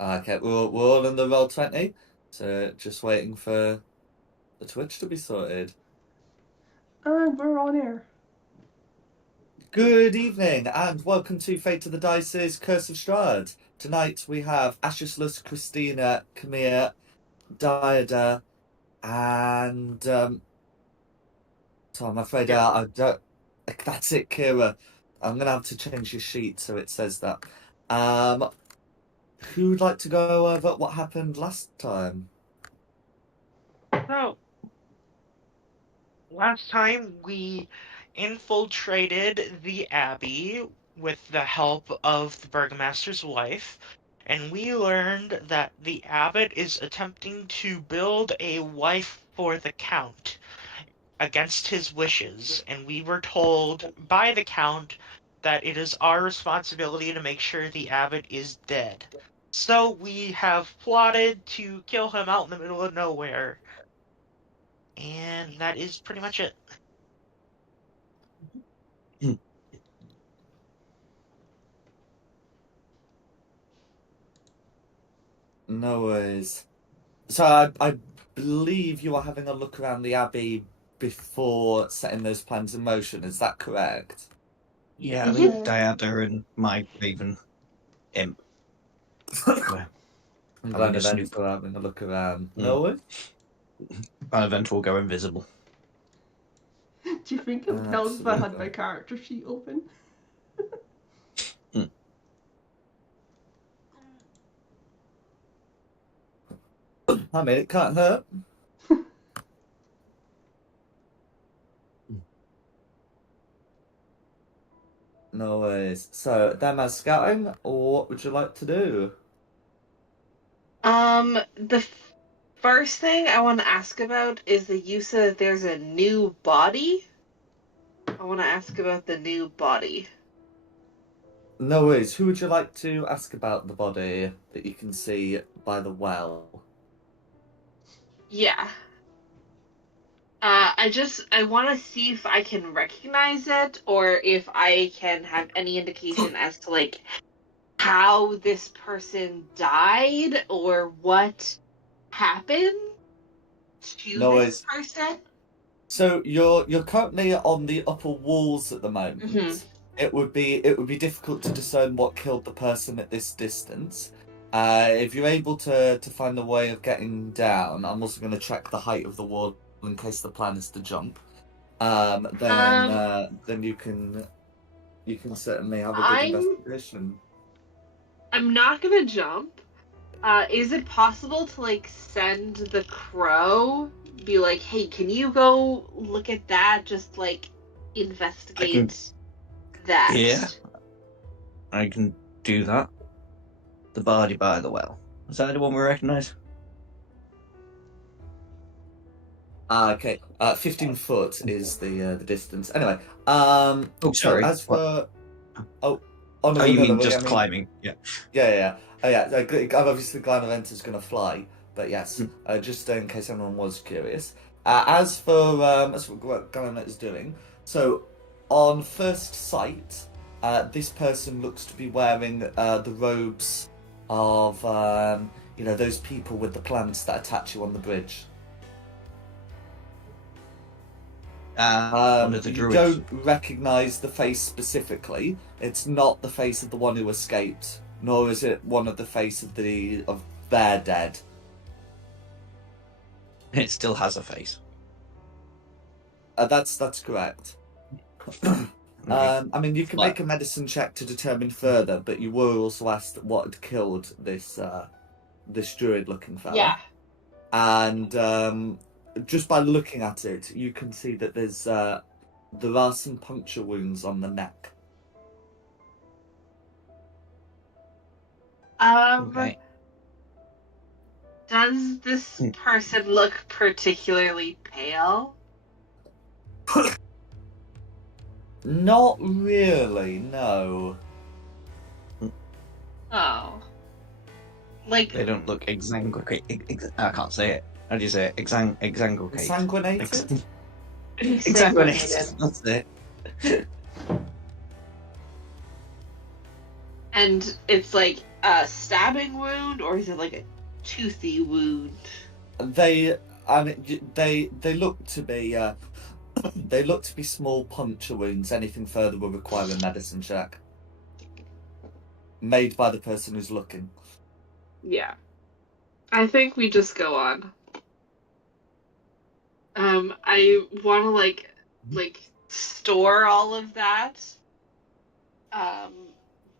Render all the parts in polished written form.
Okay, we're all in the roll 20, so just waiting for the Twitch to be sorted. And we're on air. Good evening, and welcome to Fate of the Dice's Curse of Strahd. Tonight we have Ashislus, Christina, Camille, Diada, and so I'm afraid I don't. That's it, Kira. I'm gonna have to change your sheet so it says that. Um, who'd like to go over what happened last time? So, last time we infiltrated the Abbey with the help of the Burgomaster's wife, and we learned that the abbot is attempting to build a wife for the Count against his wishes, and we were told by the Count that it is our responsibility to make sure the abbot is dead. So we have plotted to kill him out in the middle of nowhere. And that is pretty much it. No worries. So I believe you are having a look around the Abbey before setting those plans in motion. Is that correct? Yeah, I think Diada and my Raven Imp. I'm Having glad a events snoop. are having a look around. No worries. An event will go invisible. Do you think it would help if I had my Absolutely. character sheet open? I mean, it can't hurt. No worries. So, them as scouting, or what would you like to do? The first thing I want to ask about is the use of there's a new body. I want to ask about the new body. No worries. Who would you like to ask about the body that you can see by the well? Yeah. I want to see if I can recognize it or if I can have any indication as to like how this person died or what happened to No this worries. person. So you're currently on the upper walls at the moment. Mhm. It would be difficult to discern what killed the person at this distance. If you're able to find a way of getting down, I'm also going to check the height of the wall in case the plan is to jump. Then you can certainly have a good investigation. I'm not gonna jump. Is it possible to like send the crow? Be like, hey, can you go look at that? Just like investigate that. Yeah, I can do that. The body by the well. Is that the one we recognise? Okay. 15 foot is the distance. Anyway. Oh, sorry. So as for you mean just climbing? Yeah. Yeah. Obviously, Glenaventa's going to fly, but yes, just in case anyone was curious. As for what Glenaventa's doing, so on first sight, this person looks to be wearing the robes of those people with the plants that attach you on the bridge. One of the You druids. don't recognise the face specifically. It's not the face of the one who escaped, nor is it one of the face of their dead. It still has a face. That's correct. I mean, you can make a medicine check to determine further, but you were also asked what had killed this druid-looking fella. Yeah. And just by looking at it, you can see that there are some puncture wounds on the neck. Okay. Does this person look particularly pale? Not really, no. Oh. Like They don't look exsanguinate. I can't say it. How do you say it? Exsanguinate. Sanguinated? Exsanguinated. That's it. And it's like a stabbing wound, or is it like a toothy wound? They, I mean, they look to be they look to be small puncture wounds. Anything further will require a medicine check made by the person who's looking. Yeah. I think we just go on. I want to like store all of that.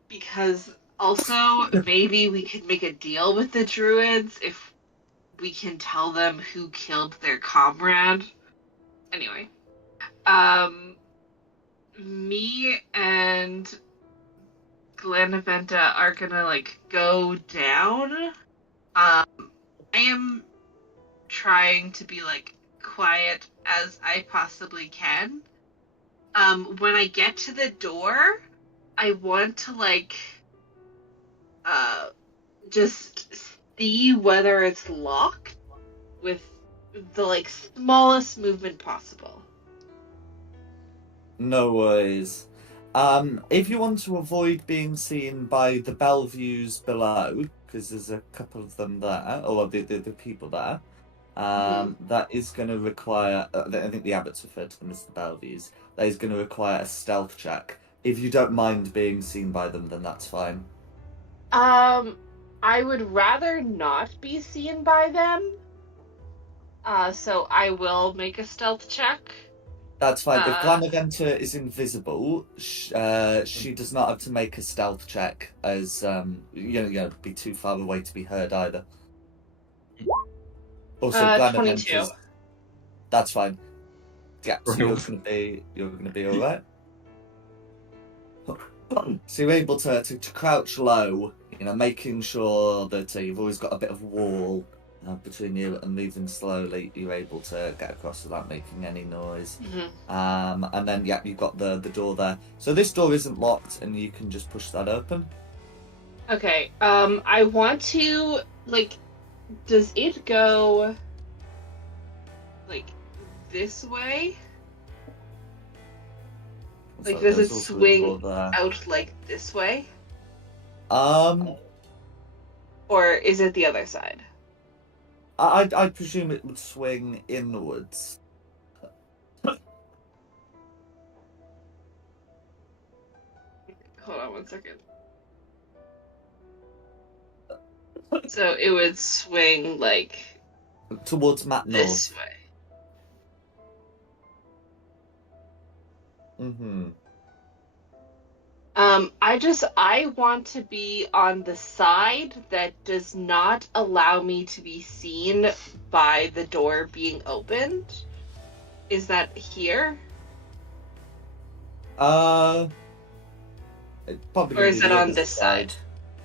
Because also maybe we could make a deal with the druids if we can tell them who killed their comrade. Anyway, me and Glenaventa are gonna like go down. I am trying to be like quiet as I possibly can. When I get to the door, I want to like just see whether it's locked with the like smallest movement possible. No worries. If you want to avoid being seen by the Bellevues below, because there's a couple of them there, or the people there, that is going to require. I think the abbots referred to them as the Bellevues. That is going to require a stealth check. If you don't mind being seen by them, then that's fine. I would rather not be seen by them. So I will make a stealth check. That's fine. If Glanaventa is invisible, she does not have to make a stealth check, as be too far away to be heard either. Also, 22. That's fine. Yeah, so you're gonna be all right. So you're able to crouch low, making sure that you've always got a bit of wall between you, and moving slowly, you're able to get across without making any noise. And then, you've got the door there. So this door isn't locked, and you can just push that open. Okay, I want to, does it go, this way? So does it there's also a swing door there. out, this way? Um, Or is it the other side? I presume it would swing inwards. Hold on one second. So it would swing, Towards Matt this North. way. Mm-hmm. I want to be on the side that does not allow me to be seen by the door being opened. Is that here? It's probably Or gonna is be that the on other this side?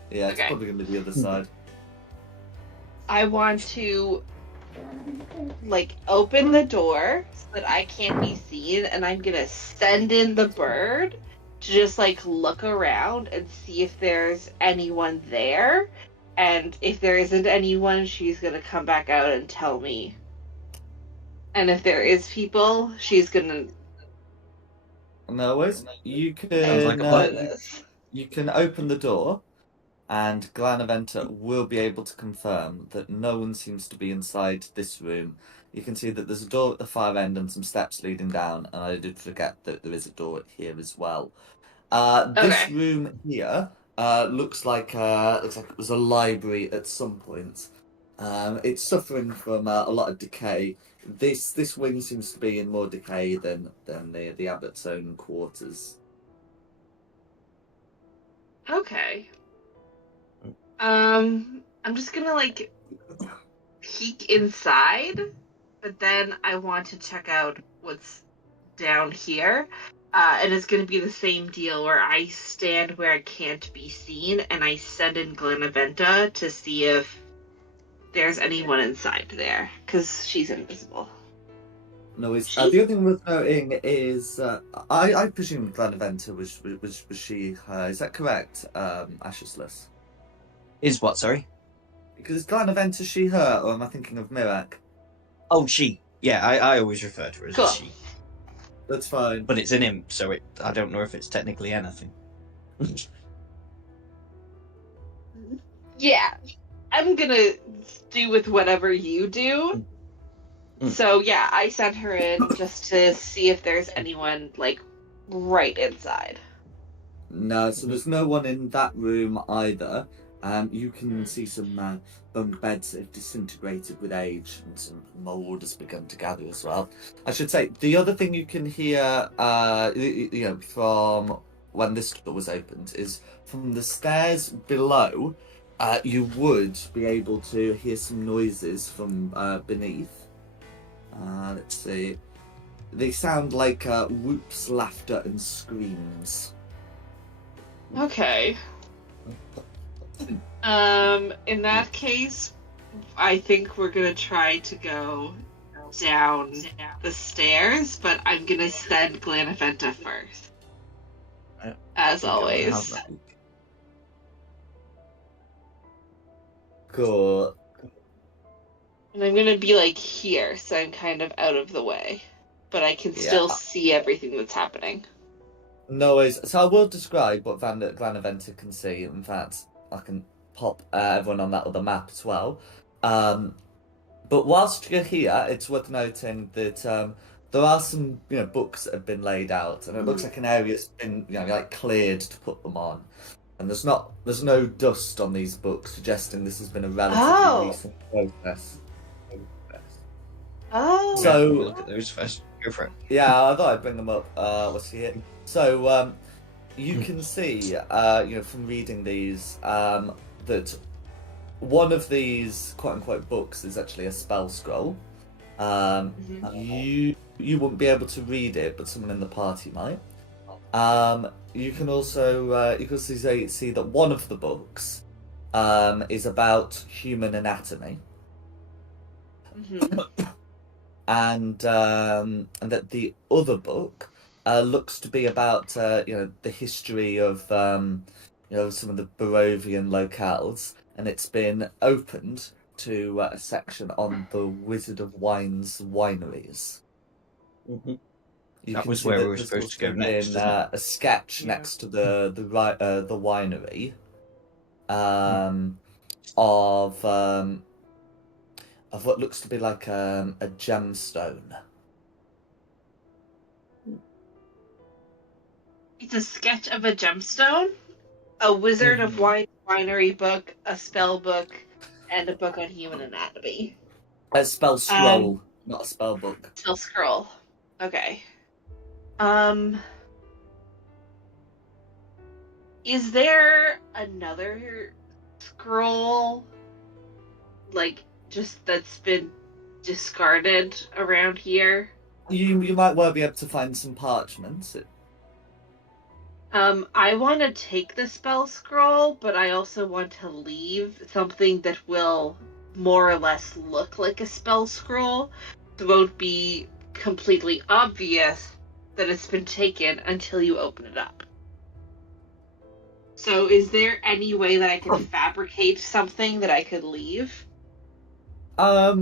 Yeah, it's Okay. probably going to be the other side. I want to, open the door so that I can't be seen, and I'm gonna send in the bird to just, look around and see if there's anyone there. And if there isn't anyone, she's gonna come back out and tell me. And if there is people, she's gonna... No worries. You can Sounds like a plan. you can open the door, and Glanaventa will be able to confirm that no one seems to be inside this room. You can see that there's a door at the far end and some steps leading down, and I did forget that there is a door here as well. This Okay. room here looks like it was a library at some point. It's suffering from a lot of decay. This wing seems to be in more decay than the abbot's own quarters. Okay. I'm just gonna, peek inside, but then I want to check out what's down here. And it's gonna be the same deal where I stand where I can't be seen, and I send in Glenaventa to see if there's anyone inside there, because she's invisible. No, the other thing worth noting is I presume Glanaventa was she her. Is that correct, Ashesless? Is what, sorry? Because is Glanaventa she her, or am I thinking of Mirak? Oh, she. Yeah, I always refer to her as Cool. a she. That's fine. But it's an imp, so I don't know if it's technically anything. Yeah, I'm gonna do with whatever you do. So yeah, I sent her in just to see if there's anyone like right inside. No, so there's no one in that room either. You can see some bunk beds that have disintegrated with age, and some mold has begun to gather as well. I should say the other thing you can hear, from when this door was opened, is from the stairs below. You would be able to hear some noises from beneath. Let's see. They sound like whoops, laughter, and screams. Okay. In that case, I think we're gonna try to go down the stairs, but I'm gonna send Glanaventa first. As always. Cool. And I'm gonna be like here, so I'm kind of out of the way. But I can still see everything that's happening. No worries. So I will describe what Glanaventa can see. In fact, I can pop everyone on that other map as well. But whilst you're here, it's worth noting that there are some books that have been laid out, and it looks like an area's been like cleared to put them on. And there's no dust on these books, suggesting this has been a relatively recent process. Oh. So we'll look at those first. Go for it. Yeah, I thought I'd bring them up. Let's see it. So you can see, from reading these, that one of these quote unquote books is actually a spell scroll. You wouldn't be able to read it, but someone in the party might. You can also see that one of the books is about human anatomy. And that the other book looks to be about the history of some of the Barovian locales, and it's been opened to a section on the Wizard of Wine's wineries. That was where we were supposed to go next. In a sketch next to the winery of what looks to be like a gemstone. It's a sketch of a gemstone, a Wizard of Wine winery book, a spell book, and a book on human anatomy. A spell scroll, not a spell book. Spell scroll. Okay. Is there another scroll, like, just that's been discarded around here? You might well be able to find some parchments. I want to take the spell scroll, but I also want to leave something that will more or less look like a spell scroll. So it won't be completely obvious that it's been taken until you open it up. So is there any way that I can fabricate something that I could leave? I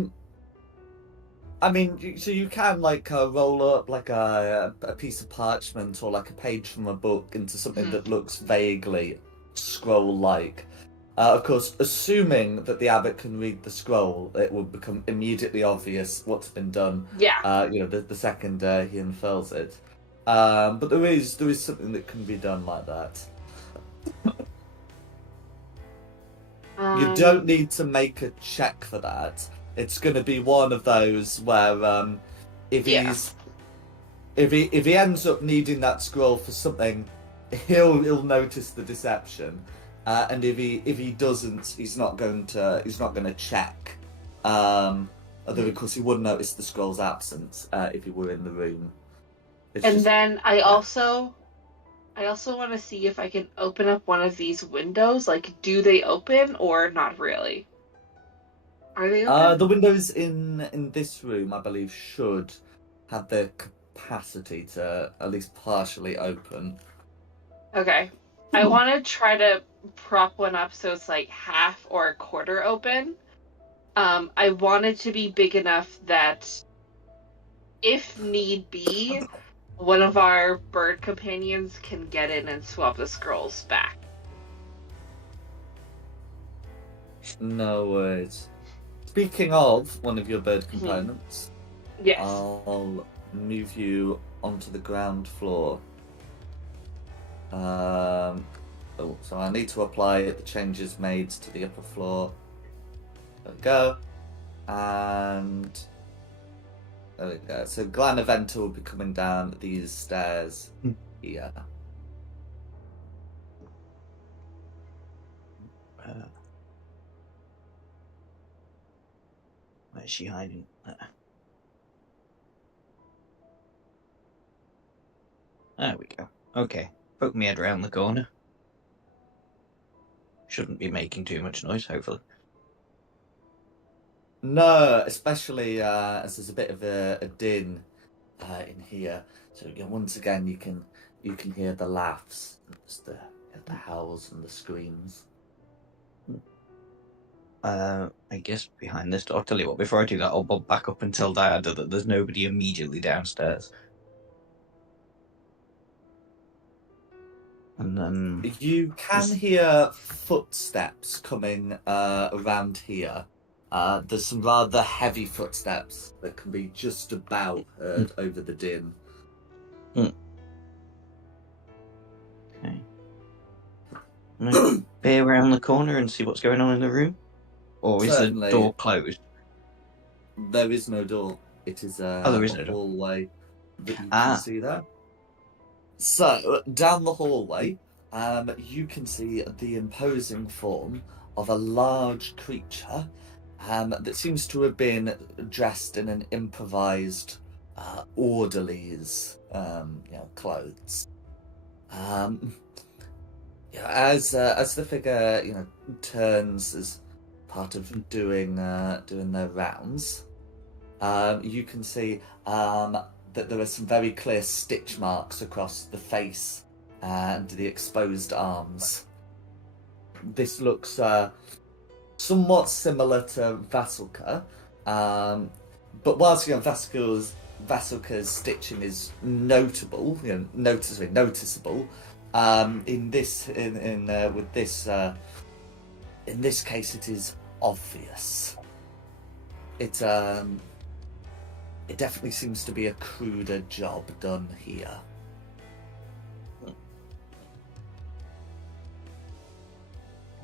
mean, so you can roll up like a piece of parchment or like a page from a book into something that looks vaguely scroll-like. Of course, assuming that the abbot can read the scroll, it will become immediately obvious what's been done. Yeah. The second he unfurls it. But there is something that can be done like that. You don't need to make a check for that. It's going to be one of those where if he ends up needing that scroll for something, he'll notice the deception, and if he doesn't, he's not going to check. Although of course he would notice the scroll's absence if he were in the room. Then I also want to see if I can open up one of these windows. Like, do they open or not really? Are they open? The windows in this room, I believe, should have the capacity to at least partially open. Okay. I want to try to prop one up so it's like half or a quarter open. I want it to be big enough that, if need be, one of our bird companions can get in and swap the scrolls back. No worries. Speaking of one of your bird components, Yes. I'll move you onto the ground floor. So I need to apply the changes made to the upper floor. There we go. And there we go. So Glanaventa will be coming down these stairs here. Where's she hiding? There we go. Okay. Poke my head around the corner. Shouldn't be making too much noise, hopefully. No, especially as there's a bit of a din in here. So once again, you can hear the laughs, and just the howls and the screams. I guess behind this door. I'll tell you what, before I do that, I'll bob back up and tell Diada that there's nobody immediately downstairs. And then You can hear footsteps coming around here. There's some rather heavy footsteps that can be just about heard over the din. Okay. I'm gonna peer around the corner and see what's going on in the room? Or is Certainly. the door closed? There is no door. It is there is a no door. hallway that you can see there. So, down the hallway, you can see the imposing form of a large creature that seems to have been dressed in an improvised orderly's clothes. As the figure turns as part of doing their rounds, you can see that there are some very clear stitch marks across the face and the exposed arms. This looks somewhat similar to Vasilka, but whilst Vasilka's stitching is noticeable, in this case it is obvious. It definitely seems to be a cruder job done here.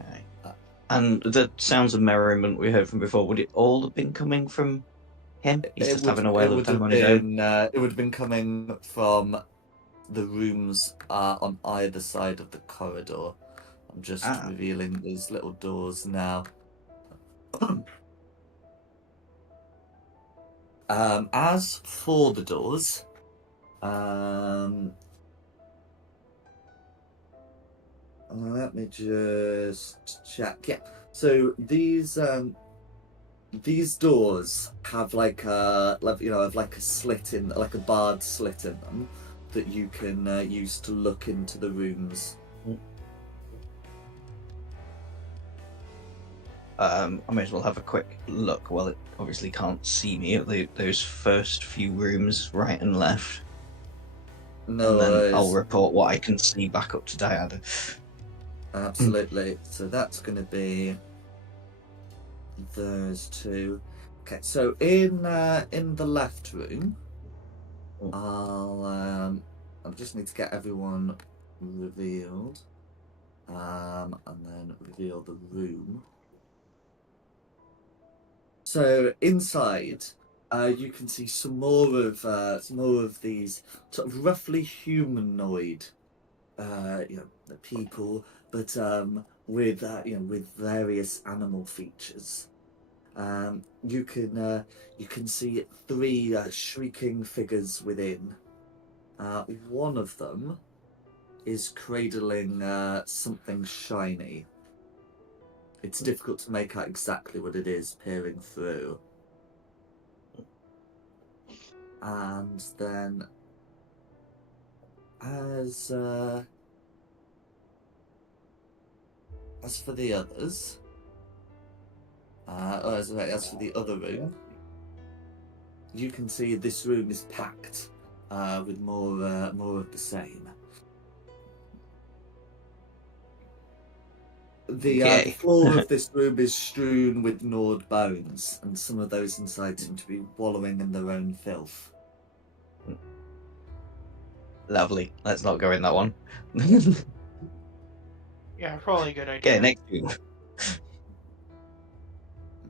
Okay. And the sounds of merriment we heard from before, would it all have been coming from him? He's just having a whale of time on his own? It would have been coming from the rooms on either side of the corridor. I'm just revealing these little doors now. As for the doors, let me just check. Yeah, so these doors have like a slit in, like a barred slit in them that you can use to look into the rooms. I may as well have a quick look. Well, it obviously can't see me at those first few rooms, right and left. No, and then I'll report what I can see back up to Diada. Absolutely. So that's going to be those two. Okay, so in the left room, I'll just need to get everyone revealed, and then reveal the room. So inside, you can see some more of these sort of roughly humanoid, people, but with various animal features. You can see three shrieking figures within. One of them is cradling something shiny. It's difficult to make out exactly what it is peering through. And then, as for the others, as for the other room, you can see this room is packed with more of the same. The Okay. floor of this room is strewn with gnawed bones, and some of those inside seem to be wallowing in their own filth. Lovely. Let's not go in that one. Yeah, probably a good idea. Okay, next room.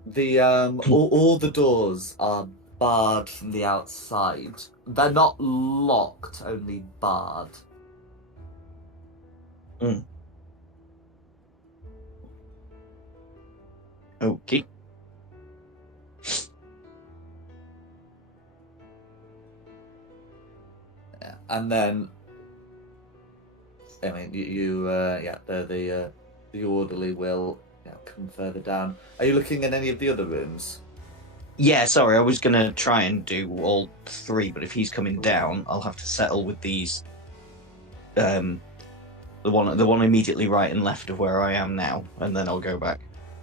The all the doors are barred from the outside. They're not locked, only barred. Okay. Yeah. And then, I mean, the orderly will come further down. Are you looking at any of the other rooms? Yeah, sorry, I was gonna try and do all three, but if he's coming down, I'll have to settle with these. The one immediately right and left of where I am now, and then I'll go back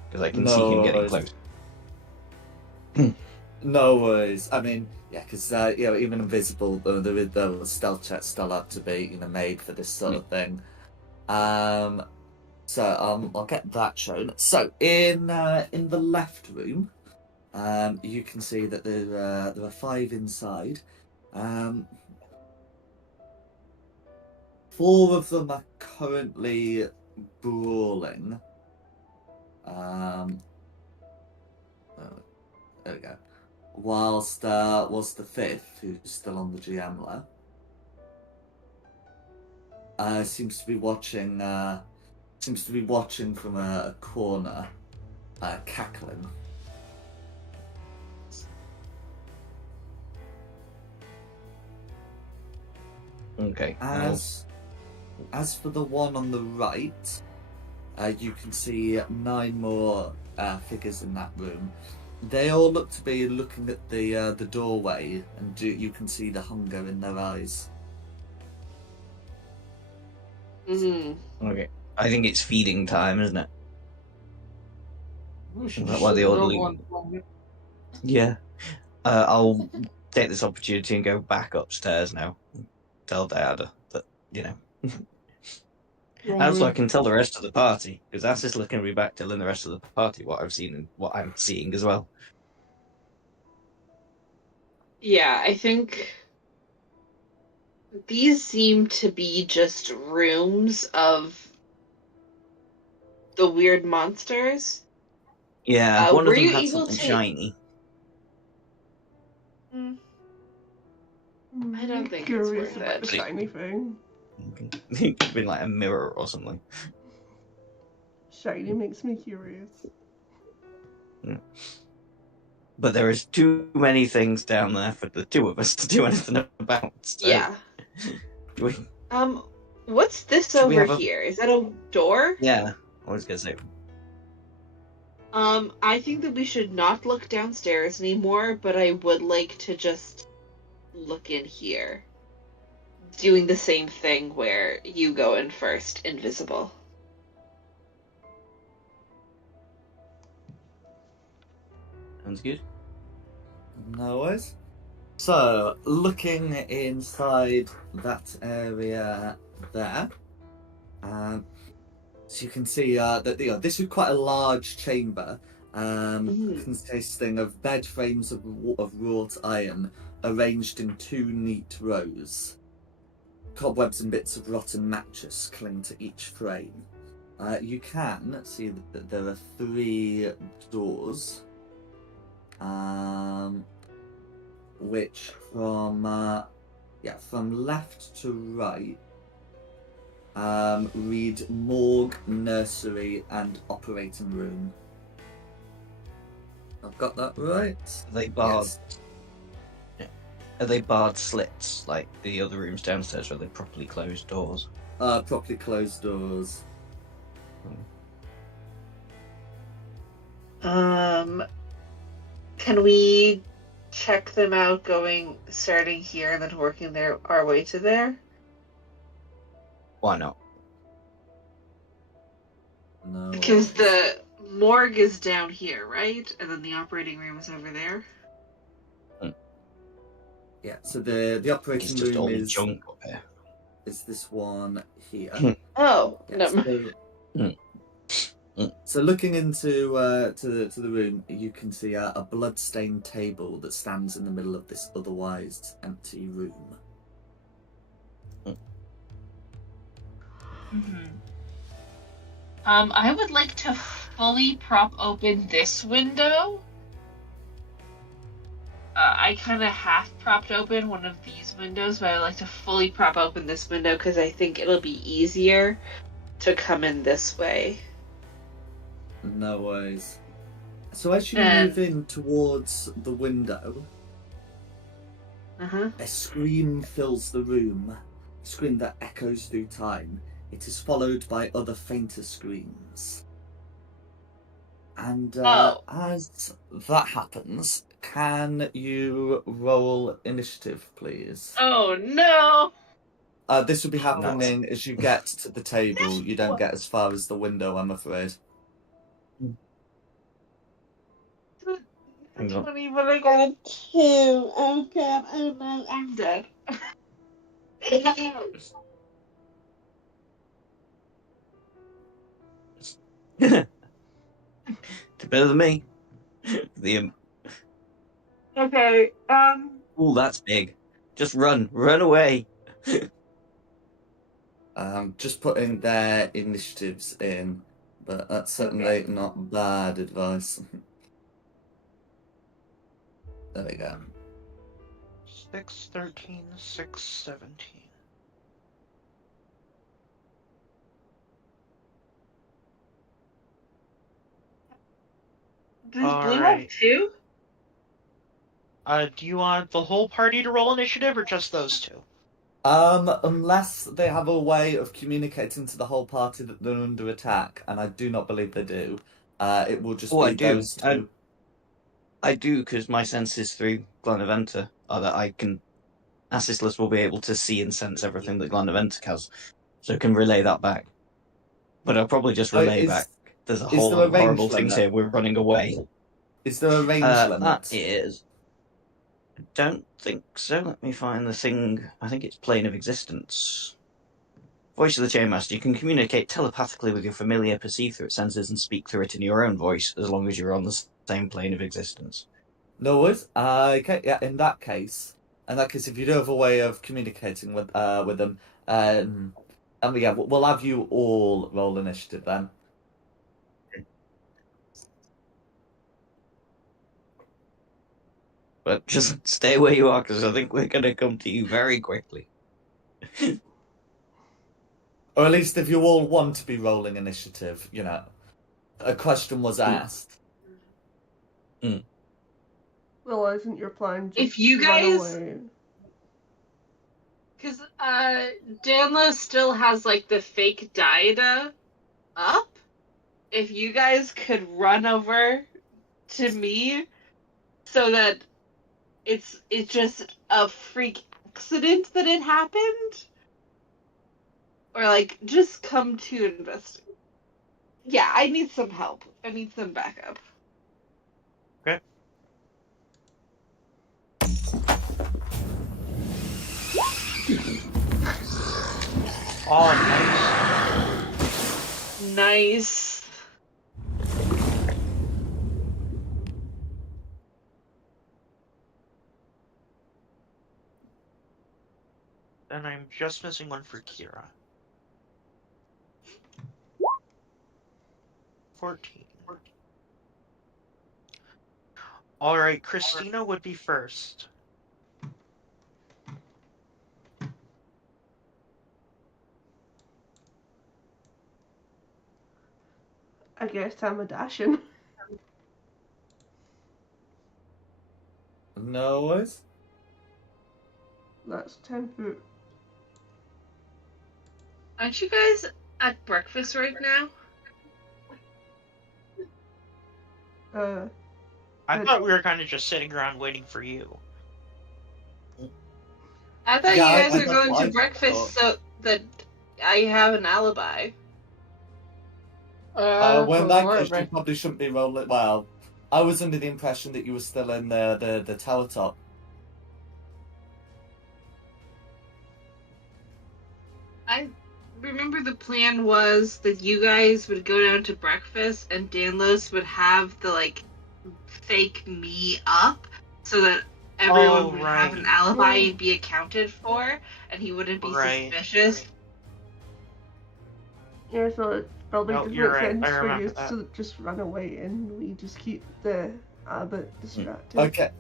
because I can see him getting worries. close. No worries. I mean, yeah, because even invisible, the stealth checks still have to be made for this sort of thing. So I'll get that shown. So in the left room, you can see that there are 5 inside. 4 of them are currently brawling. There we go. Whilst the 5th, who's still on the GM layer, seems to be watching from a corner, cackling. Okay. As for the one on the right, you can see 9 more figures in that room. They all look to be looking at the doorway, and you can see the hunger in their eyes. Mm-hmm. Okay. I think it's feeding time, isn't it? We Is that why the orderly? Yeah. I'll take this opportunity and go back upstairs now. Tell Diada that, And so I can tell the rest of the party, because that's just looking to be back telling the rest of the party what I've seen and what I'm seeing as well. Yeah, I think these seem to be just rooms of the weird monsters. Yeah, one were of them you had able something to? shiny. I don't think it's curious worth about it. the shiny thing. It could be like a mirror or something. Shiny makes me curious. Yeah. But there is too many things down there for the two of us to do anything about. So Yeah. we, What's this Should we over have a- here? Is that a door? yeah, I was gonna say. I think that we should not look downstairs anymore, but I would like to just look in here. Doing the same thing where you go in first, invisible. Sounds good. No worries. So, looking inside that area there, so you can see that this is quite a large chamber, consisting of bed frames of wrought iron arranged in 2 neat rows. Cobwebs and bits of rotten mattress cling to each frame. You can see that there are 3 doors, which from left to right read morgue, nursery, and operating room. I've got that right. Are they barred? Yes. Yeah. Are they barred slits like the other rooms downstairs, or are they properly closed doors? Properly closed doors. Can we check them out starting here and then working our way to there? Why not? No. Because the morgue is down here, right? And then the operating room is over there. Yeah. So the It's operating just room all is junk up here. this one here. Oh, Yes, no. So looking into to the room, you can see a blood-stained table that stands in the middle of this otherwise empty room. I would like to fully prop open this window. I kind of half propped open one of these windows, but I would like to fully prop open this window because I think it'll be easier to come in this way. No worries. So as you And- move in towards the window, a scream fills the room, a scream that echoes through time. It is followed by other fainter screams. And as that happens, can you roll initiative, please? Oh no! This will be happening as you get to the table. You don't get as far as the window, I'm afraid. 20, but I got a 2. Oh god, oh no, I'm dead. Better than me. Okay, Ooh, that's big. Just run away. Just putting their initiatives in, but that's certainly not bad advice. There we go. 6, 13, 6, 17. does Blue have Alright. 2? Do you want the whole party to roll initiative or just those two? Unless they have a way of communicating to the whole party that they're under attack, and I do not believe they do, it will just be those two. I do, because my senses through Glenaventa are that I can... Assistless will be able to see and sense everything that Glenaventa has, so can relay that back. But I'll probably just relay back. There's a whole lot of horrible things here. We're running away. Is there a range limit? That is... I don't think so. Let me find the thing. I think it's Plane of Existence. Voice of the Chainmaster. You can communicate telepathically with your familiar, perceive through its senses, and speak through it in your own voice, as long as you're on the same plane of existence. No worries. Okay, yeah, in that case, if you do have a way of communicating with them, yeah, we'll have you all roll initiative then. But just stay where you are, because I think we're going to come to you very quickly. Or at least if you all want to be rolling initiative, you know, a question was asked. Well, isn't your plan just If you to run guys- away? Because Danlo still has like the fake Diada up. If you guys could run over to me so that it's just a freak accident that it happened, or like just come to investigate. Yeah, I need some help. I need some backup. Okay. Oh, Nice. And I'm just missing one for Kira. 14. Alright, Christina would be first. I guess I'm a dashing. No worries. That's 10 foot. Aren't you guys at breakfast right now? I thought we were kind of just sitting around waiting for you. I thought Yeah, you guys I- were that's going what to I breakfast so that I have an alibi. Well, in that case, you right. probably shouldn't be rolling. Well, I was under the impression that you were still in the tower top. remember the plan was that you guys would go down to breakfast and Danlos would have the like fake me up so that everyone would have an alibi and be accounted for and he wouldn't be suspicious. Yeah, so it probably No, doesn't you're make right. sense I for remember you that. to just run away and we just keep the abbot distracted. Okay.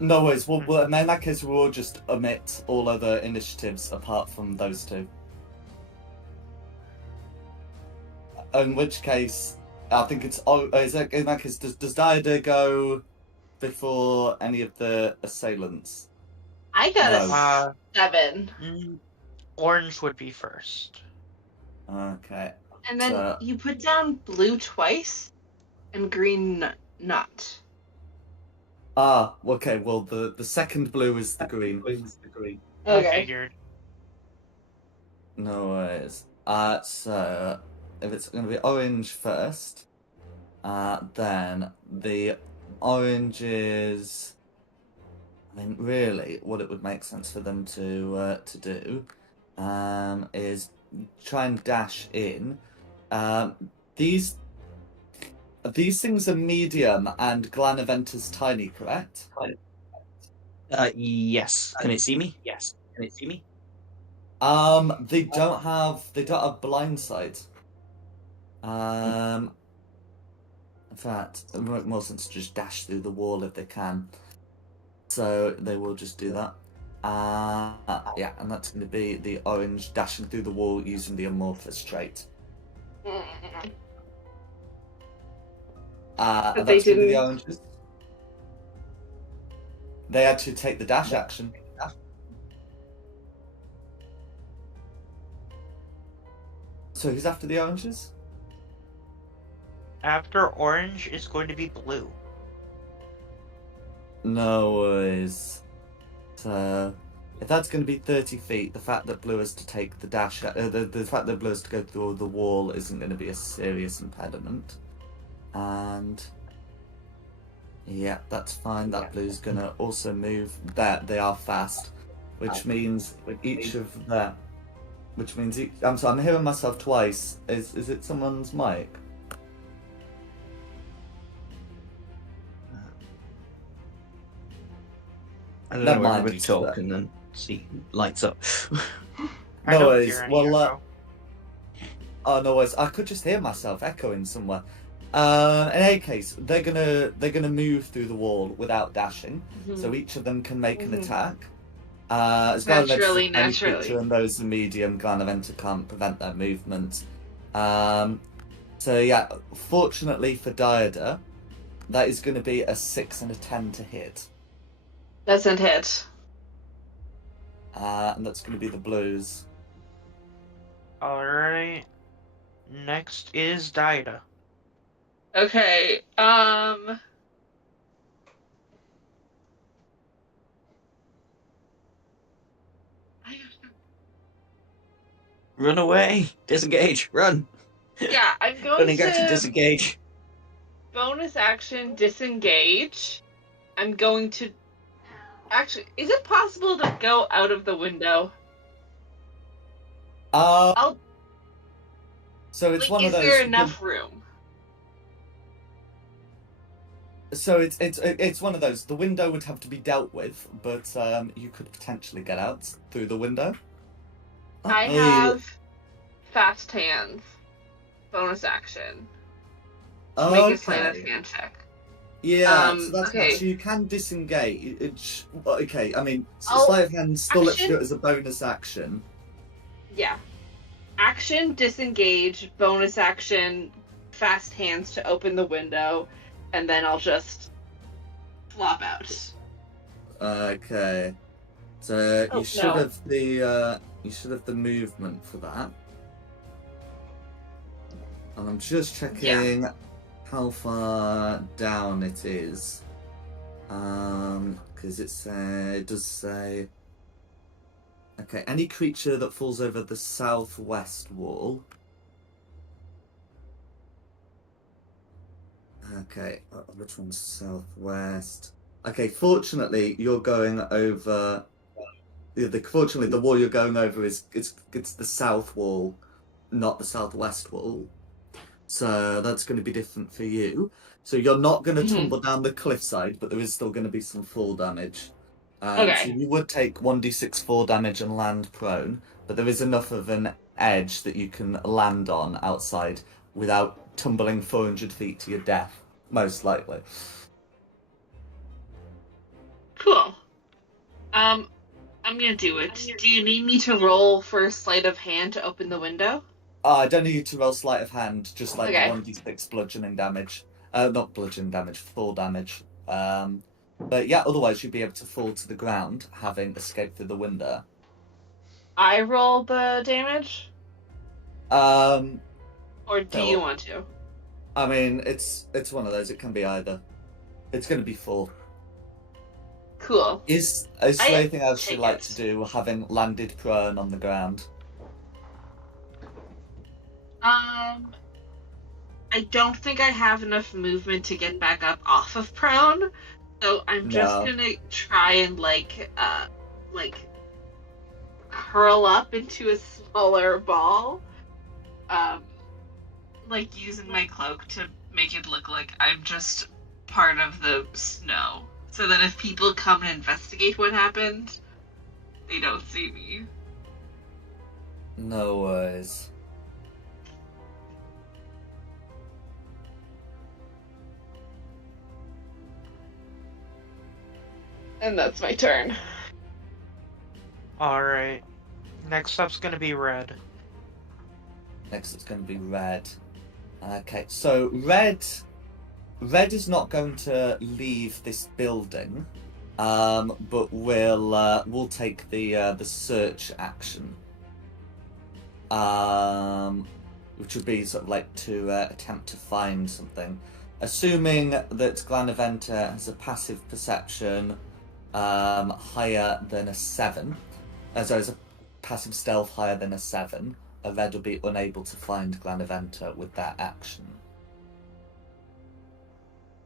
No worries. Well, in that case, we'll just omit all other initiatives apart from those two. In which case, I think it's... Oh, in that case, does Diada go before any of the assailants? I got No. a 7. Orange would be first. Okay. And then So- you put down blue twice and green not. Ah, okay. Well, the second blue is the green. I figured. No worries. So if it's going to be orange first, then the orange is. I mean, really, what it would make sense for them to do, is try and dash in. These things are medium and Glanaventa's tiny, correct? Yes. Can it see me? Yes. Can it see me? They don't have blind sight. In fact, it would make more sense to just dash through the wall if they can. So they will just do that. Yeah, and that's going to be the orange dashing through the wall using the amorphous trait. But And they that's going to be the didn't- oranges. They had to take the dash action. So who's after the oranges? After orange is going to be blue. No worries. So, if that's going to be 30 feet, the fact that blue has to take the dash, the fact that blue has to go through the wall isn't going to be a serious impediment. And yeah, that's fine. That blue's going to also move. That they are fast, which means each of them. Which means I'm sorry, I'm hearing myself twice. Is it someone's mic? I don't Never know. mind, Everybody it's talk that. and then see lights up. I No don't worries. hear any Well, echo. Oh no worries. I could just hear myself echoing somewhere. In any case, they're gonna move through the wall without dashing. So each of them can make an attack. As Naturally, any naturally. creature and those in medium Glanaventa can't prevent their movement. So yeah, fortunately for Diada, that is going to be a 6 and a 10 to hit. Doesn't hit. And that's going to be the blues. Alright. Next is Daida. Okay, Run away! Disengage! Run! yeah, I'm going Running out to to disengage. bonus action disengage. I'm going to actually. Is it possible to go out of the window? So it's Like, one is of those. there enough room? So it's one of those. The window would have to be dealt with, but you could potentially get out through the window. I have fast hands. Bonus action. Make a sleight of hand check. Yeah, so that's okay. so you can disengage. Okay, I mean, Oh, sleight of hand still lets you do action? it as a bonus action. Yeah. Action, disengage, bonus action, fast hands to open the window, and then I'll just flop out. Okay, so Oh, you should no. have the movement for that. And I'm just checking how far down it is, because it does say. Okay, any creature that falls over the southwest wall. Okay, which one's southwest? Okay, fortunately, you're going over Fortunately, the wall you're going over is it's the south wall, not the southwest wall. So that's going to be different for you. So you're not going to Mhm. tumble down the cliffside, but there is still going to be some fall damage. So Okay. you would take 1d6 fall damage and land prone, but there is enough of an edge that you can land on outside without tumbling 400 feet to your death, most likely. Cool. I'm gonna do it. Do you need me to roll for sleight of hand to open the window? I don't need you to roll sleight of hand, just like the Okay. 1d6 bludgeoning damage. Not bludgeoning damage, fall damage. But yeah, otherwise you'd be able to fall to the ground, having escaped through the window. I roll the damage, Um, or do you want to? I mean, it's one of those. It can be either. It's going to be 4. Cool. Is there anything else you'd take like it. to do, having landed prone on the ground? I don't think I have enough movement to get back up off of prone, so I'm just No. gonna try and curl up into a smaller ball, using my cloak to make it look like I'm just part of the snow, so that if people come and investigate what happened, they don't see me. No worries. And that's my turn. Alright. Next up's gonna be red. Next, it's going to be red. Okay, so red is not going to leave this building, but we'll take the search action, which would be sort of like to attempt to find something, assuming that Glanaventa has a passive perception higher than a 7, as well as a passive stealth higher than a 7. A red will be unable to find Glanaventa with that action.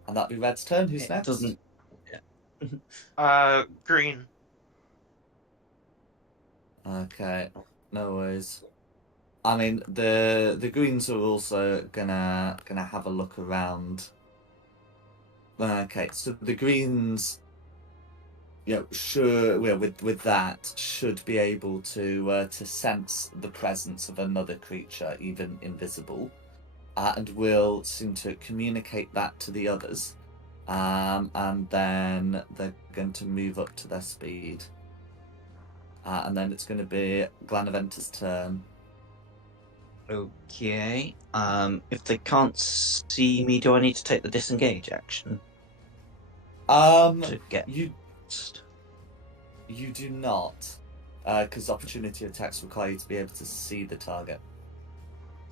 And that'd be Red's turn. Who's It next? doesn't. Green. Okay, no worries. I mean, the greens are also gonna have a look around. Okay, so the greens, sure, with that, should be able to sense the presence of another creature, even invisible, and will seem to communicate that to the others, and then they're going to move up to their speed, and then it's going to be Glanaventa's turn. Okay. If they can't see me, do I need to take the disengage action to get? You do not, because opportunity attacks require you to be able to see the target.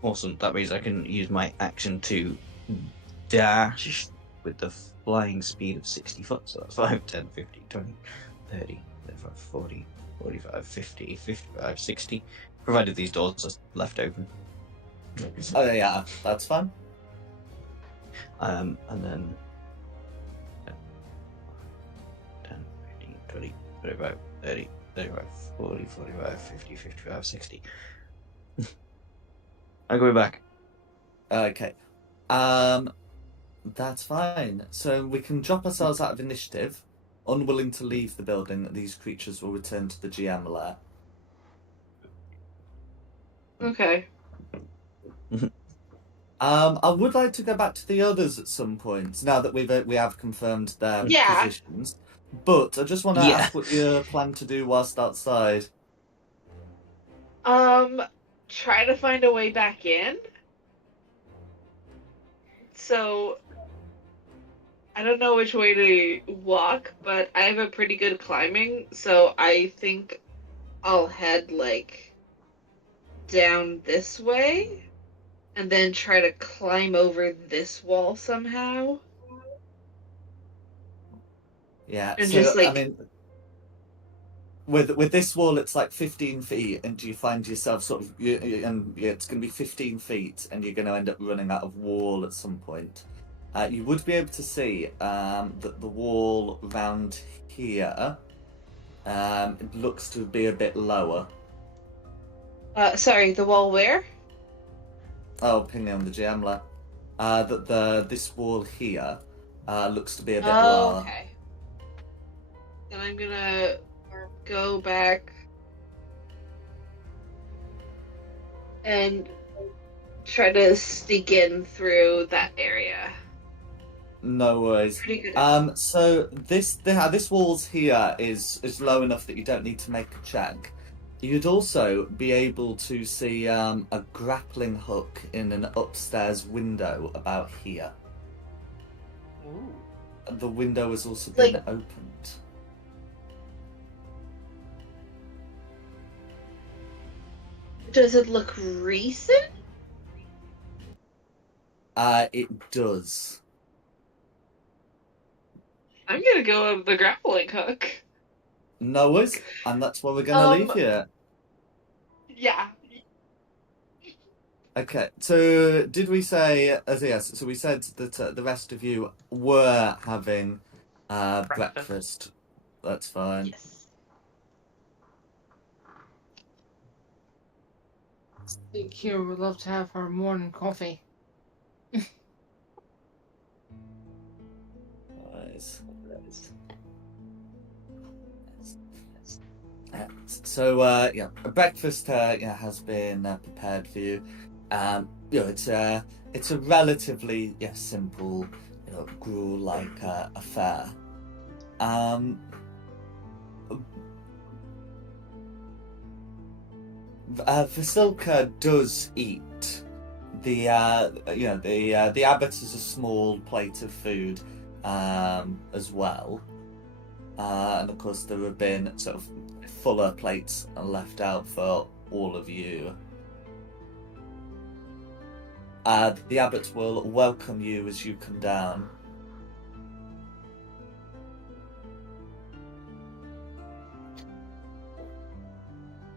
Awesome. That means I can use my action to dash with the flying speed of 60 foot. So that's 5, 10, 15, 20, 30, 35, 40, 45, 50, 55, 60. Provided these doors are left open. Oh yeah, that's fine. And then 10, 15, 20, 25, 30, 35, 40, 45, 50, 55, 60. I'm going back. Okay. That's fine. So we can drop ourselves out of initiative. Unwilling to leave the building, these creatures will return to the GM lair. Okay. I would like to go back to the others at some point, now that we have confirmed their Yeah. positions. But I just want to ask what you plan to do whilst outside. Try to find a way back in. So, I don't know which way to walk, but I have a pretty good climbing, so I think I'll head, down this way, and then try to climb over this wall somehow. Yeah, And so, just, I mean, with this wall, it's like 15 feet, and you find yourself sort of, it's going to be 15 feet, and you're going to end up running out of wall at some point. You would be able to see that the wall around here It looks to be a bit lower. Sorry, the wall where? Oh, ping on the GM. This wall here looks to be a bit Oh, lower. okay. Then I'm gonna go back and try to sneak in through that area. No worries. Pretty good. So this walls here is low enough that you don't need to make a check. You'd also be able to see a grappling hook in an upstairs window about here. Ooh. The window has also been Like- opened. Does it look recent? It does. I'm gonna go with the grappling hook. No worries, and that's where we're gonna leave you. Yeah. Okay, so did we say, yes, so we said that the rest of you were having breakfast. That's fine. Yes. Here, we'd love to have our morning coffee. Nice. So yeah, breakfast has been prepared for you. It's a relatively simple gruel-like affair. Vasilka does eat. The abbot is a small plate of food as well, and of course there have been sort of fuller plates left out for all of you. The abbot will welcome you as you come down.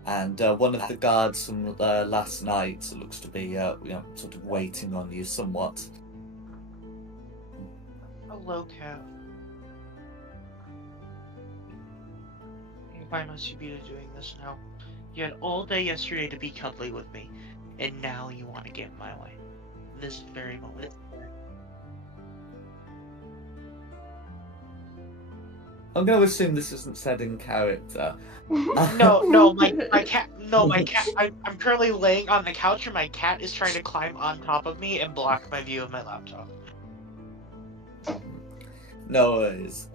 And one of the guards from last night looks to be, sort of waiting on you somewhat. Hello, Cat. Why must you be doing this now? You had all day yesterday to be cuddly with me, and now you want to get in my way. This very moment. I'm going to assume this isn't said in character. No, my cat. No, my cat. I'm currently laying on the couch, and my cat is trying to climb on top of me and block my view of my laptop. No worries.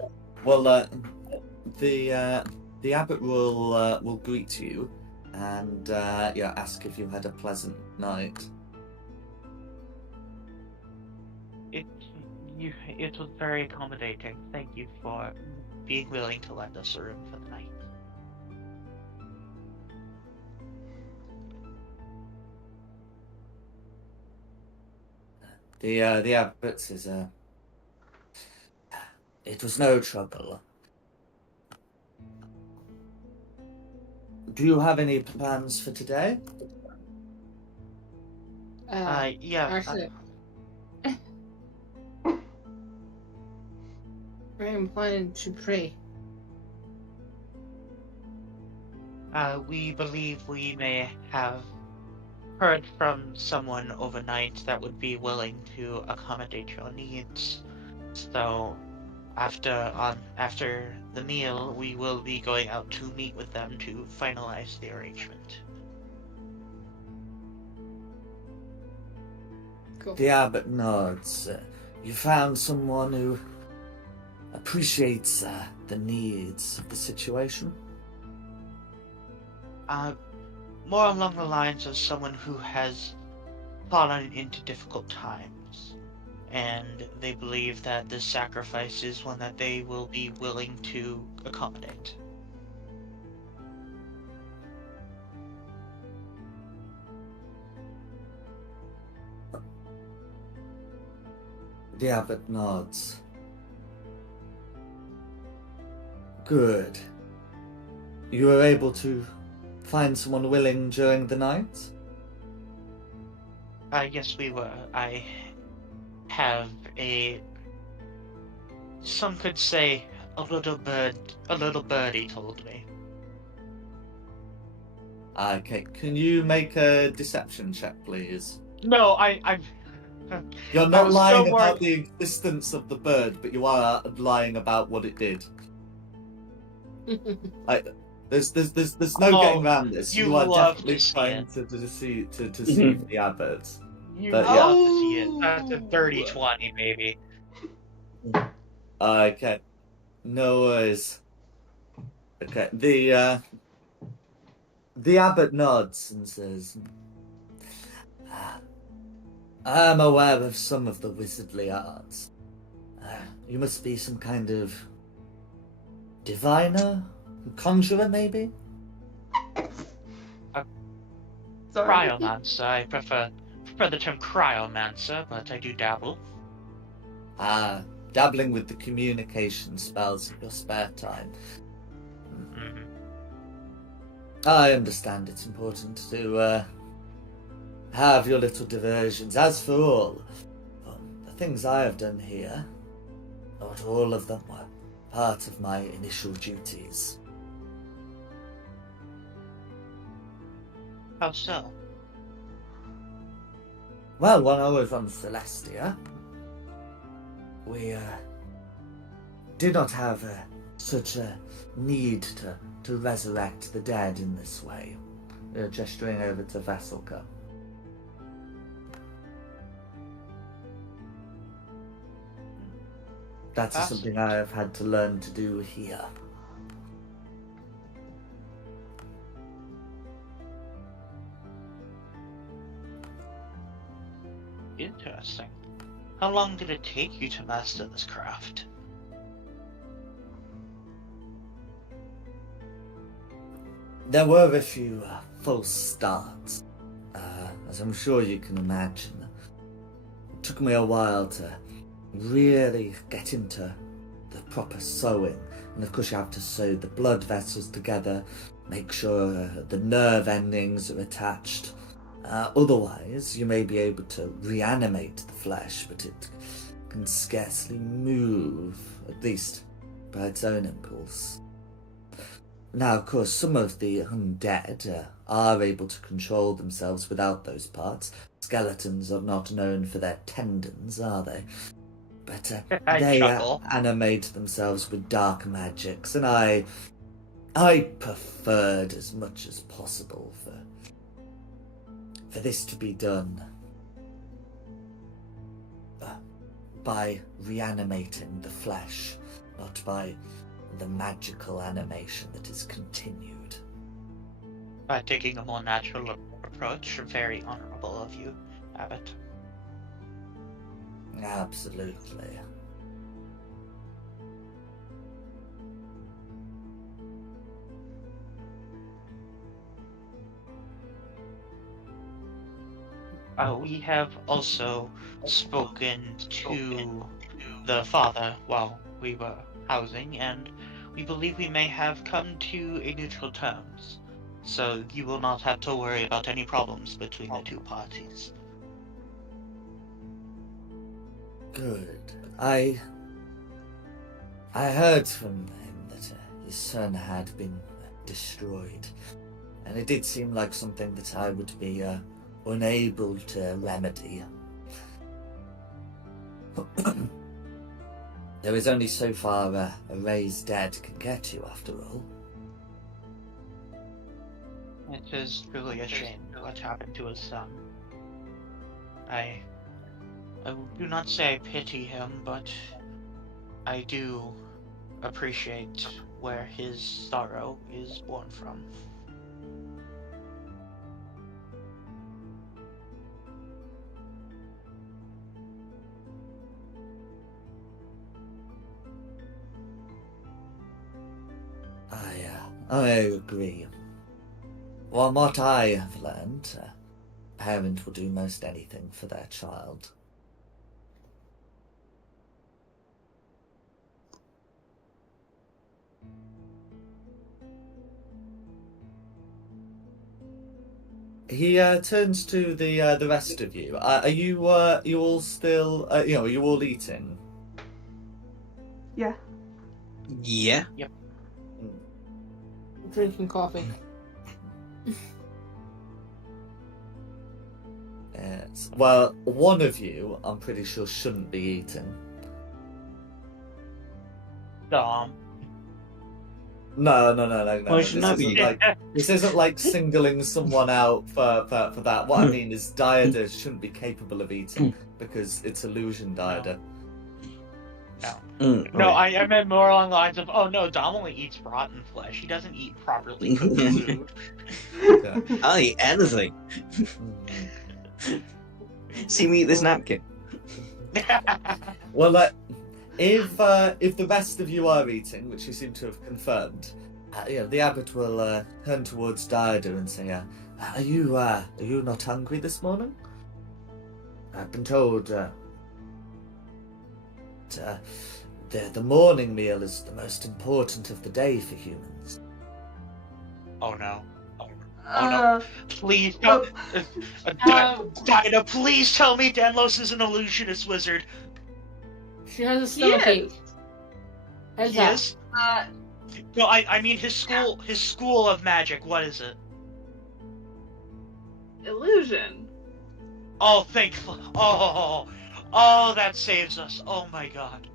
Well, the abbot will greet you and ask if you had a pleasant night. It was very accommodating. Thank you for being willing to lend us a room for the night. The abbot says, it was no trouble. Do you have any plans for today? Yeah. Actually, I'm planning to pray. We believe we may have heard from someone overnight that would be willing to accommodate your needs. So, after the meal, we will be going out to meet with them to finalize the arrangement. Cool. The abbot nods. You found someone who appreciates the needs of the situation? More along the lines of someone who has fallen into difficult times, and they believe that this sacrifice is one that they will be willing to accommodate. The abbot nods. Good. You were able to find someone willing during the night? Yes, we were. I have some could say, A little birdie told me. Okay, can you make a deception check, please? No, I'm. You're I not was so lying more. about the existence of the bird, but you are lying about what it did. Like, there's no Oh, getting around this. you You are love definitely to see trying it. to deceive the abbot. You But love yeah. to see it. That's a Oh. 30-20, baby. Okay, no worries. Okay, the abbot nods and says, "I'm aware of some of the wizardly arts. You must be some kind of diviner, conjurer, maybe." Sorry. Cryomancer. I prefer the term cryomancer, but I do dabble. Dabbling with the communication spells in your spare time. Mhm. I understand it's important to have your little diversions. As for all, the things I have done here, not all of them were part of my initial duties. How so? Well, when I was on Celestia, we did not have such a need to resurrect the dead in this way. Gesturing over to Veselka. That is something I have had to learn to do here. Interesting. How long did it take you to master this craft? There were a few false starts, as I'm sure you can imagine. It took me a while to really get into the proper sewing, and of course you have to sew the blood vessels together, make sure the nerve endings are attached. Otherwise, you may be able to reanimate the flesh, but it can scarcely move, at least by its own impulse. Now, of course, some of the undead are able to control themselves without those parts. Skeletons are not known for their tendons, are they? But they chuckle. animate themselves with dark magics, and I preferred as much as possible for this to be done by reanimating the flesh, not by the magical animation that is continued. By taking a more natural approach, very honorable of you, Abbot. Absolutely. We have also spoken to the father while we were housing, and we believe we may have come to a neutral terms. So you will not have to worry about any problems between the two parties. Good. I heard from him that his son had been destroyed, and it did seem like something that I would be unable to remedy. There is only so far a raised dead can get you, after all. It is truly a shame what happened to his son. I do not say I pity him, but I do appreciate where his sorrow is born from. I agree. Well, what I have learned, a parent will do most anything for their child. He turns to the rest of you. Are you all still? Are you all eating? Yeah. Yeah. Drinking coffee. Yes. Well, one of you, I'm pretty sure, shouldn't be eating. Dom. No. Why should I be? This isn't like singling someone out for that. What I mean is Diada shouldn't be capable of eating because it's illusion Diada. No, Right. I meant more along the lines of, oh no, Dom only eats rotten flesh. He doesn't eat properly cooked food. Okay. I'll eat anything. See me eat this napkin. Well, if the rest of you are eating, which you seem to have confirmed, the abbot will turn towards Diada and say, "Are you not hungry this morning? I've been told the morning meal is the most important of the day for humans." Oh no. Uh, Please, oh, Dinah, please tell me Danlos is an illusionist wizard. She has a stomach ache. Heads up. Yes. uh, No, I mean his school of magic. What is it? Illusion. Oh, thankful. Oh, that saves us. Oh my god.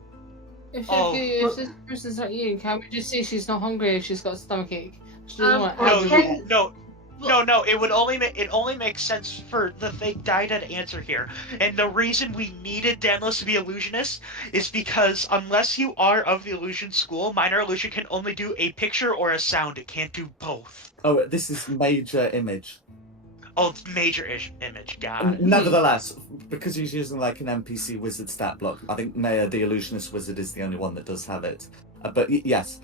If this person's not eating, can't we just say she's not hungry if she's got a stomach ache? She doesn't want or to can- No. It would only make sense for the fake Dinah to answer here. And the reason we needed Danlos to be illusionist is because unless you are of the illusion school, minor illusion can only do a picture or a sound. It can't do both. Oh, this is major image. Oh, it's major image. Got it. Nevertheless, because he's using like an NPC wizard stat block, I think Maya, the illusionist wizard, is the only one that does have it. But yes.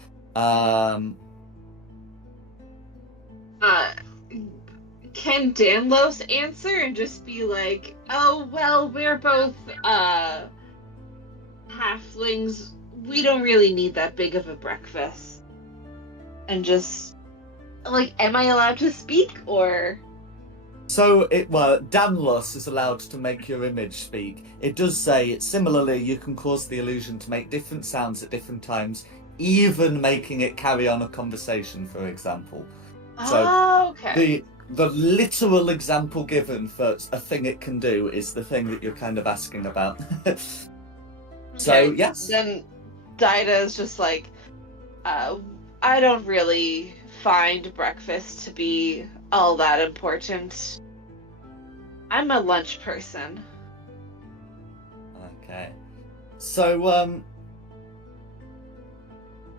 Can Danlos answer and just be like, "Oh well, we're both halflings. We don't really need that big of a breakfast." And just like, am I allowed to speak or? So Danlos is allowed to make your image speak. It does say similarly you can cause the illusion to make different sounds at different times, even making it carry on a conversation, for example. So Oh, okay. the literal example given for a thing it can do is the thing that you're kind of asking about. So Okay, yes. Then Dinah is just like, I don't really find breakfast to be all that important. I'm a lunch person. Okay. So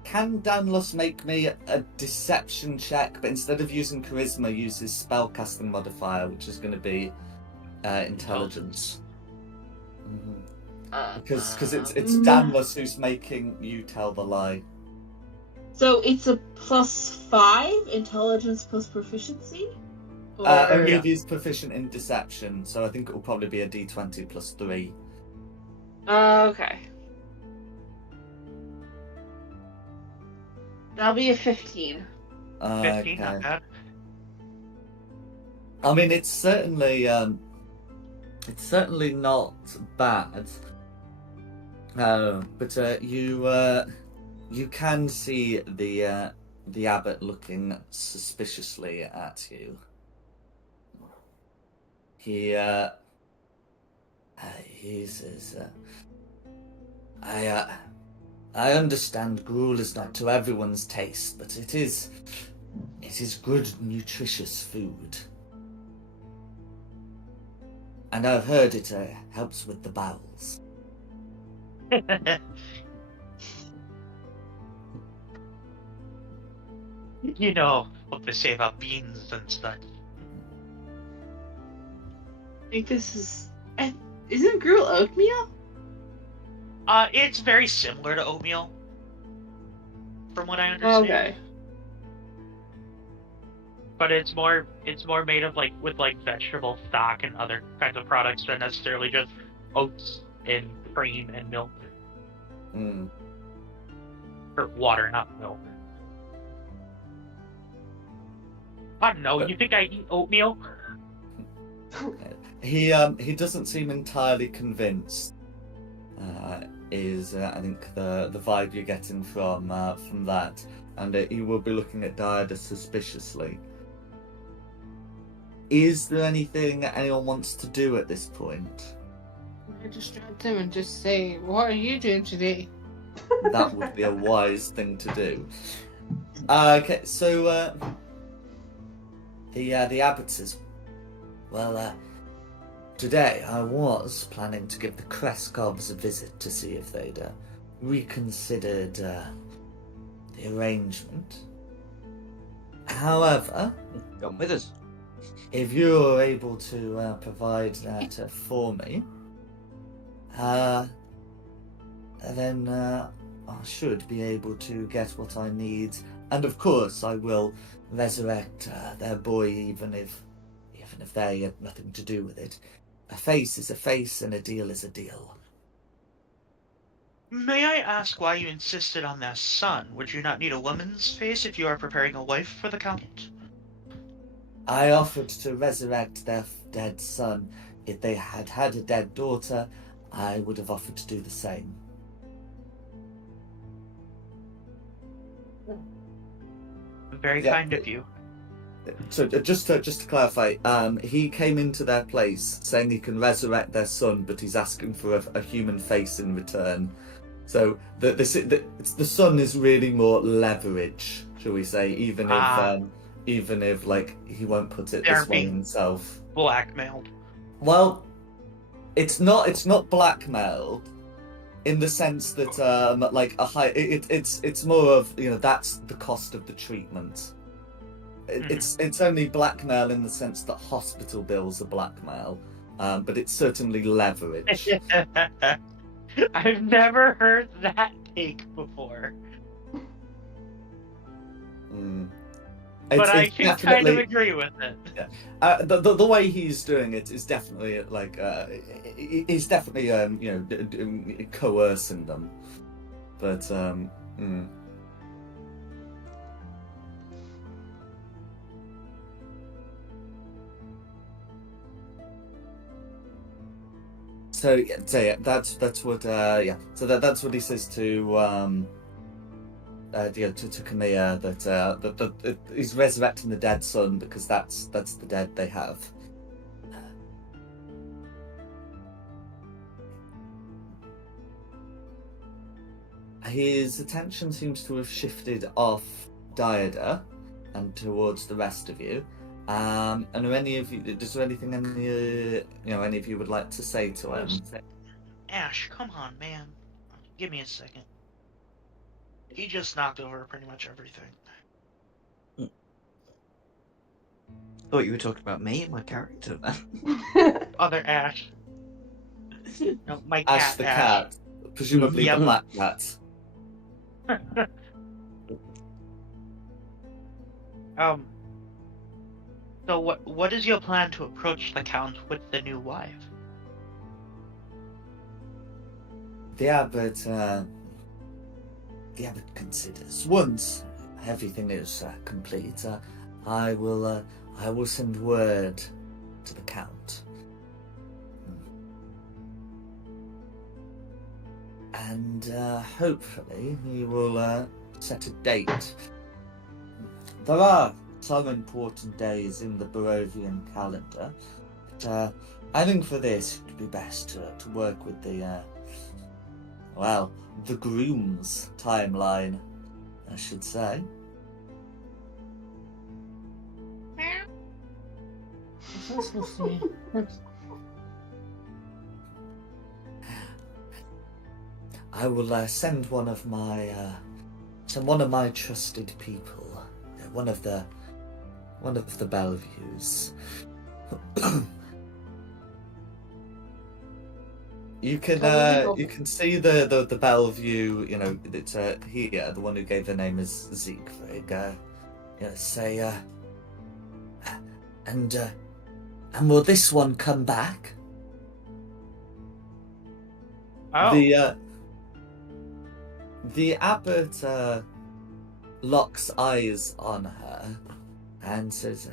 can Danlos make me a deception check, but instead of using charisma, use his spellcasting modifier, which is going to be intelligence. Because it's Danlos who's making you tell the lie. So it's a +5 intelligence plus proficiency? Only yeah. if he's proficient in deception, so I think it will probably be a d20 plus 3. Okay. That'll be a 15. 15, not bad. I mean, it's certainly not bad. But you can see the abbot looking suspiciously at you. He says, I understand gruel is not to everyone's taste, but it is good, nutritious food. And I've heard it helps with the bowels. You know what they say about beans and such. I think this is... Isn't gruel oatmeal? It's very similar to oatmeal, from what I understand. Okay. But it's more made of with vegetable stock and other kinds of products than necessarily just oats and cream and milk. Or water, not milk. I don't know. You think I eat oatmeal? He doesn't seem entirely convinced. is I think the vibe you're getting from that, and he will be looking at Diada suspiciously. Is there anything anyone wants to do at this point? I distract him and just say, "What are you doing today?" That would be a wise thing to do. Okay, so the abbot says, "Well, today I was planning to give the Kreskovs a visit to see if they'd reconsidered the arrangement. However, Come with us. if you're able to provide that for me, then I should be able to get what I need, and of course I will resurrect their boy, even if they had nothing to do with it. A face is a face, and a deal is a deal." May I ask why you insisted on their son? Would you not need a woman's face if you are preparing a wife for the Count? I offered to resurrect their dead son. If they had had a dead daughter, I would have offered to do the same. Very Yeah. kind of you. So just to clarify, he came into their place saying he can resurrect their son, but he's asking for a human face in return. So the son is really more leverage, shall we say? Even if like he won't put it They're this way being himself. Blackmailed. Well, it's not blackmail, in the sense that like a high. It's more of, you know, that's the cost of the treatment. It's only blackmail in the sense that hospital bills are blackmail, but it's certainly leverage. I've never heard that take before. But I can kind of agree with it. Yeah. The way he's doing it is definitely like he's definitely coercing them, but So yeah, that's what So that's what he says to to Camilla, that he's resurrecting the dead son because that's the dead they have. His attention seems to have shifted off Diada and towards the rest of you. And are any of you? Is there anything any of you would like to say to him? Ash, come on, man. Give me a second. He just knocked over pretty much everything. Thought you were talking about me and my character then. Other Ash. No, my cat. Ash the cat, presumably Yep. the black cat. So what is your plan to approach the Count with the new wife? The abbot considers, once everything is complete, I will send word to the Count, and hopefully he will set a date. There are some important days in the Barovian calendar, but I think for this it would be best to work with the groom's timeline, I should say. What's that supposed to mean? I will send one of my trusted people, one of the Bellevues. You can see the Bellevue, it's here, the one who gave the name is Siegfried. Say, and will this one come back? Oh. The abbot locks eyes on her and says,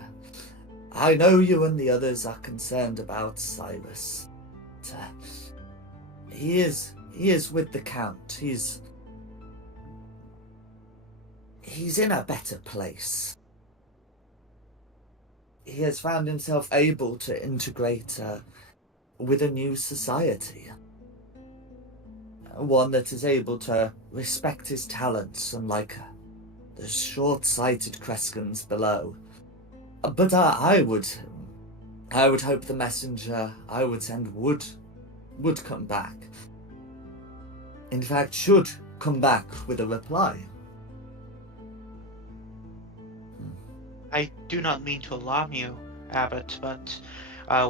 I know you and the others are concerned about Cyrus. But, he is he is with the Count. He's in a better place. He has found himself able to integrate with a new society. One that is able to respect his talents, unlike the short-sighted Kreskans below. But I would hope the messenger I would send would come back. In fact, should come back with a reply. I do not mean to alarm you, Abbot, but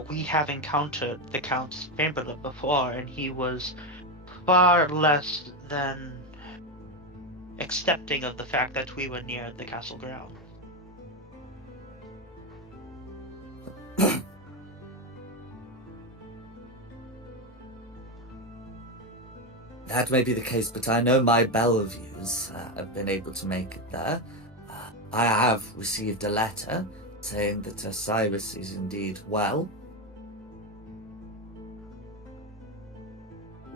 we have encountered the Count's chamberlain before, and he was far less than accepting of the fact that we were near the castle ground. That may be the case, but I know my Belleviews have been able to make it there. I have received a letter saying that Cyrus is indeed well.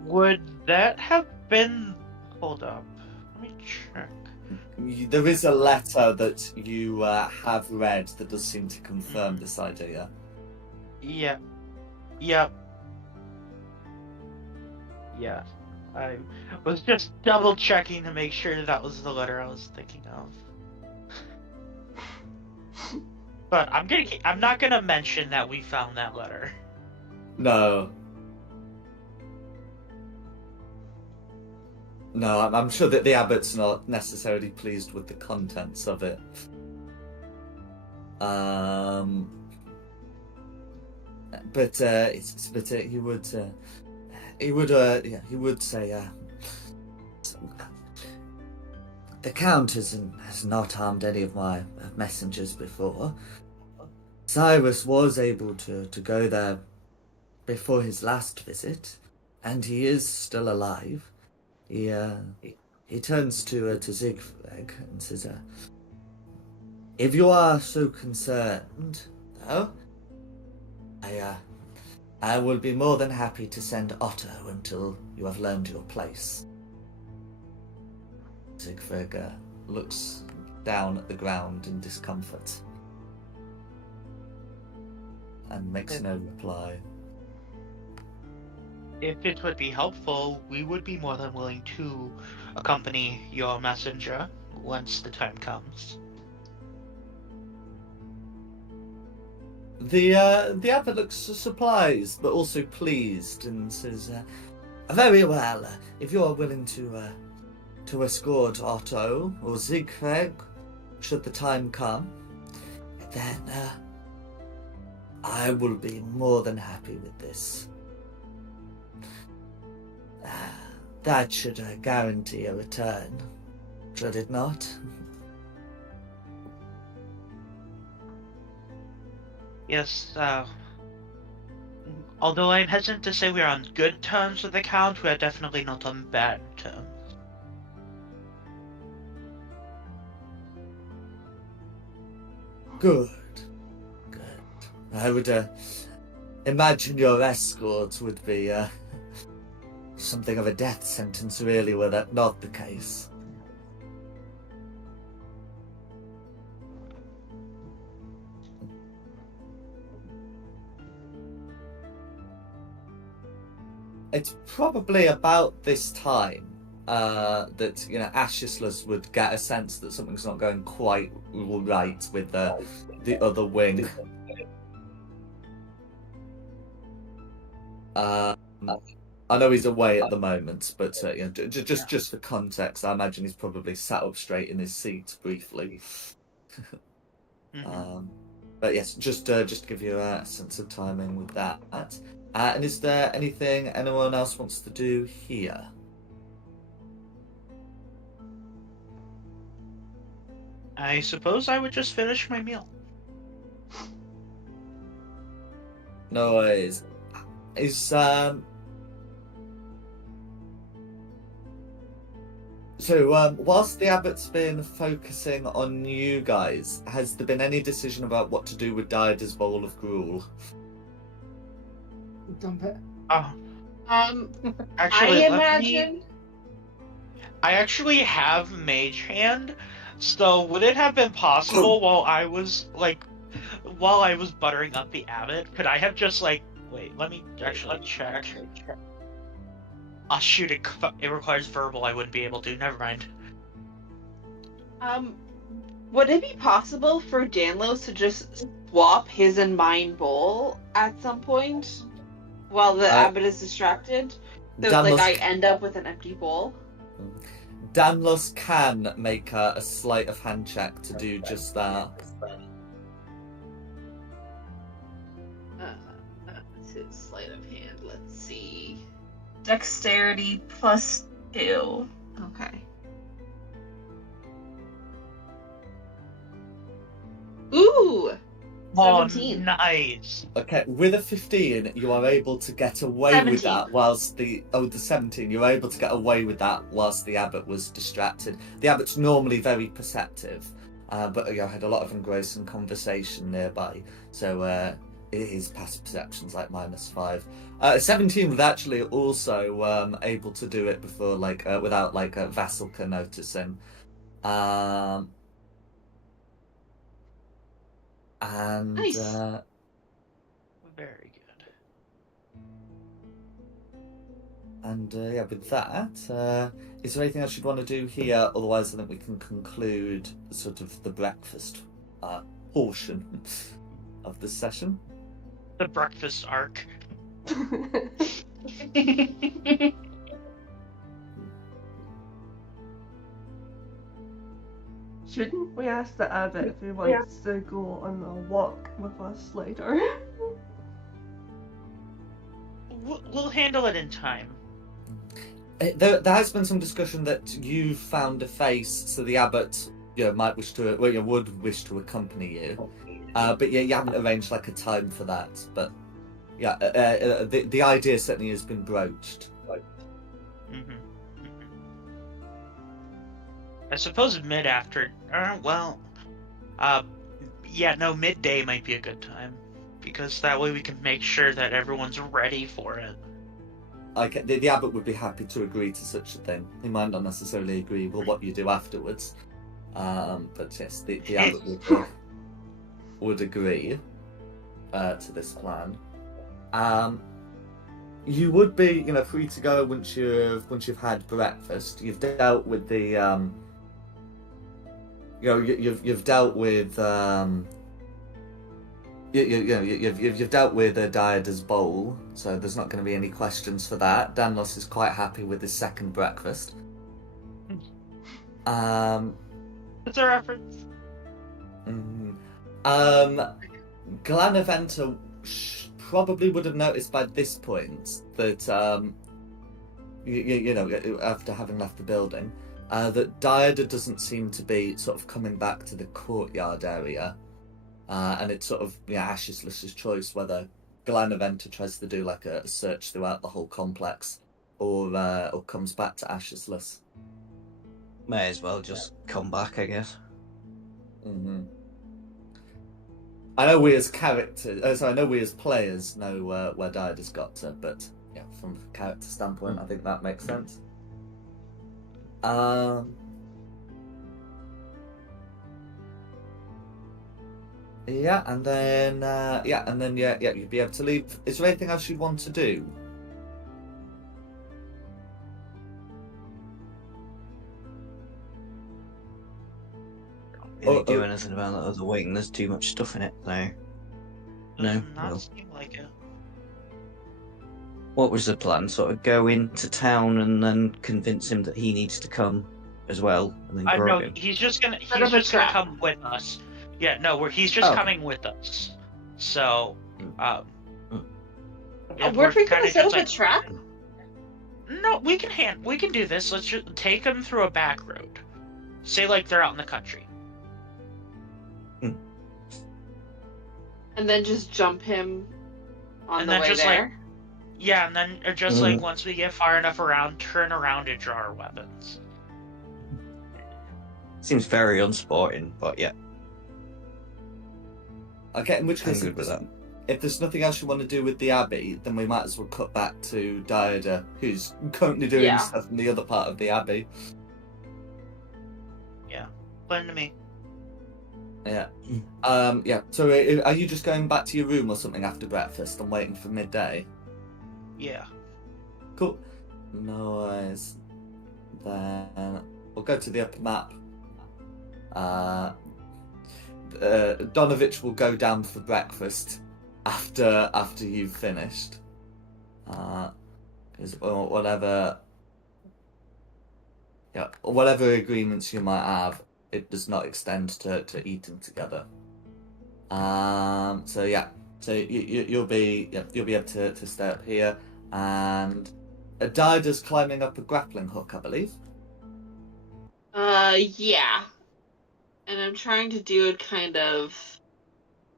Would that have been... Hold up. Let me check. There is a letter that you have read that does seem to confirm this idea. Yeah. I was just double checking to make sure that was the letter I was thinking of. But I'm not gonna mention that we found that letter. No, I'm sure that the abbot's not necessarily pleased with the contents of it. But he would say the Count has not harmed any of my messengers before. Cyrus was able to go there before his last visit, and he is still alive. He turns to Siegfried and says, "If you are so concerned, though, I will be more than happy to send Otto until you have learned your place." Siegfried looks down at the ground in discomfort and makes no reply. If it would be helpful, we would be more than willing to accompany your messenger once the time comes. The abbot looks surprised, but also pleased, and says, "Very well. If you are willing to escort Otto or Siegfried, should the time come, then I will be more than happy with this. That should guarantee a return, should it not?" Yes, although I'm hesitant to say we are on good terms with the Count, we are definitely not on bad terms. Good. I would imagine your escort would be something of a death sentence, really, were that not the case. It's probably about this time that Ashislus would get a sense that something's not going quite right with the other wing. I know he's away at the moment, but just for context, I imagine he's probably sat up straight in his seat briefly. Mm-hmm. But yes, just to give you a sense of timing with that. And is there anything anyone else wants to do here? I suppose I would just finish my meal. No worries. Whilst the abbot's been focusing on you guys, has there been any decision about what to do with Dida's bowl of gruel? Dump it. Oh, Actually, I let imagine. me. I actually have Mage Hand, so would it have been possible while I was buttering up the abbot, could I have just wait? Let me actually check. Oh shoot! It requires verbal. I wouldn't be able to. Never mind. Would it be possible for Danlos to just swap his and mine bowl at some point while the abbot is distracted? So it's like I end up with an empty bowl. Danlos can make a sleight of hand check to do just that. What's his sleight of hand? Let's see. Dexterity +2. Okay. Ooh! 17. Nice. Okay, with a 15, you are able to get away 17. with that whilst the 17, you're able to get away with that whilst the abbot was distracted. The abbot's normally very perceptive, but had a lot of engrossing conversation nearby, so his passive perception's like -5. 17 was actually also able to do it before, without Vasilka noticing. And Nice. Very good. And with that, is there anything else you'd want to do here? Otherwise, I think we can conclude sort of the breakfast portion of the session. The breakfast arc. Shouldn't we ask the abbot if he wants to go on a walk with us later? We'll handle it in time. There has been some discussion that you found a face, so the abbot might wish to, would wish to accompany you. But you haven't arranged a time for that. But the idea certainly has been broached. Mm-hmm. I suppose midday might be a good time, because that way we can make sure that everyone's ready for it. The abbot would be happy to agree to such a thing. He might not necessarily agree with what you do afterwards, but yes, the abbot would agree to this plan. You would be, free to go once you've had breakfast. You've dealt with the, you've dealt with, you've dealt with Diada's bowl, so there's not going to be any questions for that. Danlos is quite happy with his second breakfast. It's a reference. Glanaventa probably would have noticed by this point that, after having left the building, that Diada doesn't seem to be sort of coming back to the courtyard area. And it's sort of Ashless's choice whether Glanaventa tries to do a search throughout the whole complex, or comes back to Ashless. May as well just come back, I guess. Mm-hmm. I know we as characters, I know we as players know where Diada's got to, but from a character standpoint, I think that makes sense. And then you'd be able to leave. Is there anything else you'd want to do? Really do anything about that other wing. There's too much stuff in it, so no. Not seem like it. What was the plan? Sort of go into town and then convince him that he needs to come as well, and then grog him. He's just gonna come with us. Yeah, no, he's just coming with us. So, we're gonna set up a trap? No, we can do this. Let's just take them through a back road. Say they're out in the country. And then just jump him on And the then way just there? And then just once we get far enough around, turn around and draw our weapons. Seems very unsporting, but yeah. Okay, in which case, I'm good with that. if there's nothing else you want to do with the Abbey, then we might as well cut back to Diada, who's currently doing Yeah. stuff in the other part of the Abbey. Fun to me. Yeah. Yeah. So are you just going back to your room or something after breakfast and waiting for midday? Yeah. Cool. No worries. Then we'll go to the upper map. Donovich will go down for breakfast after you've finished. Because whatever agreements you might have, it does not extend to eating together. So yeah, so you'll be able to stay up here, and Dida's climbing up a grappling hook, I believe. Yeah. And I'm trying to do it kind of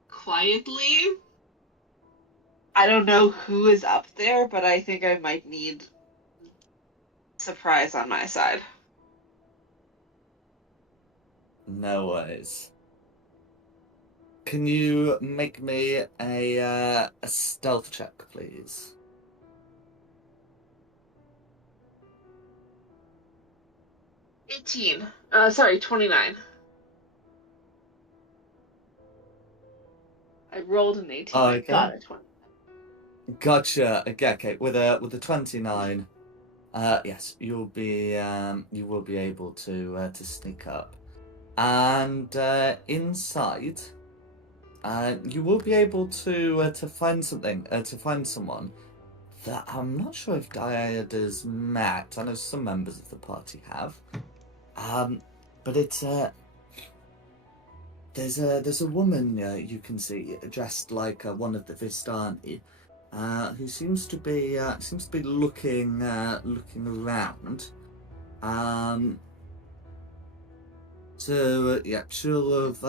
quietly. I don't know who is up there, but I think I might need surprise on my side. No worries. Can you make me a stealth check, please? 18. Sorry, 29. I rolled an 18. Oh, I okay. got a 20. Gotcha. Okay, with a 29, yes, you will be able to sneak up, and inside, you will be able to find something, to find someone that I'm not sure if Diada's met. I know some members of the party have, but it's there's a woman you can see dressed like one of the Vistani. Who seems to be looking around. So yeah, she looks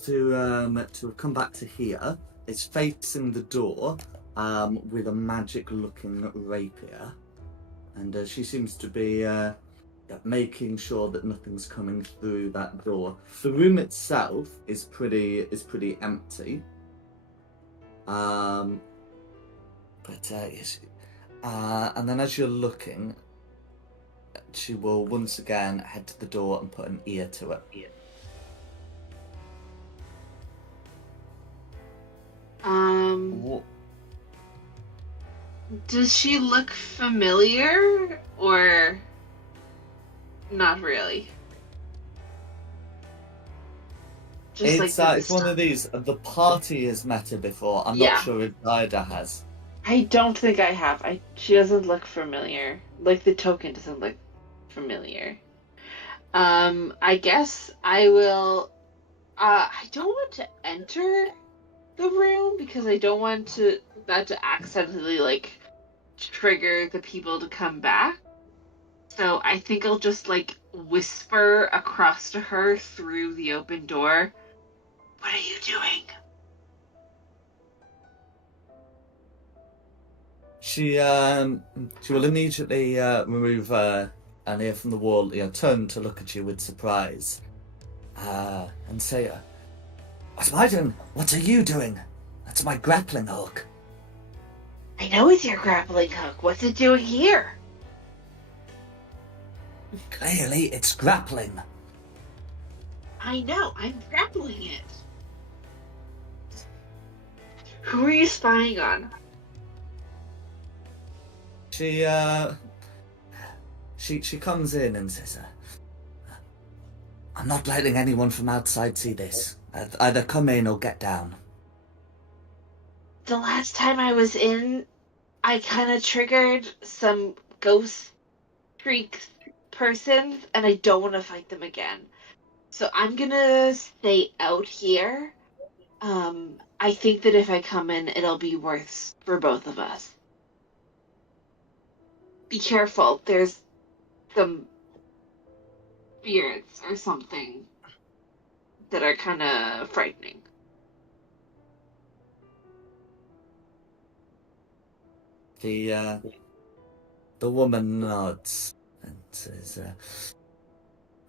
to have come back to here. It's facing the door, with a magic-looking rapier, and she seems to be making sure that nothing's coming through that door. The room itself is pretty empty. But yes, and then as you're looking, she will once again head to the door and put an ear to it. What? Does she look familiar or not really? It's one of these. The party has met her before. I'm Yeah. not sure if Ida has. I don't think I have. She doesn't look familiar. Like the token doesn't look familiar. I guess I will. I don't want to enter the room because I don't want that to accidentally like trigger the people to come back. So I think I'll just like whisper across to her through the open door. What are you doing? She will immediately remove an ear from the wall, turn to look at you with surprise, and say, "What am I doing? What are you doing? That's my grappling hook." I know it's your grappling hook. What's it doing here? Clearly, it's grappling. I know. I'm grappling it. Who are you spying on? She comes in and says, "I'm not letting anyone from outside see this. Either come in or get down." The last time I was in, I kind of triggered some ghost freak persons, and I don't want to fight them again. So I'm gonna stay out here. I think that if I come in, it'll be worse for both of us. Be careful. There's some spirits or something that are kind of frightening. The woman nods and says,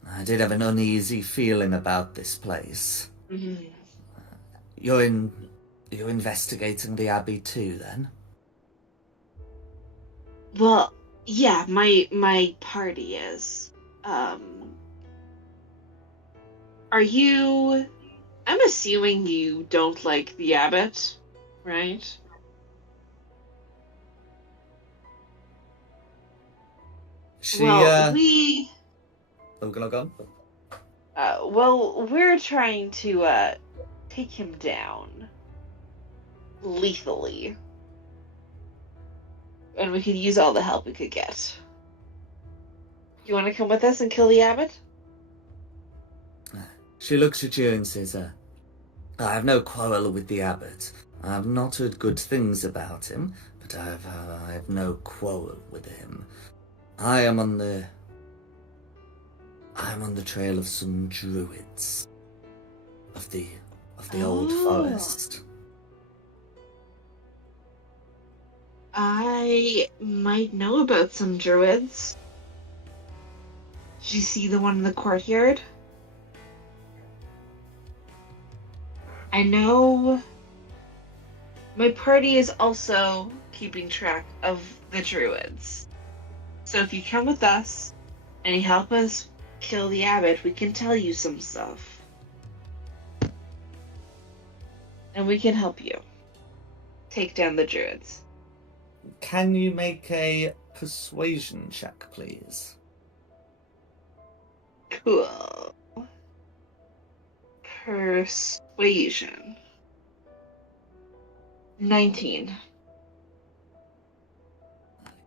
"I did have an uneasy feeling about this place. Mm-hmm. You're in You're investigating the Abbey too, then? Well, yeah, my party is. Are you? I'm assuming you don't like the abbot, right? She, we. Oh, go on. Well, we're trying to take him down lethally, and we could use all the help we could get. You want to come with us and kill the abbot? She looks at you and says, I have no quarrel with the abbot. I have not heard good things about him, but I have no quarrel with him. I am on the trail of some druids of the old forest. I might know about some druids. Did you see the one in the courtyard? I know my party is also keeping track of the druids. So if you come with us and you help us kill the abbot, we can tell you some stuff. And we can help you take down the druids. Can you make a persuasion check, please? Cool. Persuasion. 19.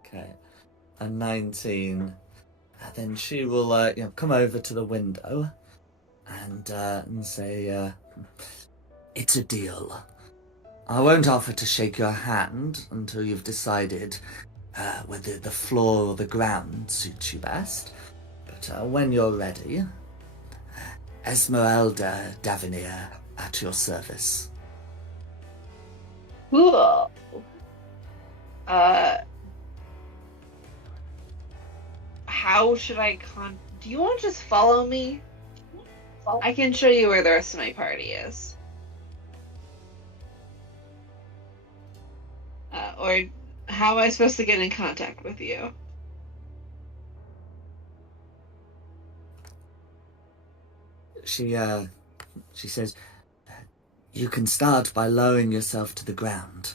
Okay. A 19. Then she will come over to the window and say, it's a deal. I won't offer to shake your hand until you've decided whether the floor or the ground suits you best. But when you're ready, Esmeralda Davinier at your service. Cool. How should I do you want to just follow me? I can show you where the rest of my party is. Or how am I supposed to get in contact with you? She says, you can start by lowering yourself to the ground.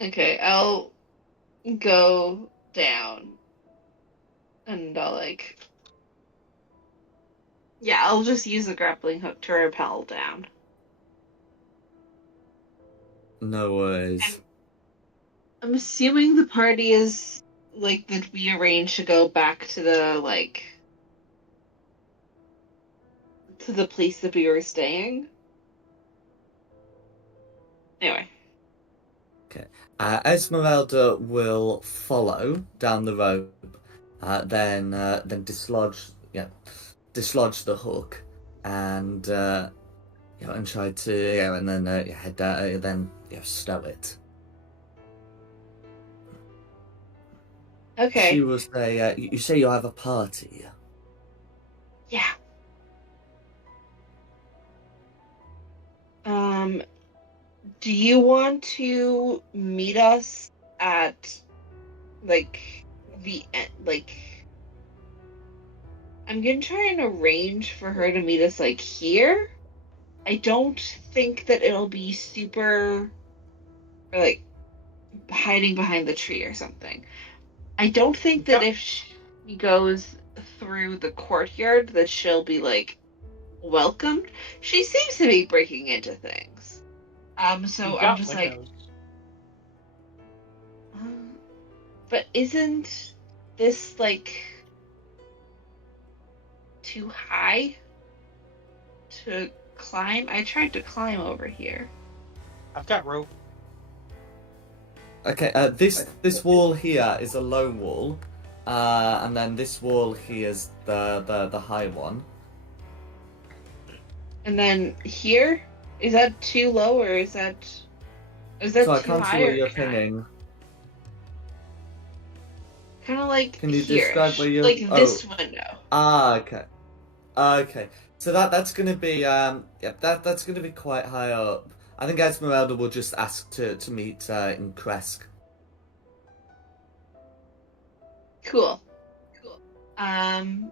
Okay, I'll go down. And I'll just use the grappling hook to rappel down. No worries. I'm assuming the party is that we arranged to go back to the to the place that we were staying. Anyway. Okay. Esmeralda will follow down the road, then dislodge the hook, and and try to and then head down, then stow it. Okay. She will say, you say you have a party. Yeah. Do you want to meet us at the end? I'm gonna try and arrange for her to meet us here. I don't think that it'll be super or hiding behind the tree or something. I don't think that if she goes through the courtyard that she'll be welcomed. She seems to be breaking into things. So I'm just but isn't this too high to climb? I tried to climb over here. I've got rope. Okay, this wall here is a low wall, and then this wall here is the high one. And then here, is that too low or is that So too I can't high? see what you're pinging. Kind of Can you here, describe where you're? this window. Ah, okay. Okay. So that's going to be that's going to be quite high up. I think Esmeralda will just ask to meet in Kresk. Cool. And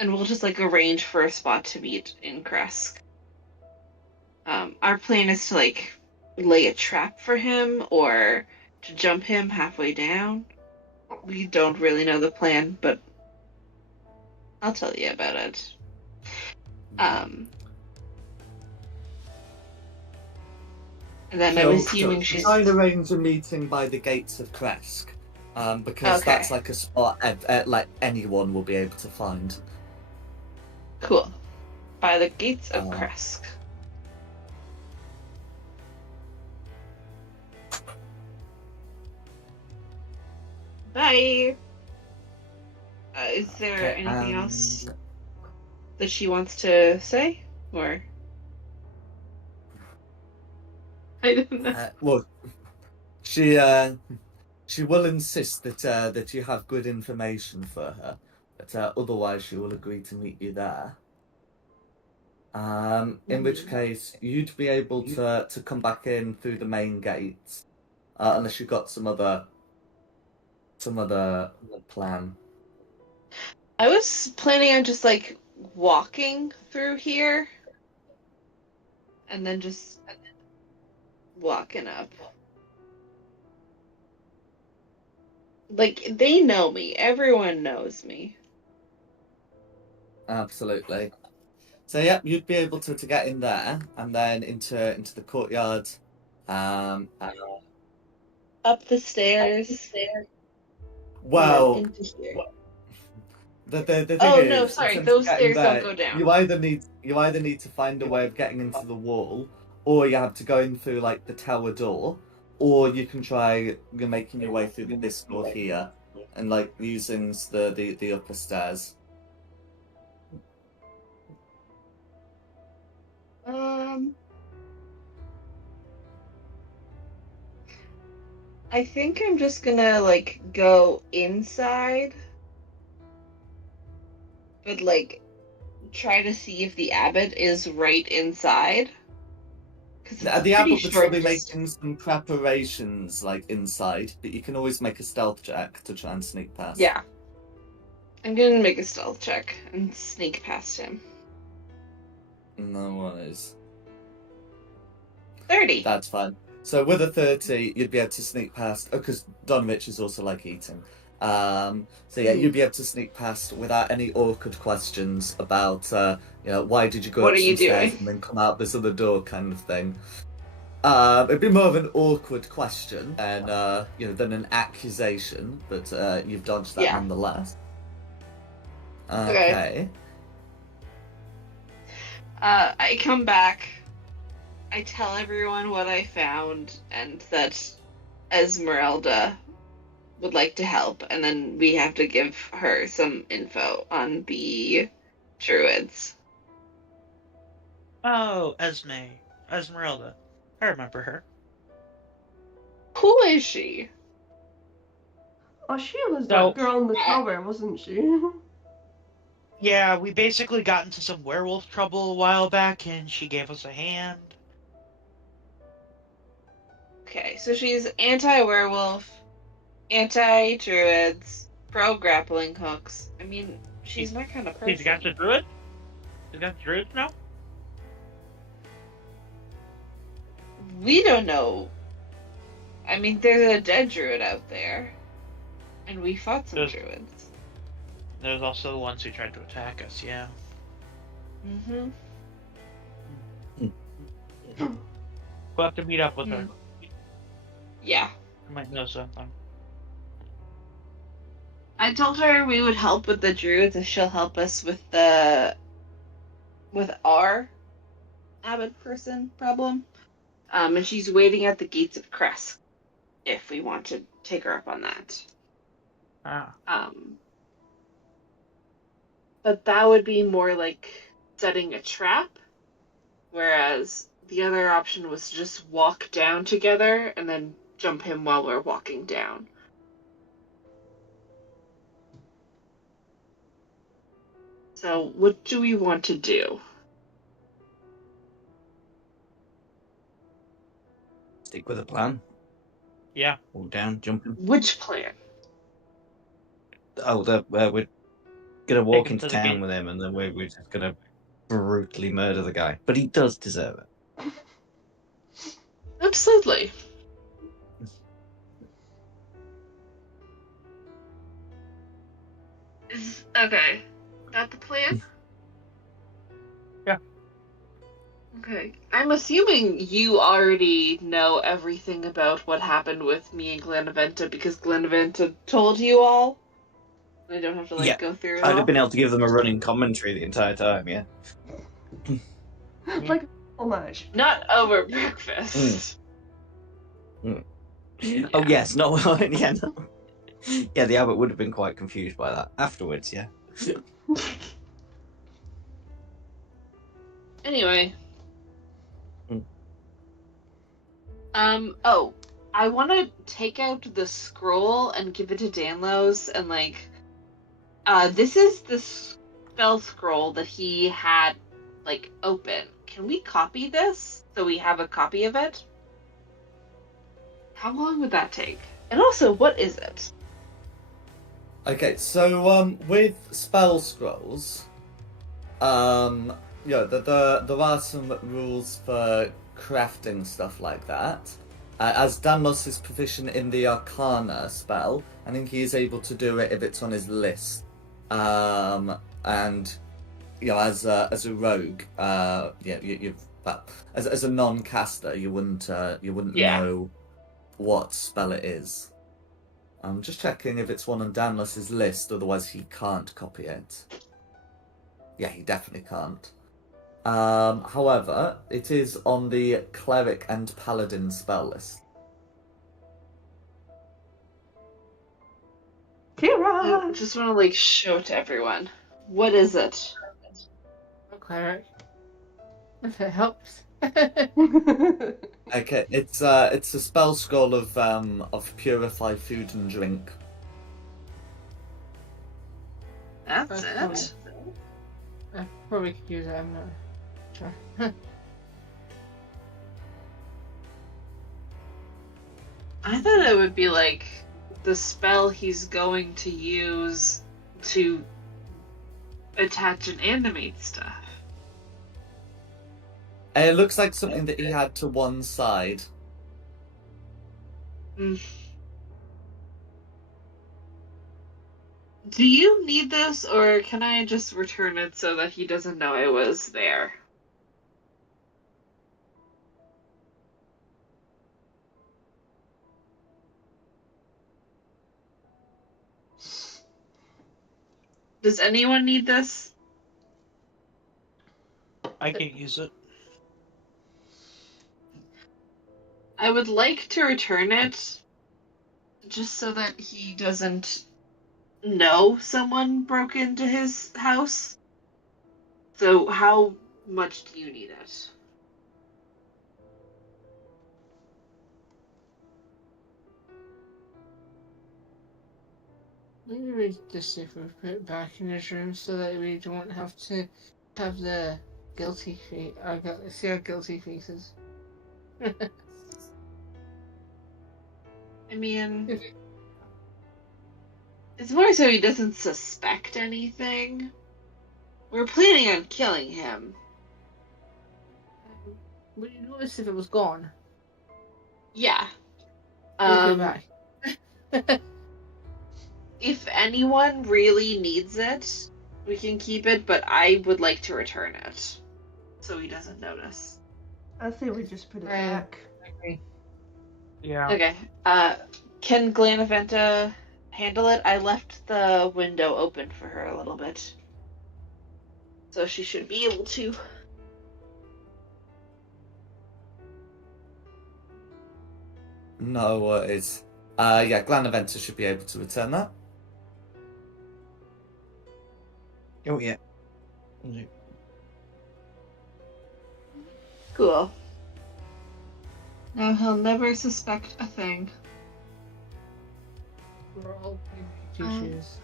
we'll just like arrange for a spot to meet in Kresk. Our plan is to like lay a trap for him or to jump him halfway down. We don't really know the plan, but I'll tell you about it. And then I'm assuming she's trying to arrange a meeting by the gates of Kresk, because that's like a spot like anyone will be able to find. Cool. By the gates of Kresk. Bye. Is there anything else that she wants to say, or? I don't know. Well, she will insist that you have good information for her, but otherwise she will agree to meet you there. In which case you'd be able to come back in through the main gates, unless you've got some other plan. I was planning on just like walking through here, and then just walking up. Like, they know me. Everyone knows me. Absolutely. So yeah, you'd be able to get in there and then into the courtyard. Up the stairs. Well, into here. the thing Oh is, no, in sorry, terms those of getting stairs there, don't go down. You either need to find a way of getting into the wall, or you have to go in through like the tower door, or you can try making your way through this door here, and like using the upper stairs. I think I'm just gonna like go inside, but like try to see if the abbot is right inside. The abbot would still be making some preparations like inside, but you can always make a stealth check to try and sneak past. Yeah. I'm gonna make a stealth check and sneak past him. No worries. 30. That's fine. So with a 30, you'd be able to sneak past. Oh, because Donovich is also like eating. So yeah, you'd be able to sneak past without any awkward questions about, why did you go What up are you some stairs doing? and then come out this other door kind of thing. It'd be more of an awkward question and than an accusation, but you've dodged that nonetheless. Okay. I come back. I tell everyone what I found and that Esmeralda would like to help, and then we have to give her some info on the druids. Oh, Esmeralda. I remember her. Who is she? Oh, she was that girl in the tower, wasn't she? Yeah, we basically got into some werewolf trouble a while back, and she gave us a hand. Okay, so she's anti-werewolf, anti-druids, pro-grappling hooks. I mean, she's my kind of person. She's got the druid? She's got the druids now? We don't know. I mean, there's a dead druid out there. And we fought some druids. There's also the ones who tried to attack us, yeah. Mm-hmm. We'll have to meet up with her. Yeah. I might know something. I told her we would help with the druids if she'll help us with our abbot person problem. And she's waiting at the gates of Kresk if we want to take her up on that. But that would be more like setting a trap, whereas the other option was to just walk down together and then jump him while we're walking down. So, what do we want to do? Stick with a plan. Yeah. Walk down, jump in. Which plan? Oh, we're gonna walk him into to the town gate. with him, and then we're just gonna brutally murder the guy. But he does deserve it. Absolutely. Okay. That the plan? Yeah. Okay. I'm assuming you already know everything about what happened with me and Glenaventa because Glenaventa told you all. I don't have to Yeah. go through it I'd all. have been able to give them a running commentary the entire time. Yeah. Like homage. Not over breakfast. Oh yes, no, yeah, no. Yeah. The abbot would have been quite confused by that afterwards. Yeah. Anyway. Mm. Oh, I want to take out the scroll and give it to Danlos and this is the spell scroll that he had open. Can we copy this so we have a copy of it? How long would that take? And also, what is it? Okay, so with spell scrolls, there are some rules for crafting stuff like that. As Danlos is proficient in the Arcana spell, I think he is able to do it if it's on his list. And as a rogue, as a non-caster, you wouldn't know what spell it is. I'm just checking if it's one on Danlos's list, otherwise he can't copy it. Yeah, he definitely can't. However, it is on the Cleric and Paladin spell list. Kira! I just want to show it to everyone. What is it? Cleric. If it helps. Okay, it's a spell scroll of purify food and drink. That's That's it. I probably could use it, I'm not sure. I thought it would be the spell he's going to use to attach and animate stuff. It looks like something that he had to one side. Mm. Do you need this, or can I just return it so that he doesn't know I was there? Does anyone need this? I can use it. I would like to return it just so that he doesn't know someone broke into his house. So how much do you need it? Maybe we just see if we put it back in his room so that we don't have to have the guilty face. See our guilty faces. I mean, it's more so he doesn't suspect anything. We're planning on killing him. Would you notice if it was gone? Yeah. We'll put it back. If anyone really needs it, we can keep it, but I would like to return it. So he doesn't notice. I say we just put it Right. back. Okay. Yeah. Okay. Can Glanaventa handle it? I left the window open for her a little bit. So she should be able to. No worries. Glanaventa should be able to return that. Oh yeah. Cool. Now he'll never suspect a thing. We're all baby tissues.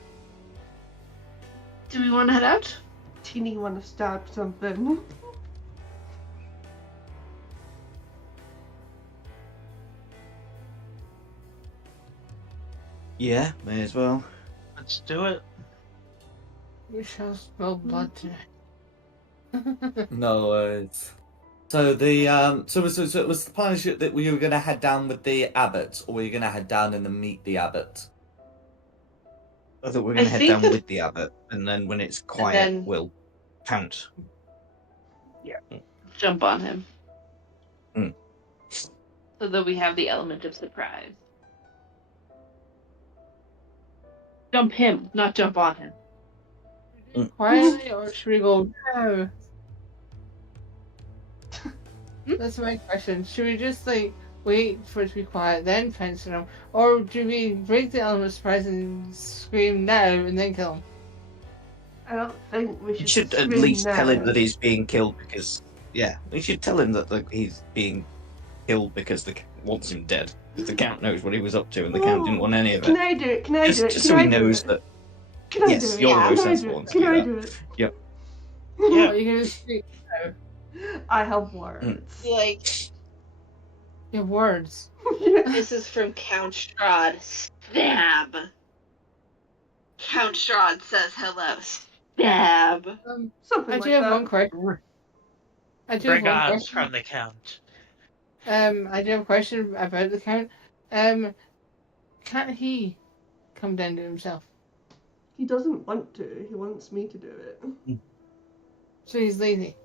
Do we want to head out? teeny want to stab something. Yeah, may as well. Let's do it. We shall smell blood tonight. No worries. So so was the plan that we were going to head down with the abbot, or were you going to head down and then meet the abbot? I thought we were I going to head think down that- with the abbot, and then when it's quiet, then- we'll pounce. Jump on him. Mm. So that we have the element of surprise. Jump him, not jump on him. Quietly, or should we go no? That's my question. Should we just like wait for it to be quiet, then fence him, or do we break the element of surprise and scream now and then kill him? I don't think we We should. should at scream least now. tell him that he's being killed because, yeah, we should tell him that he's being killed because the Count wants him dead. Because the Count knows what he was up to, and the Count didn't want any of Can it. I do it? Can I do it? Just Can so I he do knows it? that. Can I Yes, do it? you're the Can most I do sensible it? one to Can do I that. do it? Yep. Are you gonna speak? I have words. Like, Your words. this is from Count Straud. Stab. Count Straud says hello. Stab. Something I like do have that. one question. I do have Bring one on question. from the Count. I do have a question about the Count. Can't he come down to himself? He doesn't want to. He wants me to do it. So he's lazy.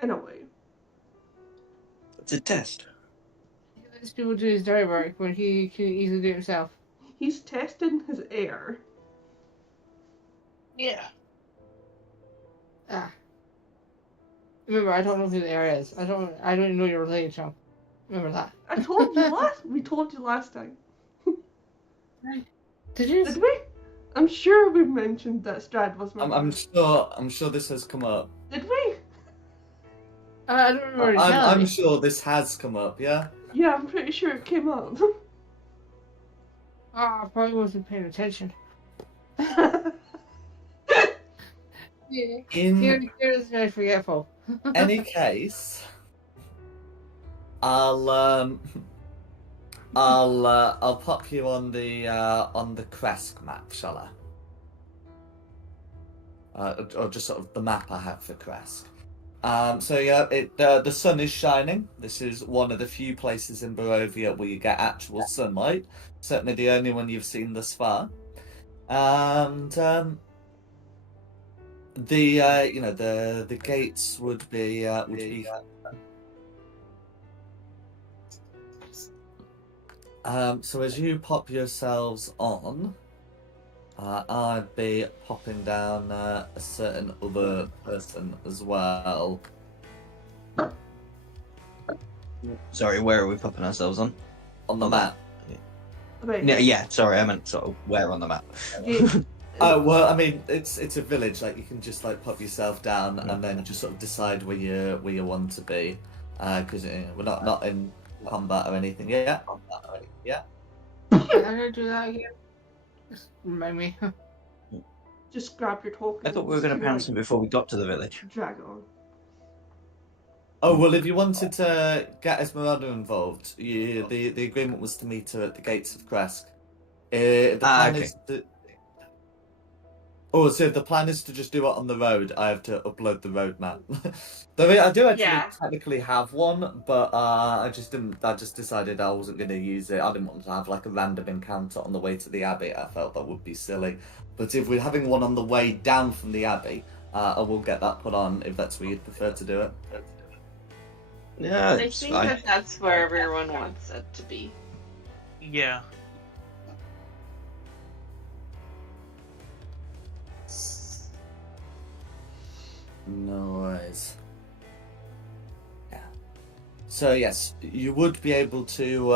In a way. It's a test. He lets people do his dirty work when he can easily do it himself. He's testing his air. Yeah. Ah. Remember, I don't know who the heir is. I don't even know you're related to him. Remember that. I told you last. We told you last time. Did you? Did we? I'm sure we mentioned that Straud was my I'm brother. I'm sure this has come up. Did we? I don't remember you telling I'm me. sure this has come up. Yeah. Yeah, I'm pretty sure it came up. I probably wasn't paying attention. Yeah. In You're very forgetful. any case, I'll pop you on the Kresk map, shall I? Or just sort of the map I have for Kresk. So yeah, the sun is shining. This is one of the few places in Barovia where you get actual sunlight. Certainly the only one you've seen thus far. And the gates would be so as you pop yourselves on, I'd be popping down a certain other person as well. Sorry, where are we popping ourselves on? On the map. Right. Yeah, sorry, I meant sort of where on the map. Oh well, I mean it's a village. Like you can just like pop yourself down and then just sort of decide where you want to be, because we're not in combat or anything. Yeah. Yeah. I'm gonna do that again. Just remind me. Just grab your token. I thought we were going to pounce him before we got to the village. Drag on. Oh well, if you wanted to get Esmeralda involved, the agreement was to meet her at the gates of Kresk. The plan okay. is to. Oh, so if the plan is to just do it on the road, I have to upload the road map. Though I do actually Yeah. technically have one, but I just didn't. I just decided I wasn't going to use it. I didn't want to have like a random encounter on the way to the abbey. I felt that would be silly. But if we're having one on the way down from the abbey, I will get that put on if that's where you'd prefer to do it. Yeah, I it's think fine. that's where everyone wants it to be. Yeah. No worries. Yeah. So yes, you would be able to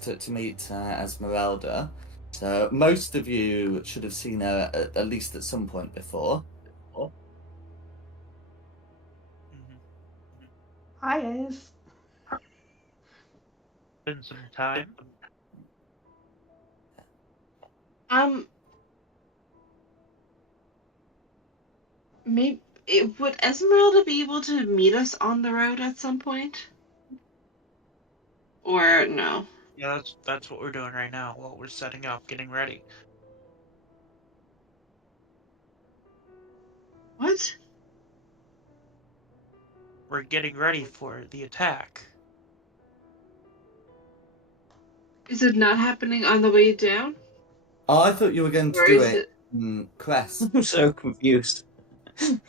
to meet Esmeralda. So most of you should have seen her at least at some point before. Mhm. Hi, Ez. Been some time. maybe would Esmeralda be able to meet us on the road at some point? Or no? Yeah, that's what we're doing right now. While we're setting up, getting ready. What? We're getting ready for the attack. Is it not happening on the way down? Oh, I thought you were going to Or do is it in Crest. I'm so confused. The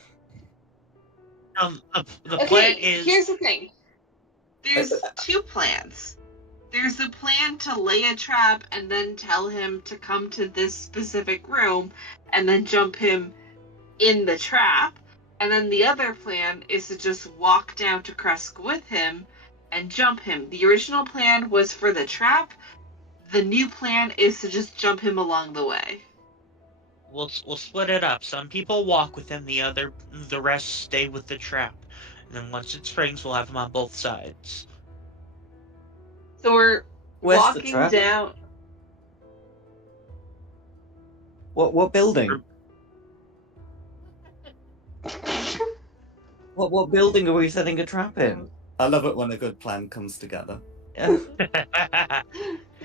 Okay, plan is here's the thing. There's two plans. There's a plan to lay a trap and then tell him to come to this specific room and then jump him in the trap. And then the other plan is to just walk down to Kresk with him and jump him. The original plan was for the trap. The new plan is to just jump him along the way. we'll split it up. Some people walk with him, the rest stay with the trap. And then once it springs, we'll have them on both sides. So we're Where's the walking trap? down. What building? What building are we setting a trap in? I love it when a good plan comes together. Yeah.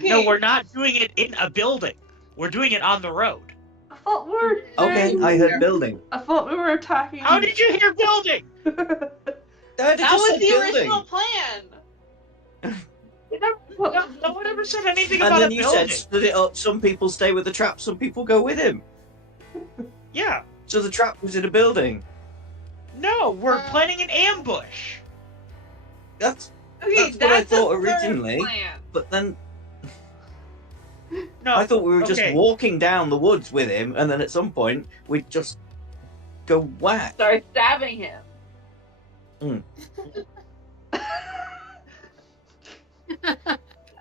No, we're not doing it in a building. We're doing it on the road. I thought we were. Okay, I heard building. I thought we were attacking. How did you hear building? That That was the original plan. No one ever said anything And about then a you building. said split it up. Some people stay with the trap. Some people go with him. Yeah. So the trap was in a building. No, we're planning an ambush. That's Okay, That's what I the thought third originally. plan. but then No, I thought we were just okay. walking down the woods with him, and then at some point we'd just go whack. Start stabbing him.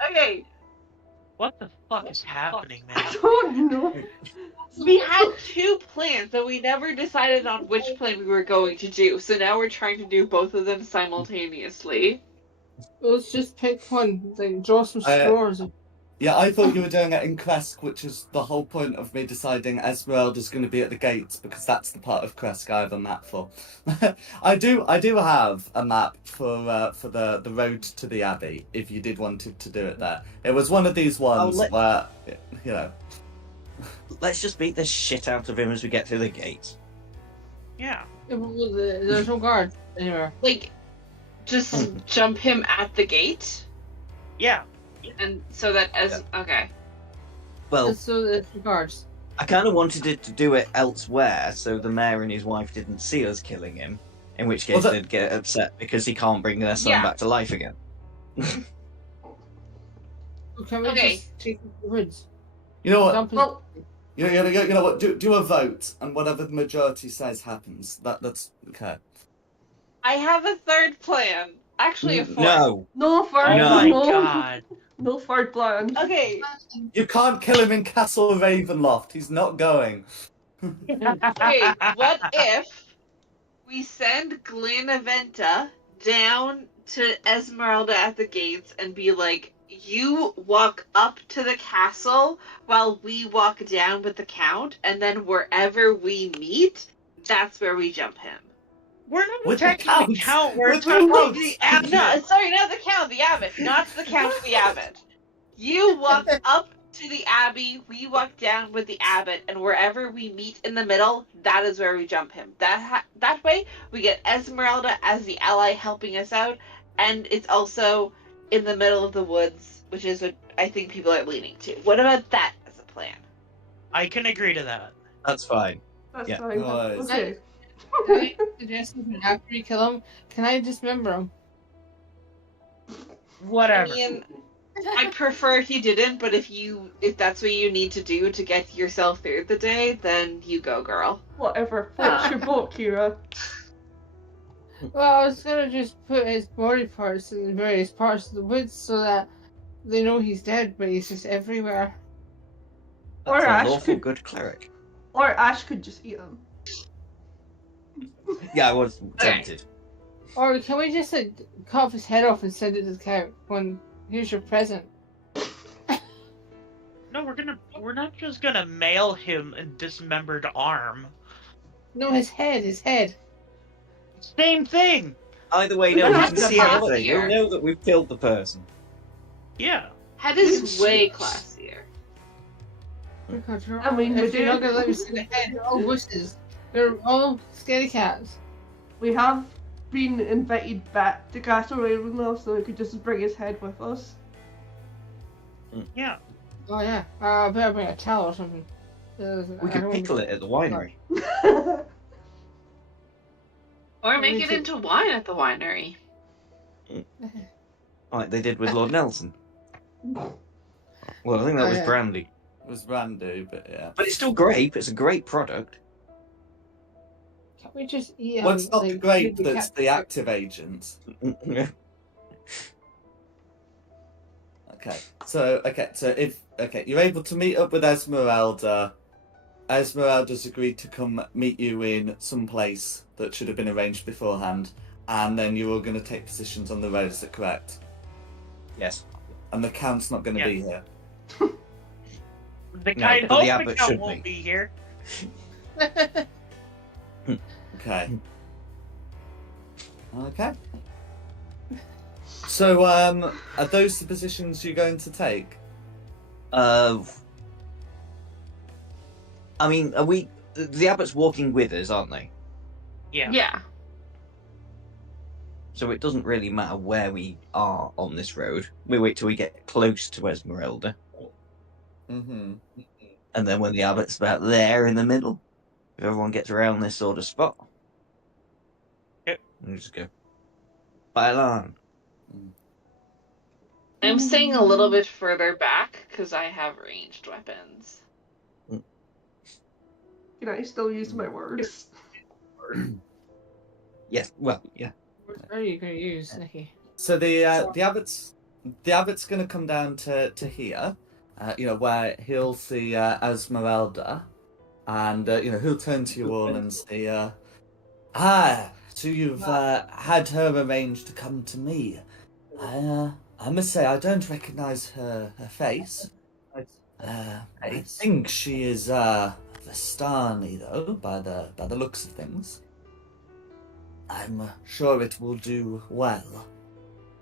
Okay, What the fuck is happening, man? I don't know. we had two plans, but we never decided on which plan we were going to do. So now we're trying to do both of them simultaneously. Let's just pick one. Like, draw some I- straws. Yeah, I thought you were doing it in Kresk, which is the whole point of me deciding Esmeralda's going to be at the gates, because that's the part of Kresk I have a map for. I do have a map for the road to the Abbey, if you did wanted to do it there. It was one of these ones where, you know... Let's just beat the shit out of him as we get through the gate. Yeah. There's no guard anywhere. Like, just jump him at the gate, Yeah. and so that okay. Well, So there's no guards. I kind of wanted it to do it elsewhere, so the mayor and his wife didn't see us killing him. In which case Well, they'd get upset because he can't bring their son Yeah. back to life again. So can we Okay. just take the woods? You know what? Jump Well, You know what? Do a vote, and whatever the majority says happens. That's okay. I have a third plan. Actually, a fourth. No, no third. Oh No. my no, god. no third plan. Okay. You can't kill him in Castle Ravenloft. He's not going. Okay. What if we send Glenaventa down to Esmeralda at the gates and be like, you walk up to the castle while we walk down with the Count, and then wherever we meet, that's where we jump him. We're not With the attacking the Count. Count. We're With the attacking Count. the No, Abbot. sorry, not the Count, the Abbot. Not the Count, the Abbot. You walk up to the Abbey, we walk down with the Abbot, and wherever we meet in the middle, that is where we jump him. That way, we get Esmeralda as the ally helping us out, and it's also in the middle of the woods, which is what I think people are leaning to. What about that as a plan? I can agree to that. that's fine. That's Yeah. fine. Right. Okay. Can I suggest something after we kill him? Can I dismember him? Whatever. I mean, I prefer if you didn't, but if that's what you need to do to get yourself through the day, then you go, girl. Whatever. Floats your boat, Kira. Well, I was gonna just put his body parts in various parts of the woods so that they know he's dead, but he's just everywhere. Or That's Ash an awful could- good cleric. Or Ash could just eat him. Yeah, I was tempted. Or can we just like cut off his head off and send it to the Count? When here's your present. No, we're not just gonna mail him a dismembered arm. No, his head. Same thing. Either way, We no, we have can the see everything. classier. We'll know that we've killed the person. Yeah. Head is way classier. Oh my God, I mean, we if you're do- not gonna let me see the head, they're all wusses. They're all scaredy cats. We have been invited back to Castle Ravenloft, so we could just bring his head with us. Yeah. Oh yeah. I better bring a towel or something. We could pickle it at the winery. Or Me make it too. into wine at the winery. Like they did with Lord Nelson. Well, I think that Oh, was yeah. brandy. It was Randu, but yeah. But it's still grape. It's a great product. Can't we just eat? Well, it's not the grape the that's cat- the active agent. Okay, so you're able to meet up with Esmeralda. Esmeralda's agreed to come meet you in some place that should have been arranged beforehand, and then you're all going to take positions on the road. Is that correct? Yes. And the Count's not going to Yeah. be here. The No, kind but the hope abbot the count should won't be. be here. Okay. Okay. So, are those the positions you're going to take? I mean, are we? The abbot's walking with us, aren't they? Yeah. Yeah. So it doesn't really matter where we are on this road. We wait till we get close to Esmeralda, Mm-hmm. and then when the abbot's about there in the middle, if everyone gets around this sort of spot, Yep. we just go. Bailan. I'm staying a little bit further back because I have ranged weapons. Can I still use my words? Yes. Well, yeah. What are you gonna use, Nikki? So the abbot's going to come down to here, where he'll see Esmeralda, and he'll turn to you all and say, so you've had her arranged to come to me. I must say I don't recognise her face. I think she is Vistani though, by the looks of things. I'm sure it will do well.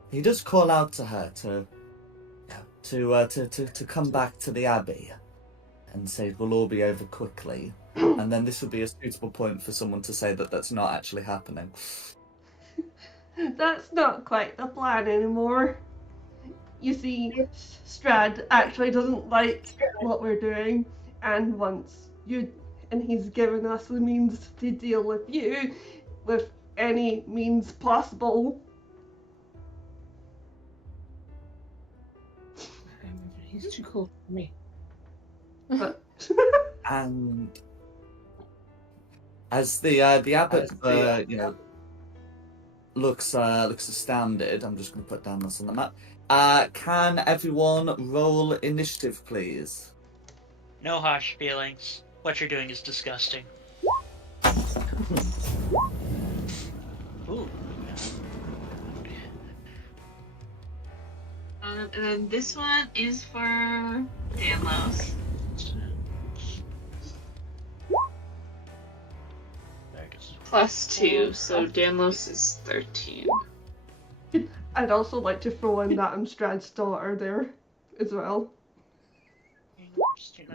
He does call out to her to come back to the abbey, and say it will all be over quickly. And then this would be a suitable point for someone to say that that's not actually happening. That's not quite the plan anymore. You see, Straud actually doesn't like what we're doing, and he's given us the means to deal with you with any means possible. He's too cool for me. But And as the abbot, looks astounded. I'm just going to put down this on the map. Can everyone roll initiative, please? No harsh feelings. What you're doing is disgusting. Ooh. And then this one is for Danlos. +2, so Danlos is 13. I'd also like to throw in that I'm Straud's daughter there as well.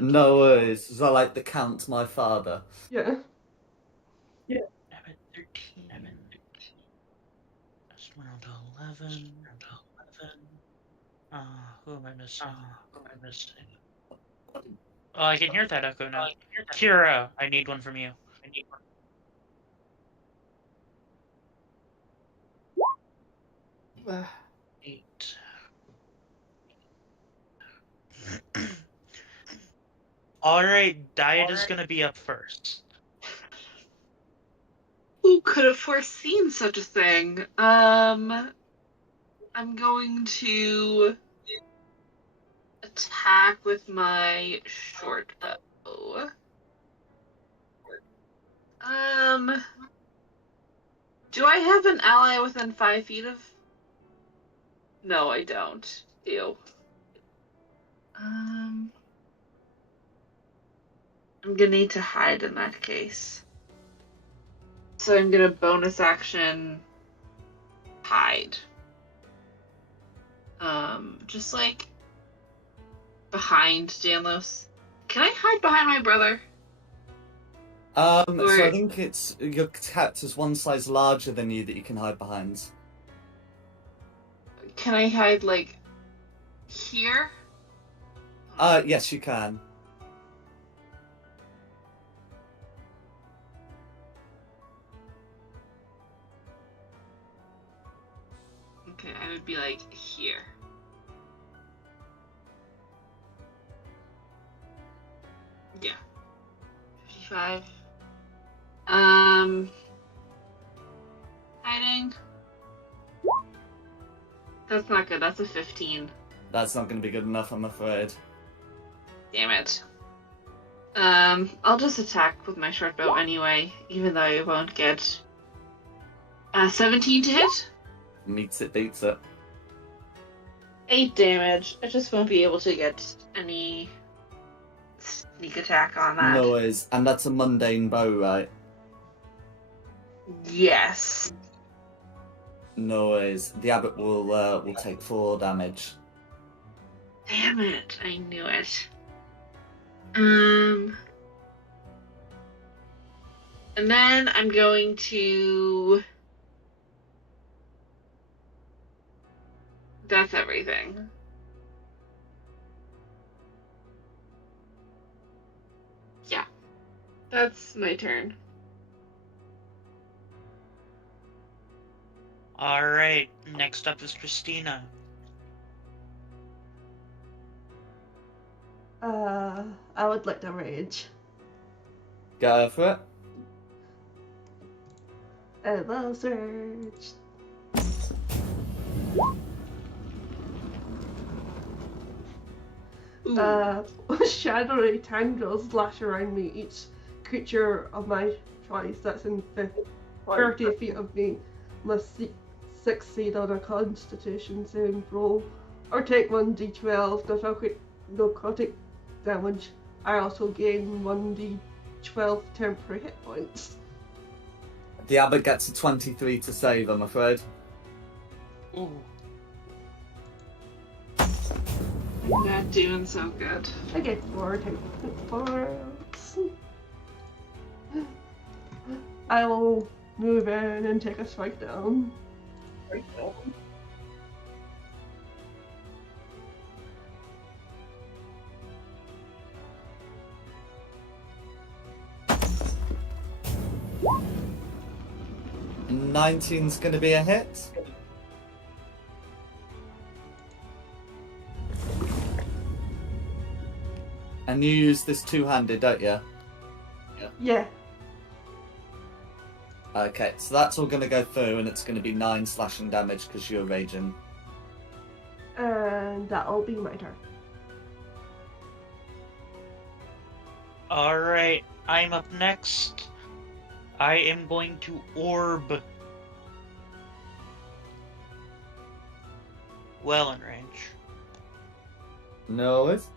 No worries. So like the Count, my father. Yeah. I'm at 13. That's 1 to 11. Who am I missing? Oh, I can hear that echo now. Kira, I need one from you. 8. Alright, Diet is gonna be up first. Who could have foreseen such a thing? I'm going to attack with my short bow. Do I have an ally within 5 feet of? No, I don't. Ew. I'm gonna need to hide in that case. So I'm gonna bonus action hide. Just like behind Danlos. Can I hide behind my brother? So I think it's your cat is one size larger than you that you can hide behind. Can I hide like here? Yes, you can. Okay, I would be like here. Yeah. 55. Hiding. That's not good. That's a 15. That's not going to be good enough, I'm afraid. Damn it. I'll just attack with my short bow anyway, even though I won't get 17 to hit. Meets it, beats it. 8 damage. I just won't be able to get any sneak attack on that. No worries. And that's a mundane bow, right? Yes. No worries. The abbot will take 4 damage. Damn it. I knew it. And then I'm going to... That's everything. Yeah. That's my turn. Alright, next up is Christina. I would like to rage. Go for it. A little surge. Shadowy tendrils lash around me. Each creature of my choice that's in 30 feet of me must succeed on a Constitution saving throw or take 1d12 necrotic damage. I also gain 1d12 temporary hit points. The abbot gets a 23 to save, I'm afraid. Ooh. Not doing so good. I get 4 hit points. I will move in and take a strike down. And 19's going to be a hit. And you use this two-handed, don't you? Yeah. Okay, so that's all going to go through, and it's going to be 9 slashing damage because you're raging. And that'll be my turn. Alright, I'm up next. I am going to orb. Well in range. No worries.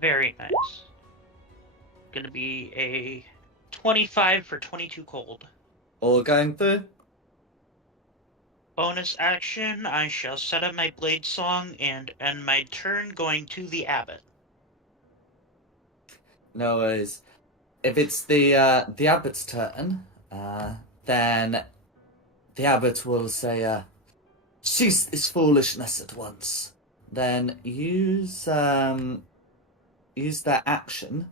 Very nice. Gonna be a 25 for 22 cold. All going through. Bonus action, I shall set up my blade song and end my turn going to the abbot. No worries. If it's the abbot's turn, then the abbot will say, "Cease this foolishness at once." Then use their action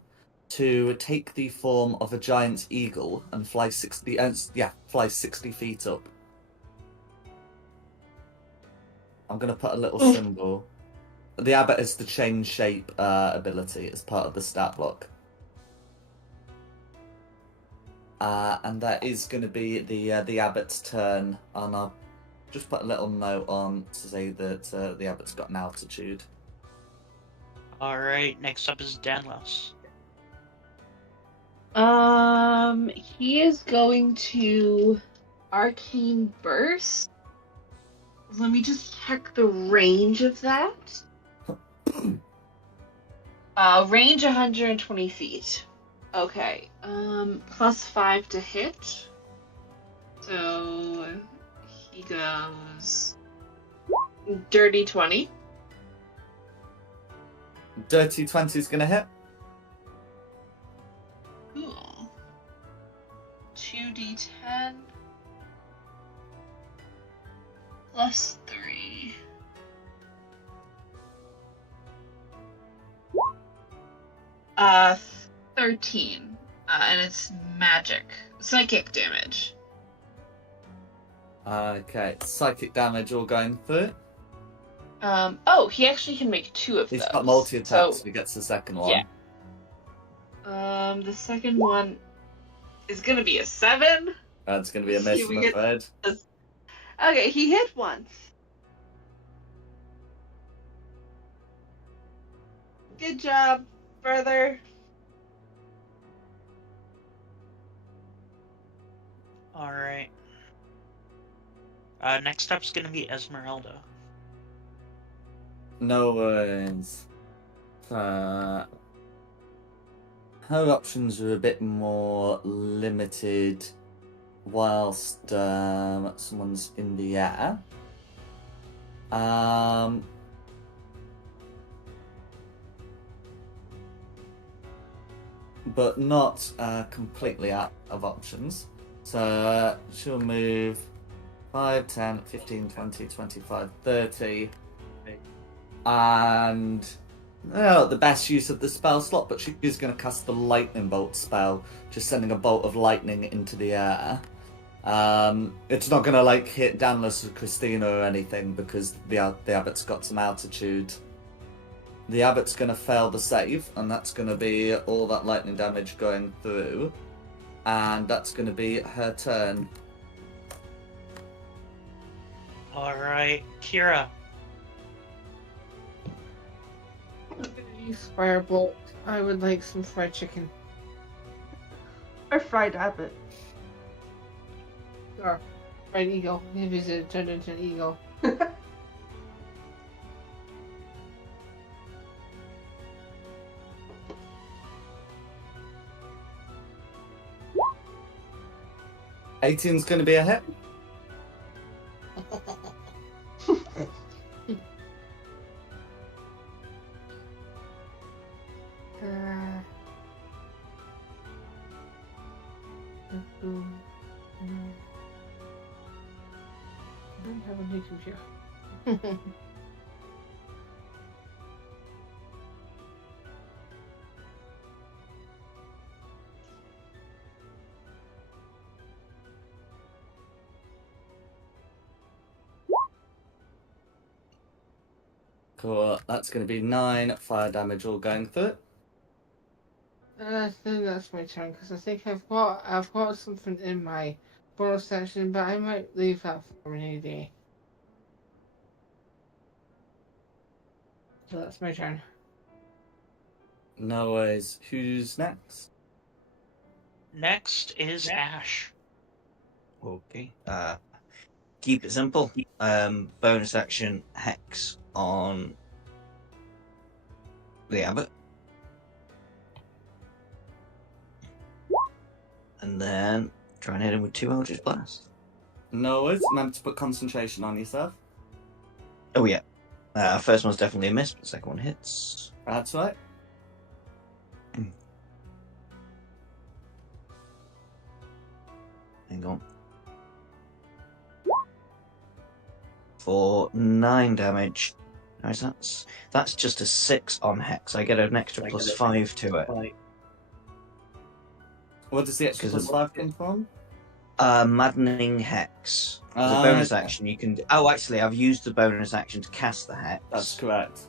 to take the form of a giant eagle and fly 60 feet up. I'm gonna put a little symbol. The abbot has the change shape ability as part of the stat block. And that is going to be the abbot's turn, and I'll just put a little note on to say that the abbot's got an altitude. Alright, next up is Danlos. He is going to Arcane Burst. Let me just check the range of that. Range 120 feet. Okay. +5 to hit. So he goes dirty 20. Dirty 20 is going to hit. Cool. 2d10 +3. 13. And it's magic. Psychic damage. Okay, psychic damage all going through. Oh, he actually can make 2 of He's those. got multi-attack, so So, he gets the second one. yeah. The second one is gonna be a 7. That's going to be a miss, Here we I'm get- afraid. Okay, he hit once. Good job, brother. Alright. Next up's gonna be Esmeralda. No worries. Her options are a bit more limited whilst someone's in the air. But not completely out of options. So she'll move 5, 10, 15, 20, 25, 30. And the best use of the spell slot, but she's going to cast the lightning bolt spell, just sending a bolt of lightning into the air. It's not going to like hit Danless or Christina or anything because the abbot's got some altitude. The abbot's going to fail the save, and that's going to be all that lightning damage going through, and that's going to be her turn. Alright, Kira. Use firebolt. I would like some fried chicken. Or fried rabbit. Or fried eagle. Maybe it's turned into an eagle. 18's going to be a hit. I don't have a new computer. Cool. That's going to be 9 fire damage all going through it. I think that's my turn because I think I've got something in my bonus section, but I might leave that for another day. So that's my turn. No worries. Who's next? Next is Ash. Okay. Keep it simple. Bonus action hex on the abbot. And then try and hit him with 2 Eldritch Blast. No worries. Remember to put concentration on yourself. Oh yeah. First one's definitely a miss, but the second one hits. That's right. Hang on. For 9 damage. Nice, that's just a 6 on hex. I get an extra +5 to it. What does the extra Because +5 come from? Maddening Hex. As a bonus action, you can. Oh, actually, I've used the bonus action to cast the hex. That's correct.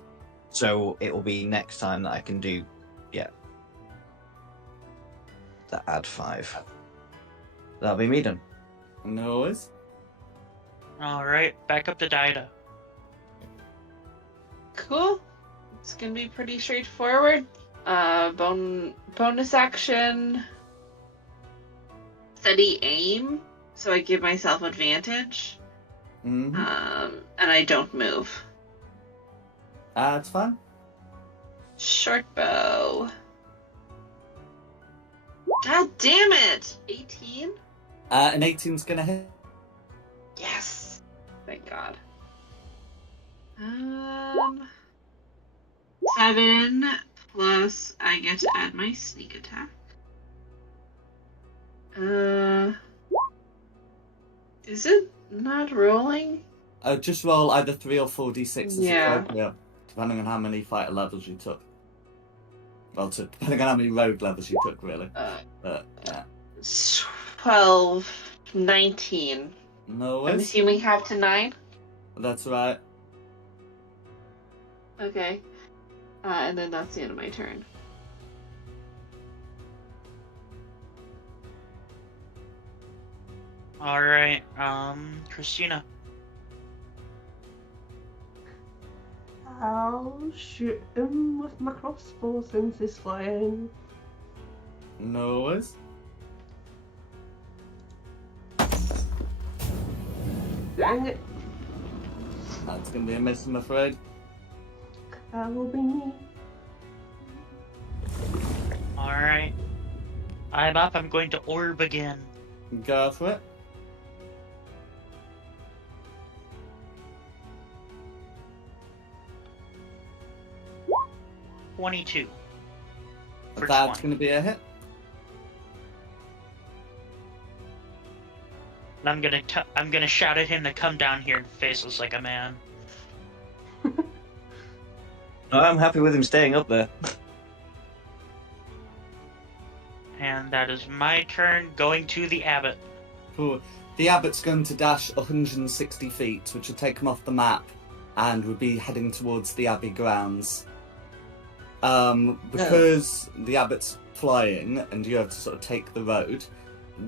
So it will be next time that I can do. Yeah. That add 5. That'll be me done. No worries. Alright, back up to Daida. Cool. It's gonna be pretty straightforward. Bonus action. Steady aim, so I give myself advantage. Mm-hmm. And I don't move. That's fine. Short bow. God damn it! 18? An 18's gonna hit. Yes. Thank God. 7 plus I get to add my sneak attack. Is it not rolling? Just roll either 3 or 4d6 as Yeah. appropriate, depending on how many fighter levels you took. Well, depending on how many rogue levels you took, really. But yeah. 12, 19. No I'm worries. assuming half to 9. That's right. Okay. And then that's the end of my turn. All right, Christina. I'll shoot him with my crossbow since he's flying. No worries. Dang it. That's gonna be a miss, I'm afraid. That will be me. All right, I'm up. I'm going to orb again. Go for it. $22. For That's 20. gonna be a hit. And I'm gonna shout at him to come down here and face us like a man. I'm happy with him staying up there. And that is my turn, going to the abbot. Cool. The abbot's going to dash 160 feet, which will take him off the map, and would be heading towards the abbey grounds. Because the abbot's flying, and you have to sort of take the road,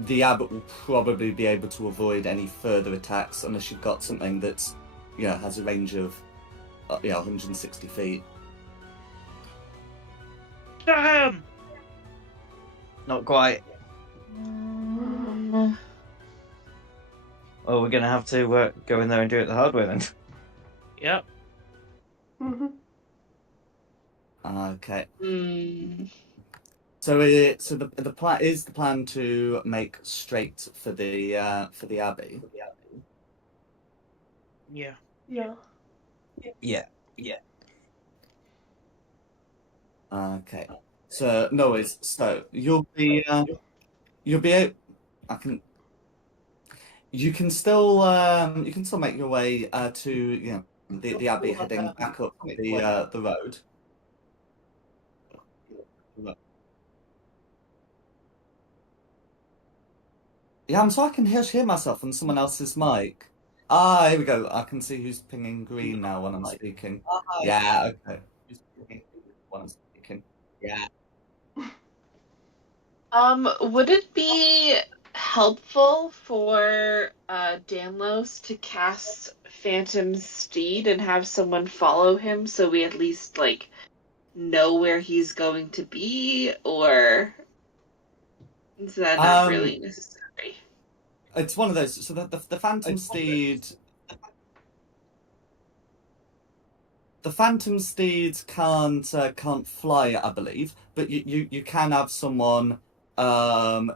the abbot will probably be able to avoid any further attacks unless you've got something that's, has a range of, 160 feet. Damn! Not quite. Oh, we're gonna have to go in there and do it the hard way then. Yep. Okay. Hmm. So the plan to make straight for the abbey. Yeah. Yeah. Yeah. Okay. So no worries. So you'll be you can still make your way to the abbey heading back up the road. Yeah, so I can hear myself on someone else's mic. Ah, here we go. I can see who's pinging green now when I'm speaking. Yeah, okay. Who's pinging green when I'm speaking? Yeah. Would it be helpful for Danlos to cast Phantom Steed and have someone follow him so we at least know where he's going to be, or is that not really necessary? It's one of those. So the Phantom Steed. The Phantom Steed can't fly, I believe, but you can have someone who'd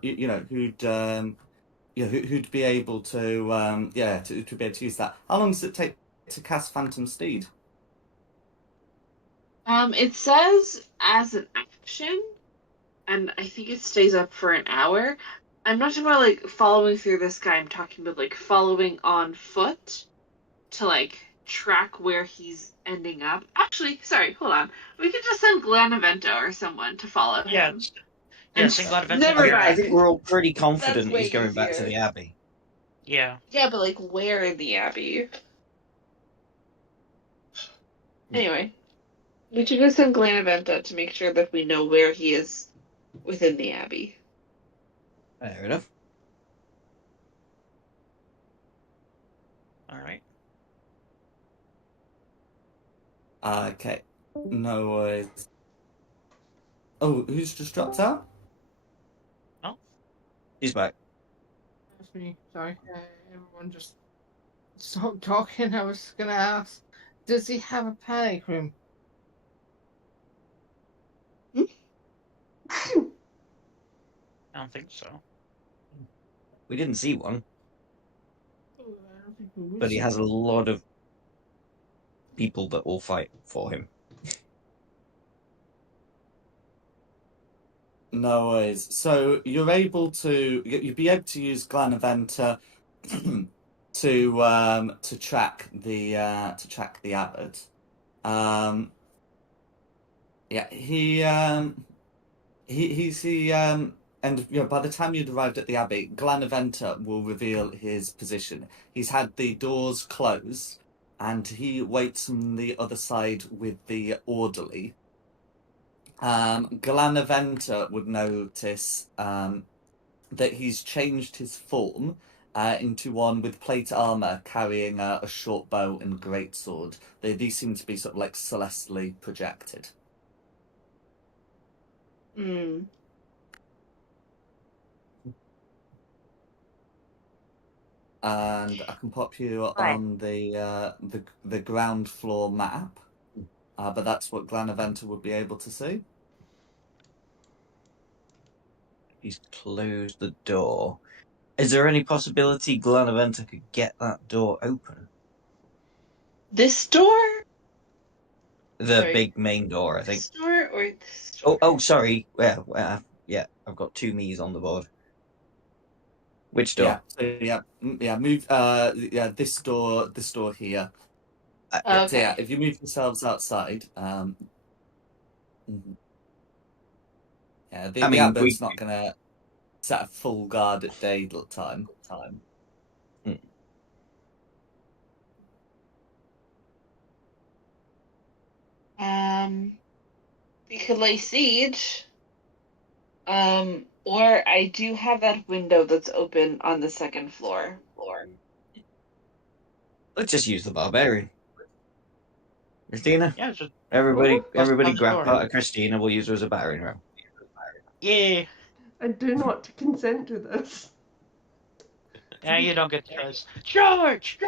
be able to to be able to use that. How long does it take to cast Phantom Steed? It says as an action, and I think it stays up for an hour. I'm not talking about following through this guy. I'm talking about following on foot to track where he's ending up. Actually, sorry, hold on. We could just send Glanavento or someone to follow him. Yeah, sing Glanavento. Never I mind. think we're all pretty confident That's he's way going back to easier. the abbey. Yeah. Yeah, but where in the abbey? Anyway, we should go send Glanavento to make sure that we know where he is within the abbey. Fair enough. All right. Okay. No worries. Oh, who's just dropped out? He's back. That's me. Sorry. Everyone just stop talking. I was gonna ask, does he have a panic room? I don't think so. We didn't see one, I don't think we would but he see has a one. lot of people that will fight for him. No worries. So you're able to you'd be able to use Glanaventa to track the abbot. Yeah, he and by the time you'd arrived at the abbey, Glanaventa will reveal his position. He's had the doors closed, and he waits on the other side with the orderly. Glanaventa would notice that he's changed his form into one with plate armor, carrying a short bow and greatsword. These seem to be sort of like celestially projected. Hmm. And I can pop you on the ground floor map, but that's what Glanaventa would be able to see. He's closed the door. Is there any possibility Glanaventa could get that door open? This door? The Sorry. big main door, I think. This door or this door? Oh, sorry. Yeah, I've got two me's on the board. Which door? Yeah, so move. This door here. Okay. So yeah, if you move yourselves outside, yeah, the abbot's not gonna set a full guard at daytime. We could lay siege. Or I do have that window that's open on the second floor. Let's just use the barbarian. Christina? Yeah, just Everybody down the grab door. part of Christina. We'll use her as a battering ram. Yeah. I do not consent to this. Yeah, you don't get choice. George!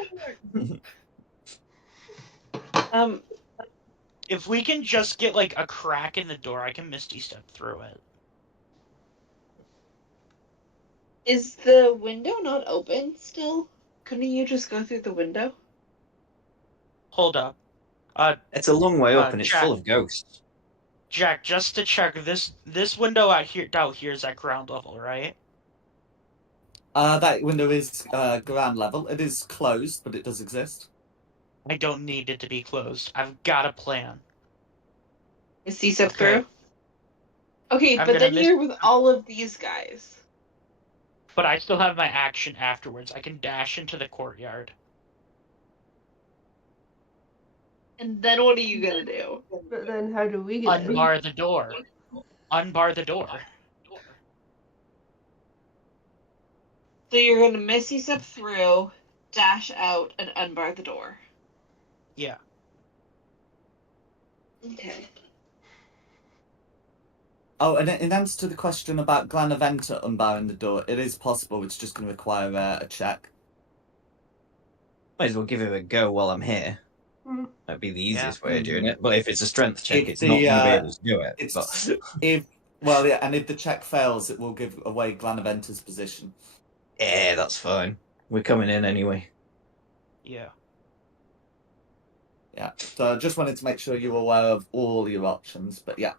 If we can just get like a crack in the door, I can Misty Step through it. Is the window not open still? Couldn't you just go through the window? Hold up. It's a long way up and it's Jack. full of ghosts. Jack, just to check, this window out here is at ground level, right? That window is ground level. It is closed, but it does exist. I don't need it to be closed. I've got a plan. Is he step Okay. through? Okay, I'm but gonna then you're with all of these guys. But I still have my action afterwards. I can dash into the courtyard. And then what are you gonna do? But then how do we get in? Unbar the door. Unbar the door. So you're gonna Misty Step through, dash out, and unbar the door. Yeah. Okay. Oh, and in answer to the question about Glanaventa unbarring the door, it is possible. It's just going to require a check. Might as well give it a go while I'm here. Mm. That'd be the easiest way of doing it. But if it's a strength check, If it's the, not going to be able to do it. It's But and if the check fails, it will give away Glanaventa's position. yeah, that's fine. We're coming in anyway. Yeah. Yeah. So I just wanted to make sure you were aware of all your options, but yeah.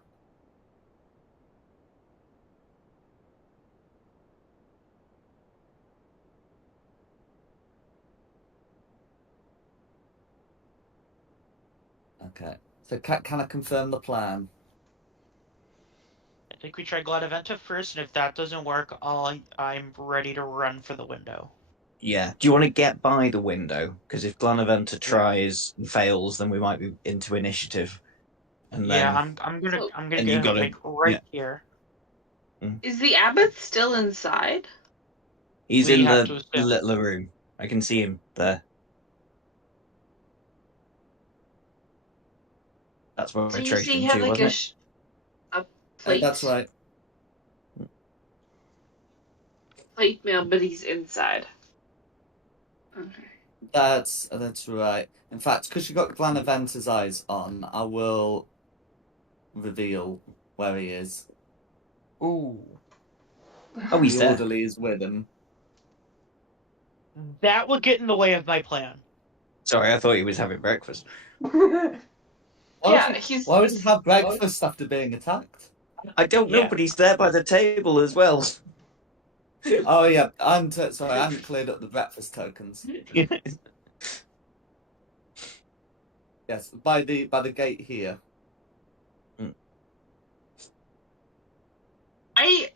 Okay. So can I confirm the plan? I think we try Gladaventa first, and if that doesn't work, I'm ready to run for the window. Yeah. Do you want to get by the window? Because if Glanaventa tries and fails, then we might be into initiative. And Yeah, then I'm gonna and get you him gotta- like right yeah. here. Is the abbot still inside? he's We in have to the assume. little room. I can see him there. That's where So I you traced see him he had to, like wasn't a plate. That's right. Plate mail, but he's inside. Okay. That's right. In fact, because you got Glanaventa's eyes on, I will reveal where he is. Ooh. Oh, he's The there. orderly is with him. That would get in the way of my plan. Sorry, I thought he was having breakfast. Why Yeah, would why would he have breakfast after being attacked? I don't know, Yeah. but he's there by the table as well. Oh yeah, sorry, I haven't cleared up the breakfast tokens. Yes, by the gate here.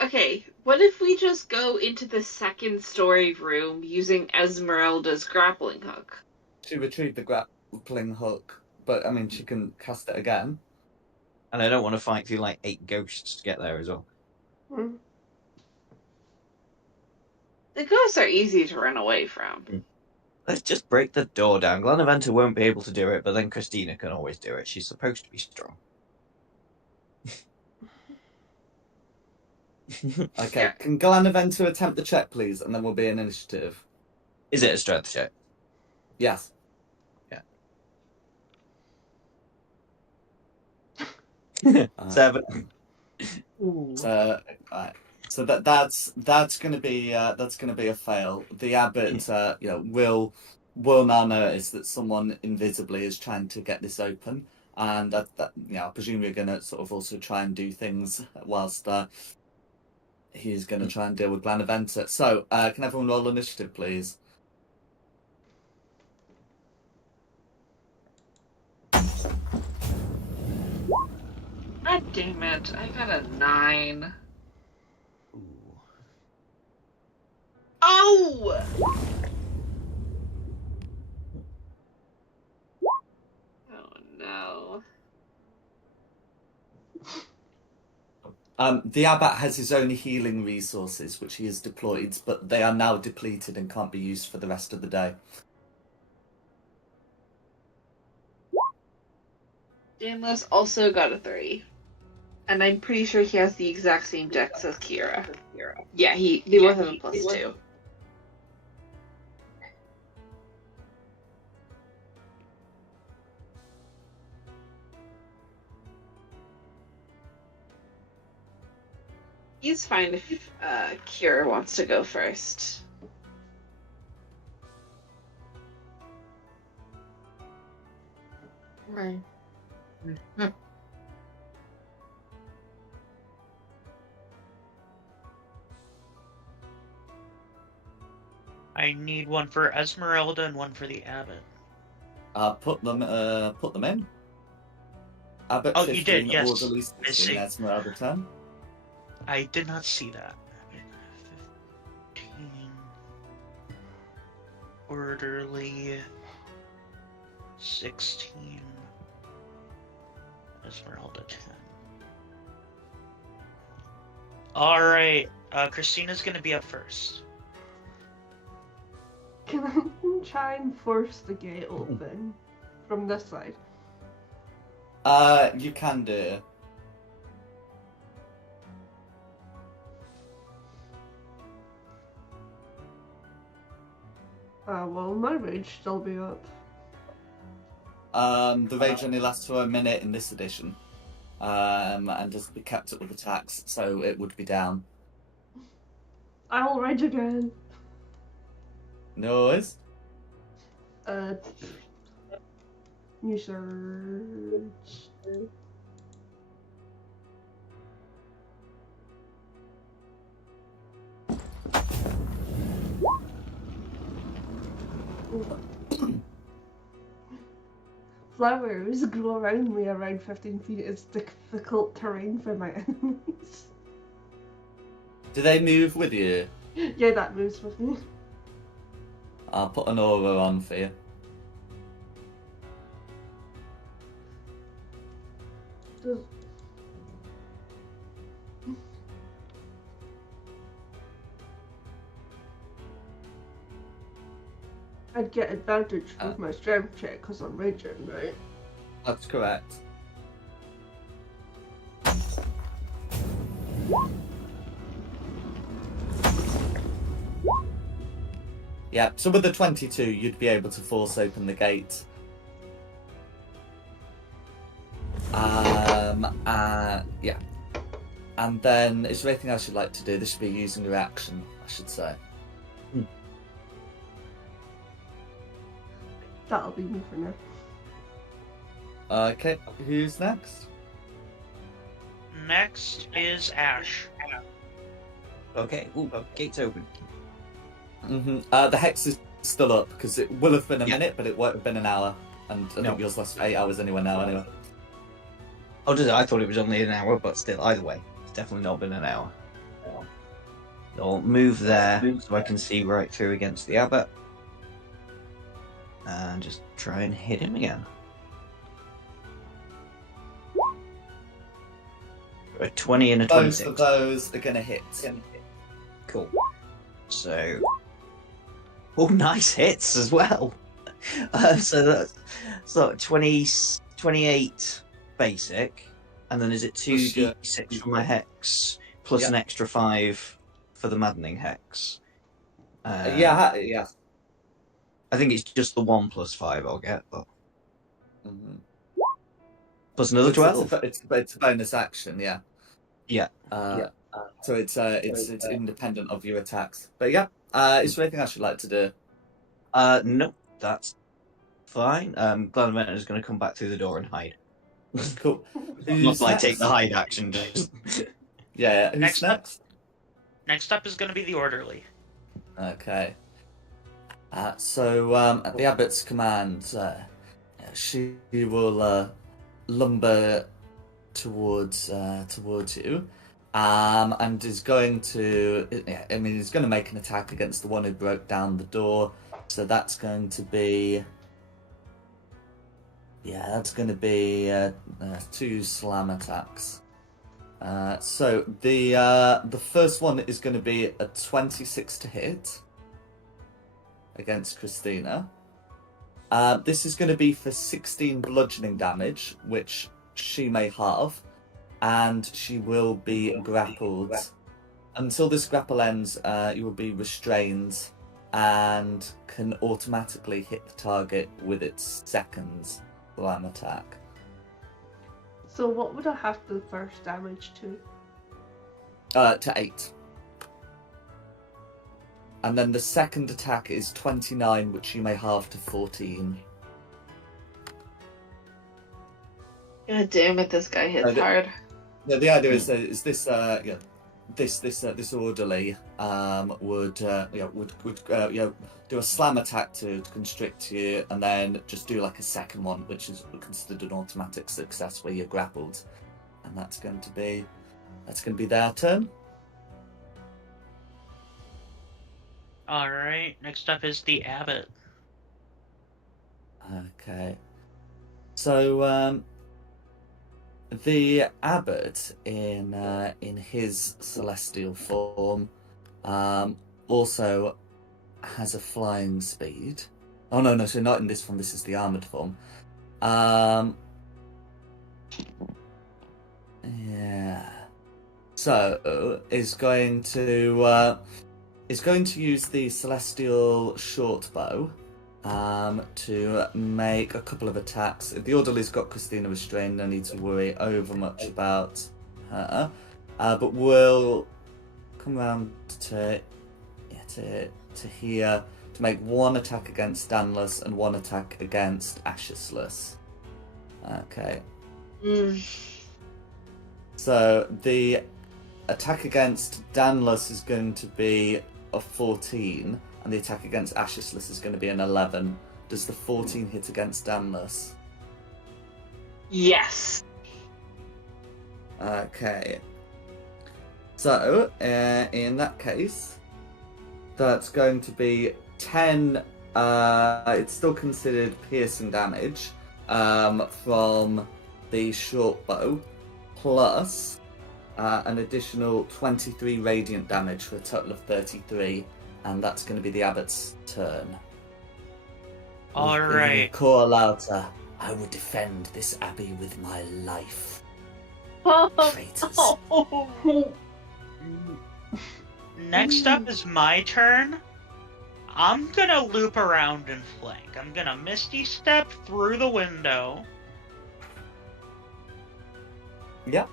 Okay, what if we just go into the second story room using Esmeralda's grappling hook? She retrieved the grappling hook, but I mean she can cast it again. And I don't want to fight through like 8 ghosts to get there as well. The ghosts are easy to run away from. Let's just break the door down. Glenaventa won't be able to do it, but then Christina can always do it. She's supposed to be strong. Okay, Yeah. can Glenaventa attempt the check, please, and then we'll be in initiative. Is it a strength check? Yes. Yeah. 7. Ooh. Right. So that's gonna be a fail. The abbot, will now notice that someone invisibly is trying to get this open, and I presume you're gonna sort of also try and do things whilst he's gonna try and deal with Glenaventa. So, can everyone roll initiative, please? God damn it, I got a 9. Oh! Oh no. The abbot has his own healing resources, which he has deployed, but they are now depleted and can't be used for the rest of the day. Jameless also got a 3. And I'm pretty sure he has the exact same dex as Kira. Yeah, they both have a +2. He's fine if Kira wants to go first. Right. I need one for Esmeralda and one for the abbot. Put them in. Abbott Oh, 15, you did, yes. Orderly I 16, see. Esmeralda 10. I did not see that. 15. Orderly. 16. Esmeralda 10. Alright, Christina's gonna be up first. Can I try and force the gate open from this side? You can do. Well, my rage still be up. The rage only lasts for a minute in this edition, and doesn't be kept up with attacks, so it would be down. I'll rage again. No worries. New surge. Flowers grow around me around 15 feet. It's difficult terrain for my enemies. Do they move with you? Yeah, that moves with me. I'll put an aura on for you. I'd get advantage with my strength check because I'm raging, right? That's correct. Yeah, so with the 22, you'd be able to force open the gate. Yeah. And then, is there anything else you'd like to do? This should be using your action, I should say. That'll be me for now. Okay, who's next? Next is Ash. Okay. Ooh, gates open. The hex is still up because it will have been a Yeah. minute, but it won't have been an hour. And I No. think yours lasts for 8 hours anyway now. Anyway. Oh, did it? I thought it was only an hour, but still, either way, it's definitely not been an hour. I'll move there so I can see right through against the abbot. And just try and hit him again. A 20 and a Both 26. of those are going to hit. Cool. So, oh, nice hits as well. So 20, 28 basic, and then is it 2d6 from my hex plus an extra 5 for the maddening hex? Yeah. I think it's just the 1 plus 5 I'll get, but Mhm. plus another 12. It's a bonus action, yeah. Yeah. So it's independent of your attacks. But yeah, is there anything else you'd like to do? No, that's fine. Glenn is going to come back through the door and hide. Cool. Not like take next? the hide action. Just... Yeah. Who's Next next? Next up is going to be the orderly. Okay. So at the abbot's command, she will lumber towards you, and is going to. I mean, he's going to make an attack against the one who broke down the door. So that's going to be. Yeah, that's going to be 2 slam attacks. So the first one is going to be a 26 to hit against Christina. This is going to be for 16 bludgeoning damage, which she may have, and she will be grappled. Until this grapple ends, you will be restrained and can automatically hit the target with its second slam attack. So what would I have the first damage to? To 8. And then the second attack is 29, which you may halve to 14. God damn it, this guy hits Oh, hard. Yeah, the idea is this this orderly would do a slam attack to constrict you, and then just do like a second one, which is considered an automatic success where you're grappled, and that's going to be their turn. Alright, next up is the abbot. Okay. So the abbot in his celestial form also has a flying speed. Oh no, so not in this form, this is the armored form. Yeah. So is going to use the celestial short bow to make a couple of attacks. The orderly's got Christina restrained, no need to worry over much about her. But we'll come around to here to make one attack against Danless and one attack against Ashesless. Okay. So the attack against Danless is going to be a 14, and the attack against Ashesless is going to be an 11. Does the 14 hit against Danless? Yes. Okay. So, in that case, that's going to be 10. It's still considered piercing damage from the short bow, plus an additional 23 radiant damage for a total of 33, and that's going to be the abbot's turn. Alright. Call out, I will defend this abbey with my life. Traitors. Next up is my turn. I'm gonna loop around and flank. I'm gonna Misty Step through the window. Yeah.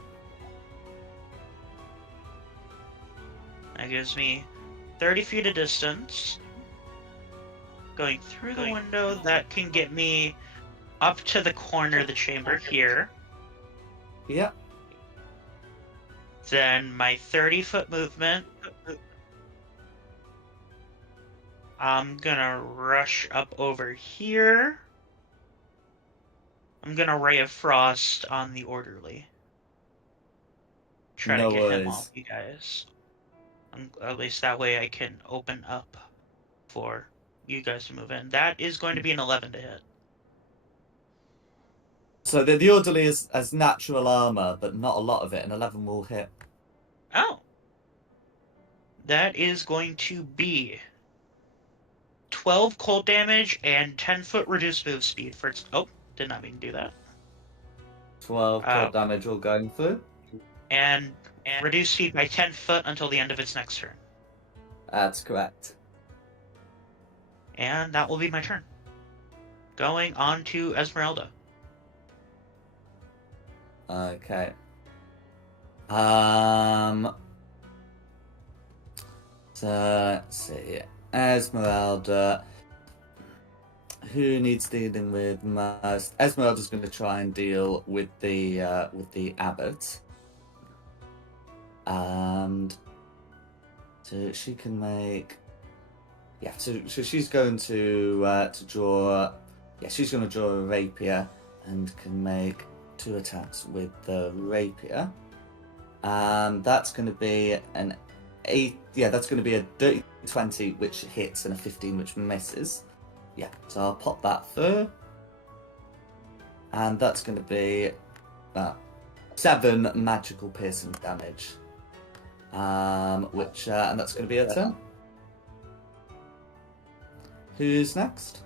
That gives me 30 feet of distance. Going through the window, that can get me up to the corner of the chamber here. Yeah. Then my 30-foot movement. I'm gonna rush up over here. I'm gonna Ray of Frost on the orderly. Try to No get him worries. off you guys. At least that way I can open up for you guys to move in. That is going to be an 11 to hit. So the orderly has natural armor, but not a lot of it, and 11 will hit. Oh. That is going to be 12 cold damage and 10-foot reduced move speed for its... Oh, did not mean to do that. 12 cold damage all going through. And reduce speed by 10 foot until the end of its next turn. That's correct. And that will be my turn. Going on to Esmeralda. Okay. So let's see. Esmeralda. Who needs dealing with most? Esmeralda's going to try and deal with the abbot. And so she can make. Yeah, so she's going to draw. Yeah, she's going to draw a rapier and can make 2 attacks with the rapier. That's going to be an 8. Yeah, that's going to be a dirty 20, which hits, and a 15, which misses. Yeah, so I'll pop that through. And that's going to be 7 magical piercing damage. Which and that's going to be a turn. Who's next?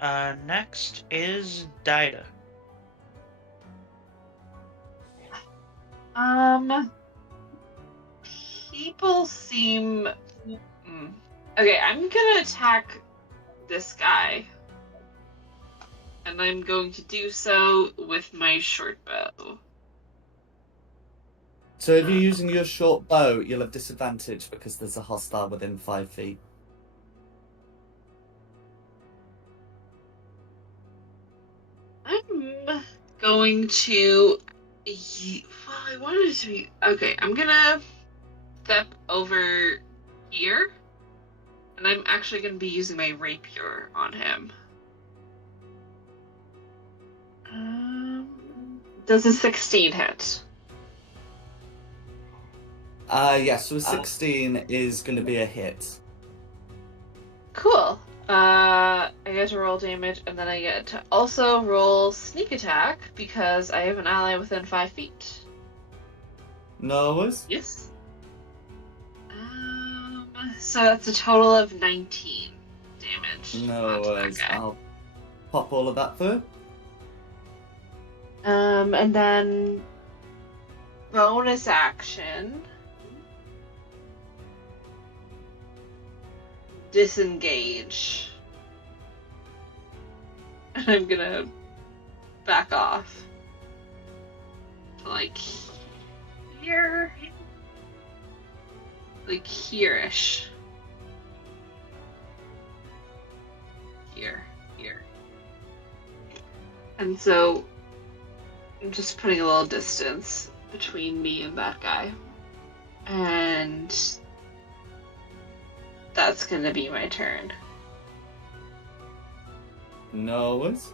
Next is Daida. People seem... Okay, I'm gonna attack this guy. And I'm going to do so with my short bow. So if you're using your short bow, you'll have disadvantage because there's a hostile within 5 feet. I'm going to... Well, I wanted it to be... Okay, I'm gonna step over here. And I'm actually going to be using my rapier on him. Does a 16 hit? Yes, so a 16 is going to be a hit. Cool. I get to roll damage, and then I get to also roll sneak attack because I have an ally within 5 feet. No worries. Yes. So that's a total of 19 damage. No onto that worries. guy. I'll pop all of that through. And then bonus action. Disengage. And I'm gonna back off. Like here. Like here-ish. Here. And so I'm just putting a little distance between me and that guy. And that's gonna be my turn. No worries.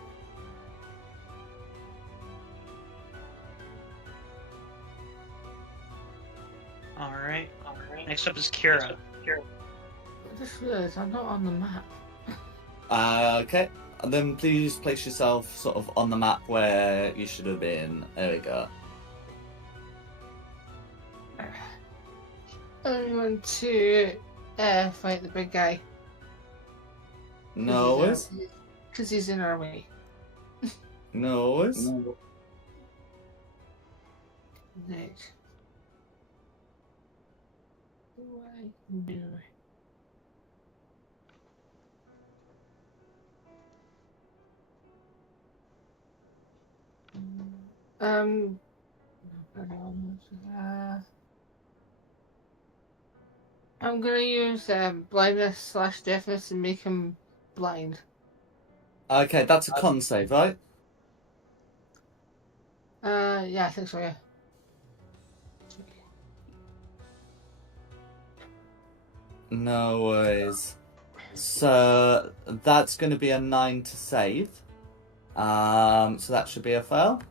Alright. Next up is Kira. I just realised I'm not on the map. Okay. And then please place yourself sort of on the map where you should have been. There we go. I'm going to fight the big guy. No worries. Because he's in our way. No worries. Next. What do I do? I'm gonna use blindness / deafness and make him blind. Okay, that's a con save, right? Yeah, I think so. Yeah. No worries. So that's going to be a 9 to save. So that should be a fail.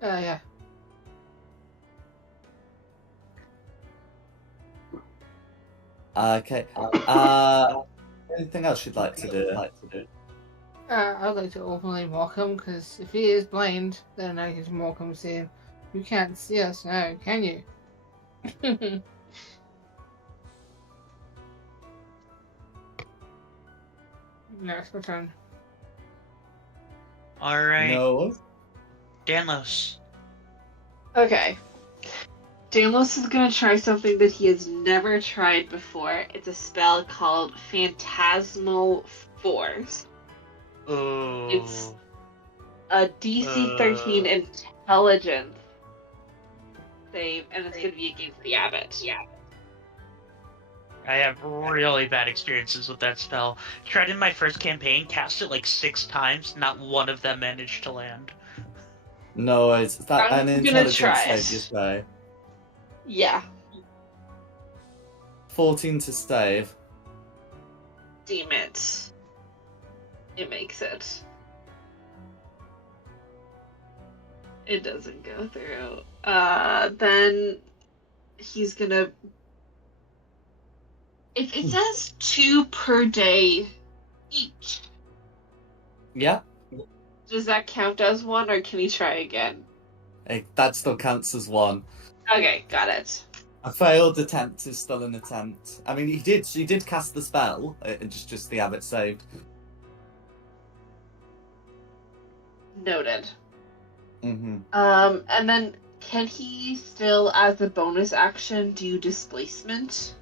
Yeah. Okay. Anything else you'd like to do? I'd like to openly mock him because if he is blind, then I can mock him saying, "You can't see us now, can you?" Next my turn. All right, No. Danlos. Okay. Danlos is gonna try something that he has never tried before. It's a spell called Phantasmal Force. Ooh. It's a DC 13 intelligence save, and it's gonna be against the abbot. Yeah. I have really bad experiences with that spell. Tried in my first campaign, cast it like 6 times, not one of them managed to land. No, it's that I'm an gonna intelligence try save, it. you say. Yeah. 14 to save. Damn it. It makes it. It doesn't go through. Then he's gonna. It says 2 per day each. Yeah, Does that count as one, or can he try again? that still counts as one. Okay, got it. A failed attempt is still an attempt. I mean, he did cast the spell. Just the abbot saved. Noted. Mm-hmm. And then can he still, as a bonus action, do displacement?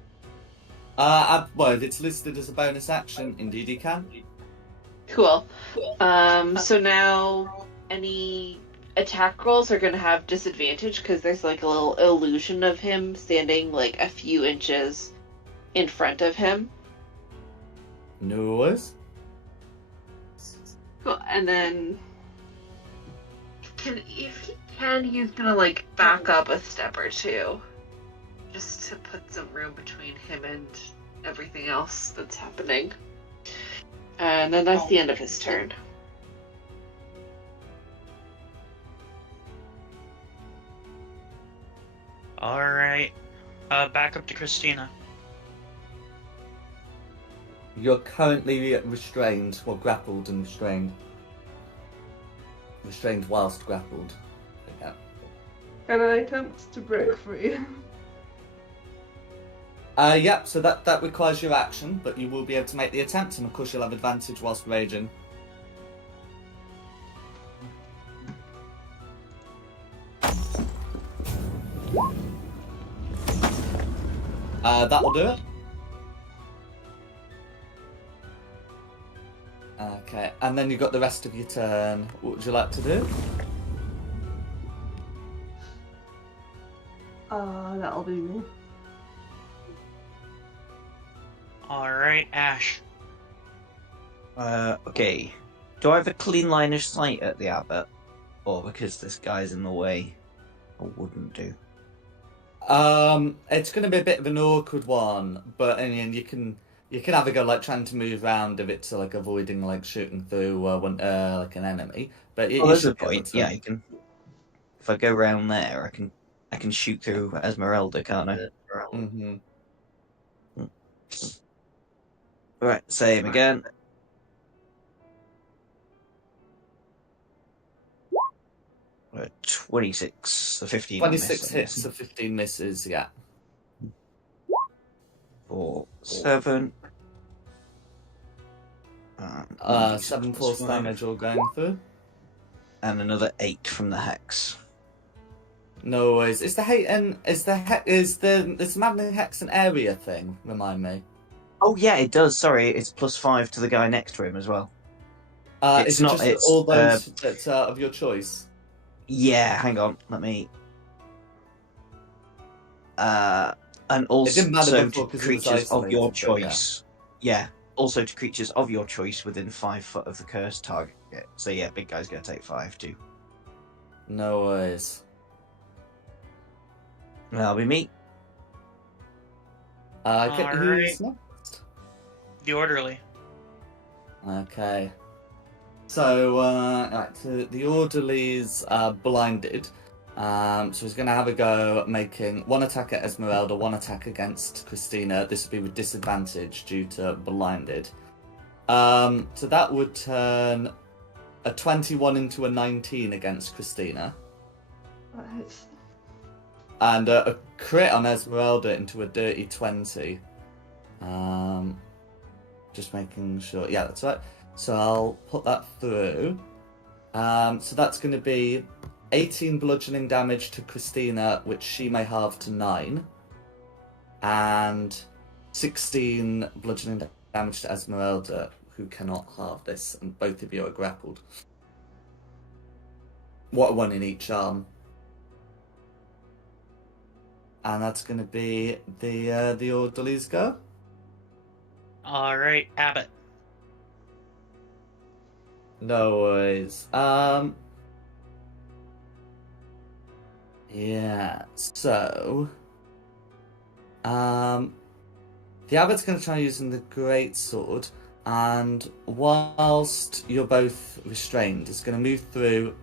Well, if it's listed as a bonus action, indeed he can. Cool. So now any attack rolls are gonna have disadvantage because there's like a little illusion of him standing like a few inches in front of him. No worries. Cool. And then if he can, he's gonna like back up a step or two, just to put some room between him and everything else that's happening. And then that's the end of his turn. All right, back up to Christina. You're currently restrained, well, grappled and restrained. Restrained whilst grappled. Yeah. Can I attempt to break free? Yep, so that requires your action, but you will be able to make the attempt, and of course you'll have advantage whilst raging. That'll do it. Okay, and then you've got the rest of your turn. What would you like to do? That'll be me. All right, Ash. Okay. Do I have a clean line of sight at the abbot? Or because this guy's in the way, I wouldn't do. It's going to be a bit of an awkward one, but in the end you can have a go like trying to move around a bit to like avoiding like shooting through like an enemy. But you There's a should be able point. to. Yeah, you can. If I go round there, I can shoot through Esmeralda, can't I? Mm-hmm. Right, same again. Uh, 26, the 15. 26 hits, the 15 misses. Yeah. 4, 7. 7 force damage all going through. And another 8 from the hex. No worries. Is the maddening hex an area thing? Remind me. Oh yeah, it does. Sorry, it's +5 to the guy next to him as well. It's Is it not- just it's, all those that are of your choice? Yeah, hang on. Let me. And It didn't matter also before to 'cause it was creatures of your isolated, but yeah. choice. Yeah. Also to creatures of your choice within 5 foot of the cursed target. So yeah, big guy's gonna take 5 too. No worries. That'll be me. Okay, All who's right. next? The orderly. Okay. So, the orderly's blinded. So he's going to have a go at making one attack at Esmeralda, one attack against Christina. This would be with disadvantage due to blinded. So that would turn a 21 into a 19 against Christina. Right. And a crit on Esmeralda into a dirty 20. Just making sure. Yeah, that's right. So I'll put that through. So that's going to be 18 bludgeoning damage to Christina, which she may halve to 9. And 16 bludgeoning damage to Esmeralda, who cannot halve this. And both of you are grappled. One in each arm. And that's going to be the orderly's go. All right, Abbott. No worries. Yeah. So, the abbot's going to try using the great sword, and whilst you're both restrained, it's going to move through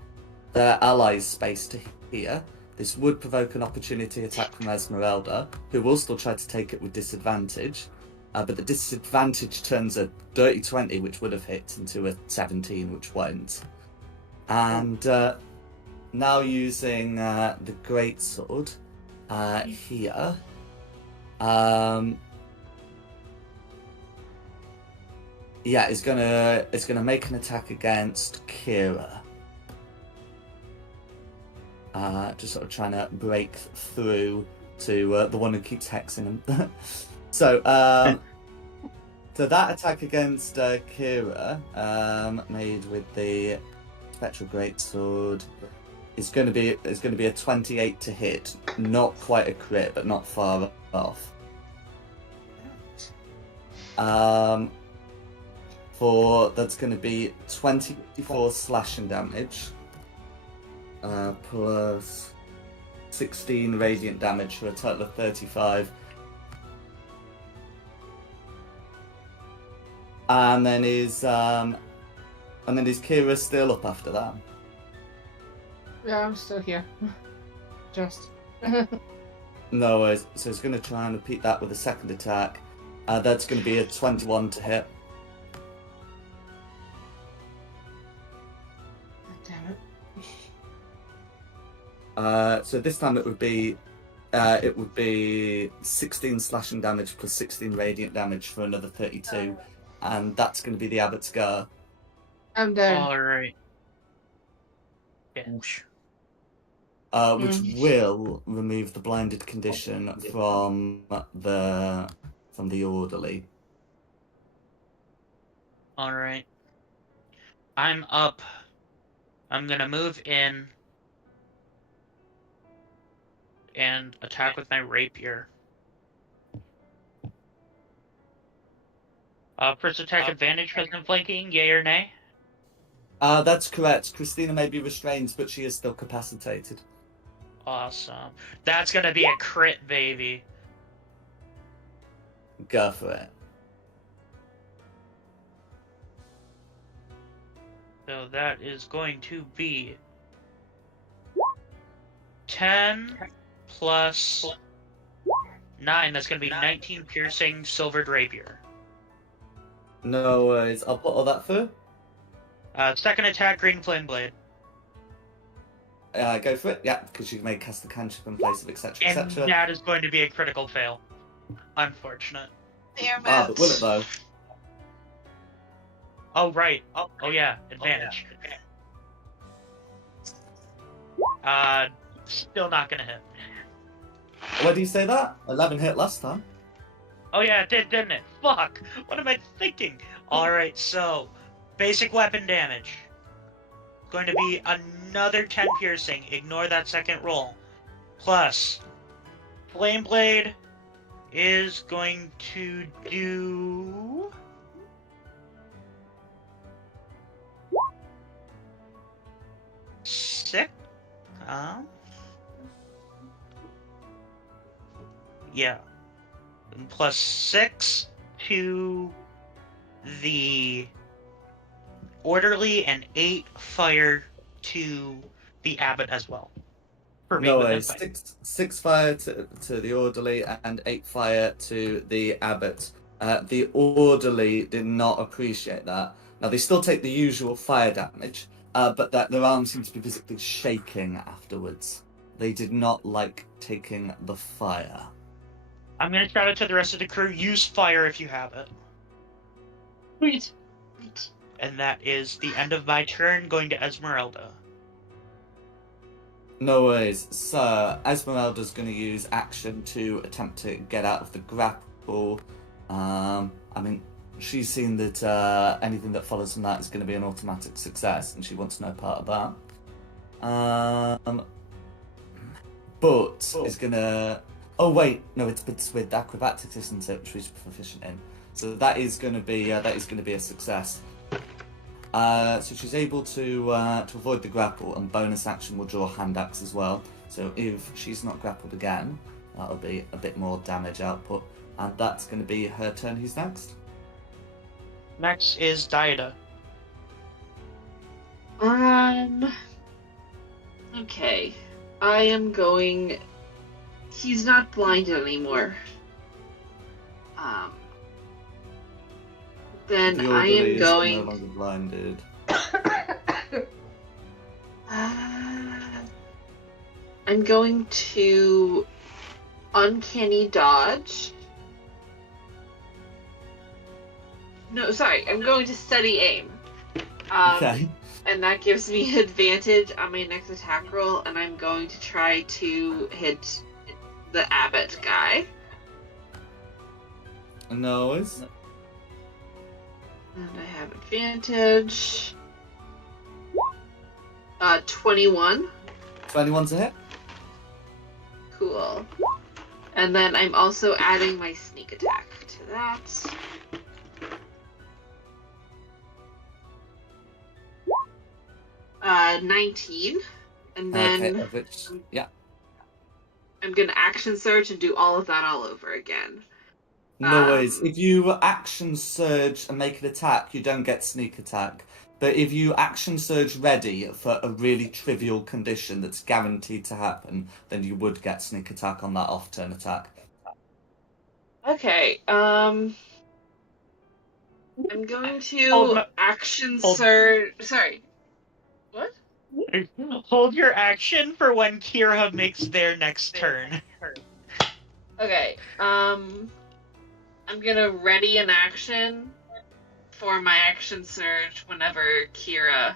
their allies' space to here. This would provoke an opportunity attack from Esmeralda, who will still try to take it with disadvantage. But the disadvantage turns a dirty 20, which would have hit, into a 17, which won't. And now using the greatsword here. Yeah, it's gonna make an attack against Kira. Just sort of trying to break through to the one who keeps hexing him. So, so that attack against Kira, made with the Spectral Greatsword, is going to be a 28 to hit. Not quite a crit, but not far off. That's going to be 24 slashing damage, plus 16 radiant damage for a total of 35. And then is Kira still up after that? Yeah, I'm still here. Just. No worries. So it's going to try and repeat that with a second attack. That's going to be a 21 to hit. Damn it. So this time it would be 16 slashing damage plus 16 radiant damage for another 32. And that's going to be the Abbot's go. I'm down. All right. Yeah. Which will remove the blinded condition from the orderly. All right. I'm up. I'm gonna move in and attack with my rapier. First attack advantage present flanking, yay or nay? That's correct. Christina may be restrained, but she is still capacitated. Awesome. That's gonna be a crit, baby. Go for it. So that is going to be 10 plus 9. That's gonna be 19 piercing silvered rapier. No worries. I'll put all that through. Second attack, green flame blade. Go for it. Yeah, because you may cast the cantrip in place of etc. And etc. that is going to be a critical fail. Unfortunate. Damn it. But will it though? Oh, right. Oh yeah, advantage. Still not gonna hit. Why do you say that? 11 hit last time. Oh yeah, it did, didn't it? Fuck! What am I thinking? Alright, so, basic weapon damage. Going to be another 10 piercing. Ignore that second roll. Plus, Flame Blade, is going to do... Six? Yeah. Plus 6 to the orderly and 8 fire to the abbot as well. For being No within worries. fight. Six fire to the orderly and 8 fire to the abbot. The orderly did not appreciate that. Now they still take the usual fire damage, but that their arms seem to be physically shaking afterwards. They did not like taking the fire. I'm going to shout out to the rest of the crew, use fire if you have it. Sweet. And that is the end of my turn, going to Esmeralda. No worries. So Esmeralda's going to use action to attempt to get out of the grapple. I mean, she's seen that anything that follows from that is going to be an automatic success, and she wants no part of that. But is going to... Oh wait, no, it's with acrobatics, isn't it? Which she's proficient in. So that is going to be a success. So she's able to avoid the grapple, and bonus action will draw hand axe as well. So if she's not grappled again, that'll be a bit more damage output, and that's going to be her turn. Who's next? Next is Diada. Okay. I am going... He's not blinded anymore. Then The I orderly am is going... no longer blinded. I'm going to uncanny dodge. No, sorry, I'm going to steady aim. Okay. And that gives me advantage on my next attack roll, and I'm going to try to hit the abbot guy. No worries. And I have advantage. 21. 21 to hit. Cool. And then I'm also adding my sneak attack to that. Uh, 19. And then Okay, which, yeah. I'm gonna action surge and do all of that all over again. No worries. If you action surge and make an attack, you don't get sneak attack. But if you action surge ready for a really trivial condition that's guaranteed to happen, then you would get sneak attack on that off-turn attack. Okay, I'm going to action surge... Sorry. What? Hold your action for when Kira makes their next turn. Okay, I'm gonna ready an action for my action surge whenever Kira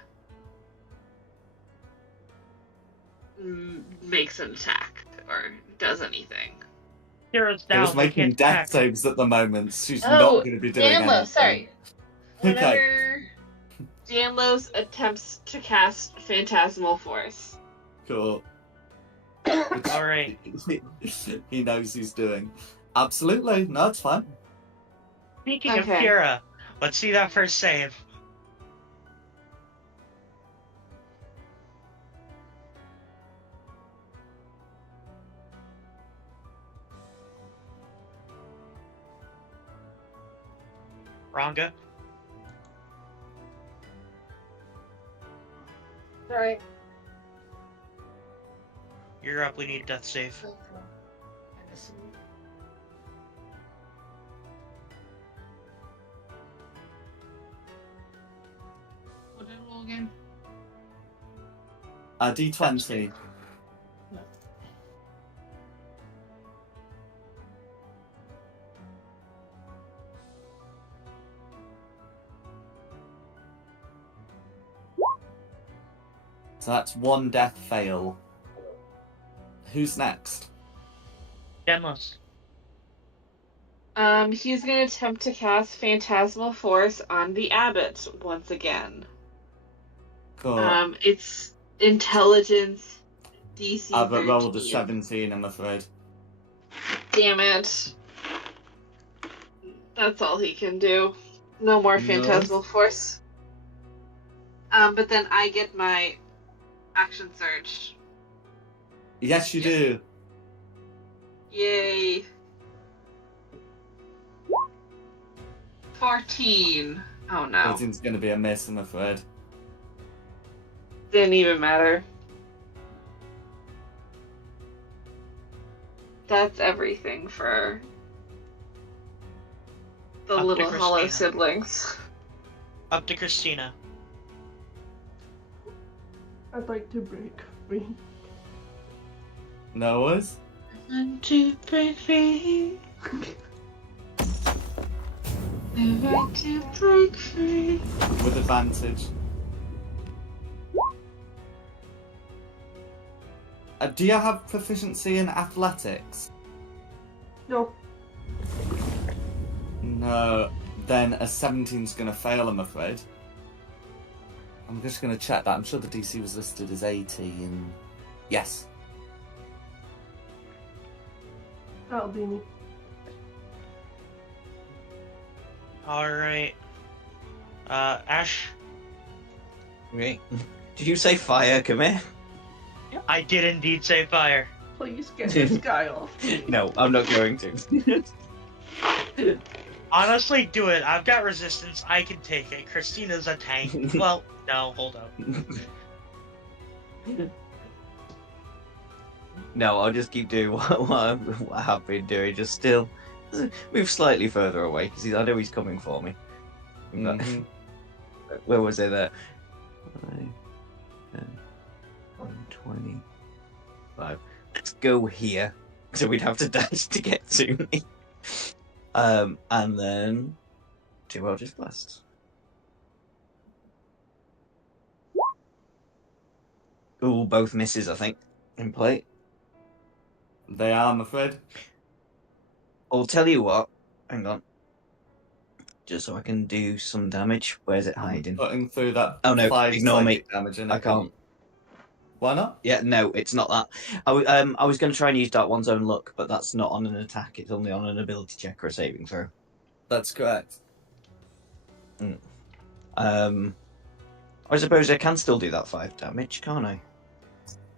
makes an attack or does anything. Kira's It down. was they making can't death attack. saves at the moment. She's not going to be doing anything. Sorry. Okay. Whenever Janlos attempts to cast Phantasmal Force. Cool. Alright. He knows he's doing. Absolutely. No, it's fine. Speaking of Okay. Kira, let's see that first save. Ranga? Sorry. You're up, we need a death save. What did I roll again? D20. So that's one death fail. Who's next? Denless. He's gonna attempt to cast Phantasmal Force on the Abbot once again. Cool. It's Intelligence DC But rolled a 13. 17, I'm afraid. Damn it. That's all he can do. No more No. phantasmal force. But then I get my action surge. Yes, you do. Yay. 14. Oh no. 14's going to be a miss, I'm afraid. Didn't even matter. That's everything for the Up to little hollow Christina. siblings. Up to Christina. I'd like to break free. No worries. Want to break free. I want to break free. With advantage. Do you have proficiency in athletics? No. No. Then a 17's going to fail, I'm afraid. I'm just going to check that. I'm sure the DC was listed as 18. Yes. That'll be me. Alright. Ash, Okay. Did you say fire? Come here. I did indeed say fire. Please get this guy off. No, I'm not going to. Honestly, do it. I've got resistance. I can take it. Christina's a tank. Well, no, hold up. No, I'll just keep doing what I have been doing. Just still move slightly further away because I know he's coming for me. Mhm. Where was it there? 25. Let's go here. So we'd have to dash to get to me. And then 2 Eldritch Blasts. Ooh, both misses, I think, in play. They are, I'm afraid. I'll tell you what. Hang on. Just so I can do some damage. Where's it hiding? Putting through that Oh, no, 5 ignore me. psychic damage in I it. can't. Why not? Yeah, no, it's not that. I was going to try and use Dark One's Own Luck, but that's not on an attack. It's only on an ability check or a saving throw. That's correct. I suppose I can still do that 5 damage, can't I?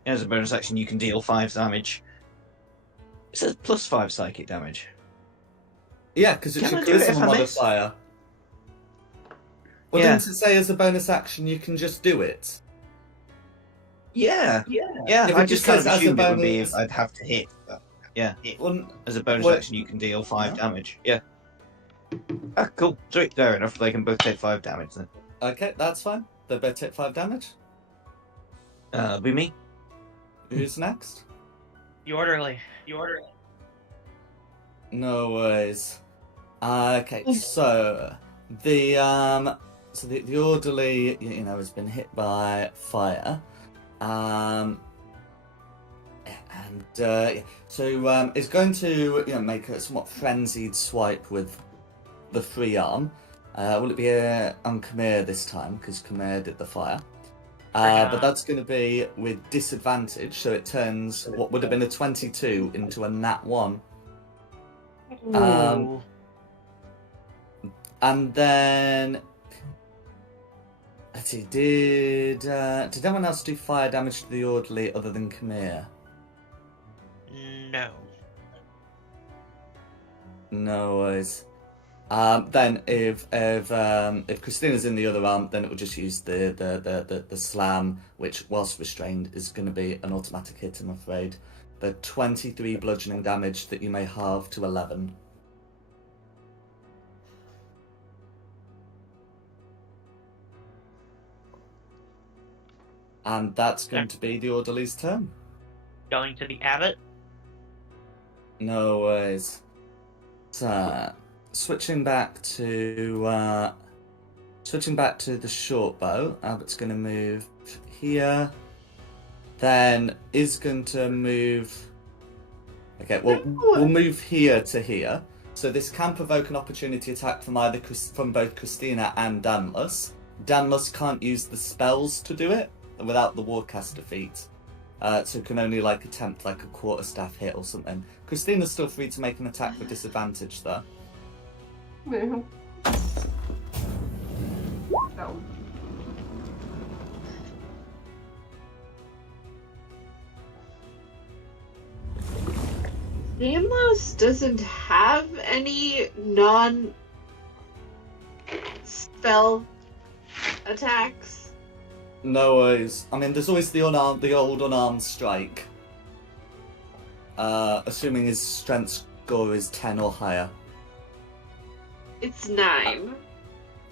As a bonus action, you can deal 5 damage. It says plus 5 psychic damage. Yeah, because it's Can your I do it if charisma I miss? modifier. Well, Yeah. didn't it say as a bonus action you can just do it? Yeah. If I it just just kind of says as a assumed it would be bonus- if I'd have to hit. But yeah, Well, as a bonus Well- action, you can deal 5 Yeah. damage. Yeah. Ah, cool. Sweet. Fair enough. They can both take 5 damage then. okay, that's fine. They both take 5 damage. Be me. Who's next? You orderly. No worries. Okay, so the orderly, has been hit by fire, and so it's going to make a somewhat frenzied swipe with the free arm. Will it be on Khmer this time because Khmer did the fire? But that's going to be with disadvantage, so it turns what would have been a 22 into a nat 1. Ooh. And then let's see, did anyone else do fire damage to the orderly other than Khmer? No. No worries. Then if Christina's in the other arm, then it will just use the slam, which whilst restrained is going to be an automatic hit, I'm afraid. The 23 bludgeoning damage that you may halve to 11. And that's going to be the orderly's turn. Going to the abbot. No worries. So, switching back to the short bow. Abbott's going to move here. Then is going to move. Okay, well, we'll move here to here. So this can provoke an opportunity attack from both Christina and Danlus. Danlus can't use the spells to do it without the Warcaster feat. So can only attempt a quarterstaff hit or something. Christina's still free to make an attack with disadvantage though. No. So, Nameless doesn't have any non-spell attacks. No worries. I mean, there's always the old unarmed strike. Assuming his strength score is 10 or higher. It's 9.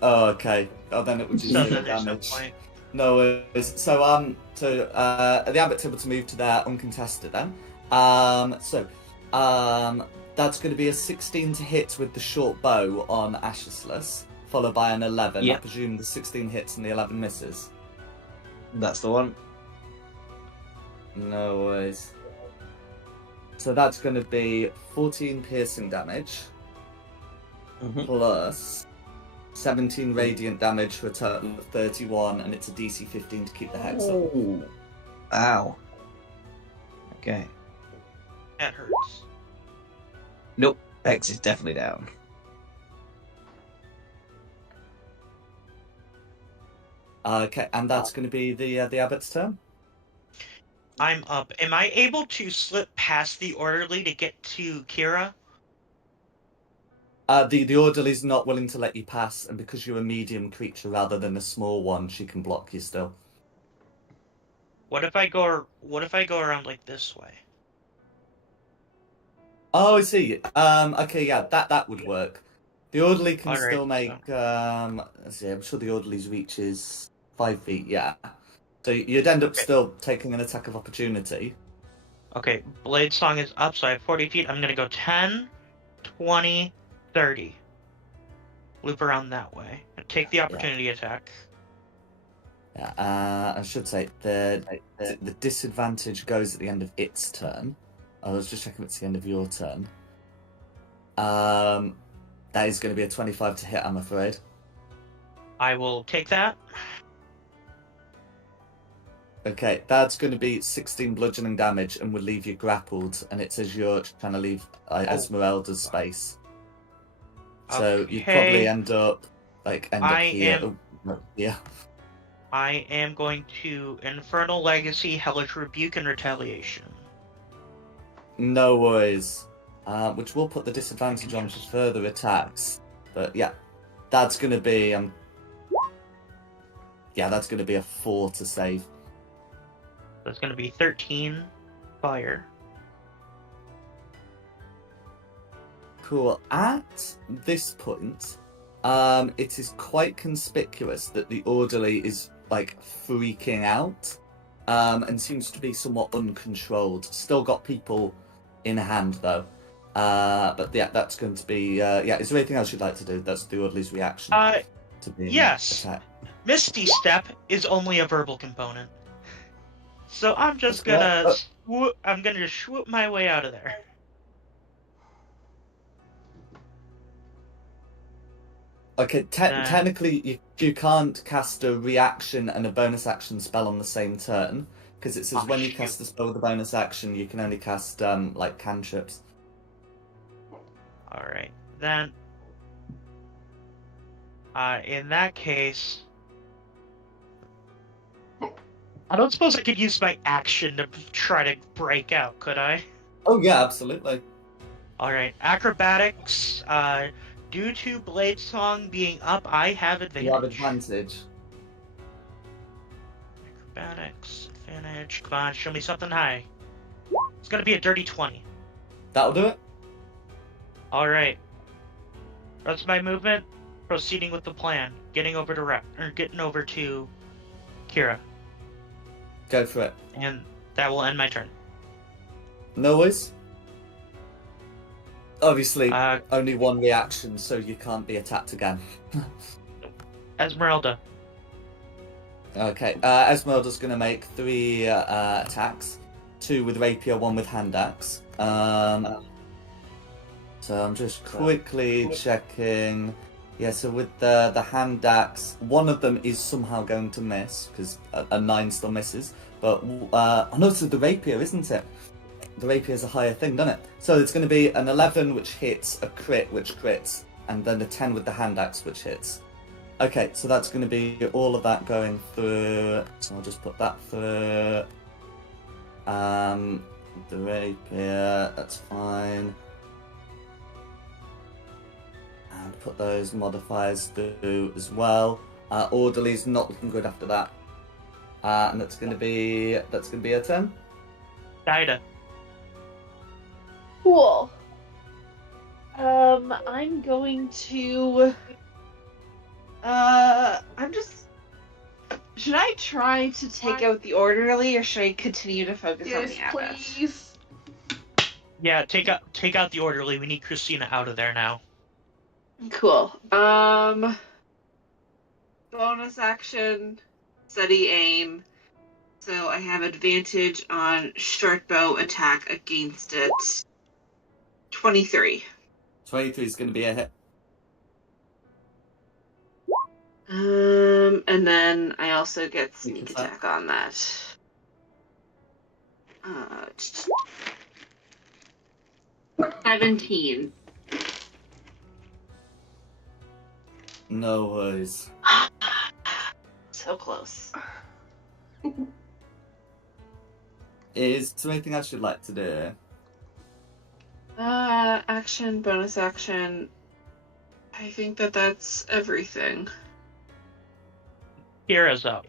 Oh, okay. Oh, then it would do So 0 then there's no damage. point. No worries. So, the abbot's able to move to there uncontested then. That's going to be a 16 to hit with the short bow on Ashesless, followed by an 11. I Yep. presume the 16 hits and the 11 misses. That's the one. No worries. So that's going to be 14 piercing damage, Mhm. plus 17 radiant damage for a total of 31, and it's a DC 15 to keep the hex up. Ooh. Ow. Okay. That hurts. Nope. Hex is definitely down. Okay, and that's going to be the abbot's turn. I'm up. Am I able to slip past the orderly to get to Kira? The orderly's not willing to let you pass, and because you're a medium creature rather than a small one, she can block you still. What if I go around like this way? Oh, I see. Okay, yeah, that would work. The orderly can Alright, still make. Let's see. I'm sure the orderly's reach is 5 feet. Yeah. So you'd end up Okay. still taking an attack of opportunity. Okay, Blade Song is up, so I have 40 feet. I'm gonna go 10, 20, 30. Loop around that way. And take the opportunity attack. Yeah. I should say the disadvantage goes at the end of its turn. I was just checking if it's the end of your turn. That is going to be a 25 to hit, I'm afraid. I will take that. Okay, that's going to be 16 bludgeoning damage and would leave you grappled, and it says you're trying to leave Esmeralda's space. So you'd Okay. probably end up I here. am- No, yeah. I am going to Infernal Legacy, Hellish Rebuke, and Retaliation. No worries. Which will put the disadvantage on for further attacks. But yeah, that's going to be that's going to be a 4 to save. That's going to be 13 fire. Cool. At this point, it is quite conspicuous that the orderly is freaking out, and seems to be somewhat uncontrolled. Still got people in hand though. But yeah, that's going to be is there anything else you'd like to do? That's the orderly's reaction to being Yes. attacked. Misty Step is only a verbal component. So I'm just That's gonna I'm gonna just swoop my way out of there. Okay, technically you can't cast a reaction and a bonus action spell on the same turn, because it says Oh, when you shoot. cast a spell with a bonus action, you can only cast cantrips. Alright, then in that case, I don't suppose I could use my action to try to break out, could I? Oh yeah, absolutely. Alright, acrobatics, due to Blade Song being up, I have advantage. You have advantage. Acrobatics, advantage, come on, show me something high. It's gonna be a dirty 20. That'll do it. Alright. That's my movement. Proceeding with the plan. Getting over to Kira. Go for it. And that will end my turn. No worries. Obviously, Uh, only one reaction, so you can't be attacked again. Esmeralda. Okay, Esmeralda's going to make 3 attacks. 2 with rapier, 1 with hand axe. So I'm just quickly checking. Yeah, so with the hand axe, one of them is somehow going to miss, because a 9 still misses. But, no, it's the rapier, isn't it? The rapier is a higher thing, doesn't it? So it's going to be an 11, which hits, a crit, which crits, and then a 10 with the hand axe, which hits. Okay, so that's going to be all of that going through. So I'll just put that through. The rapier, that's fine. And put those modifiers through as well. Orderly's not looking good after that. And that's gonna be a 10. Daida. Cool. I'm going to. I'm just. Should I try to take out the orderly, or should I continue to focus on Yes, the abbot? please. Yeah, take out the orderly. We need Christina out of there now. Cool. Bonus action, steady aim. So I have advantage on short bow attack against it. 23. 23 is going to be a hit. And then I also get sneak attack. attack on that. 17. No worries. So close. Is there anything else you'd like to do? Action, bonus action. I think that's everything. Kira's up.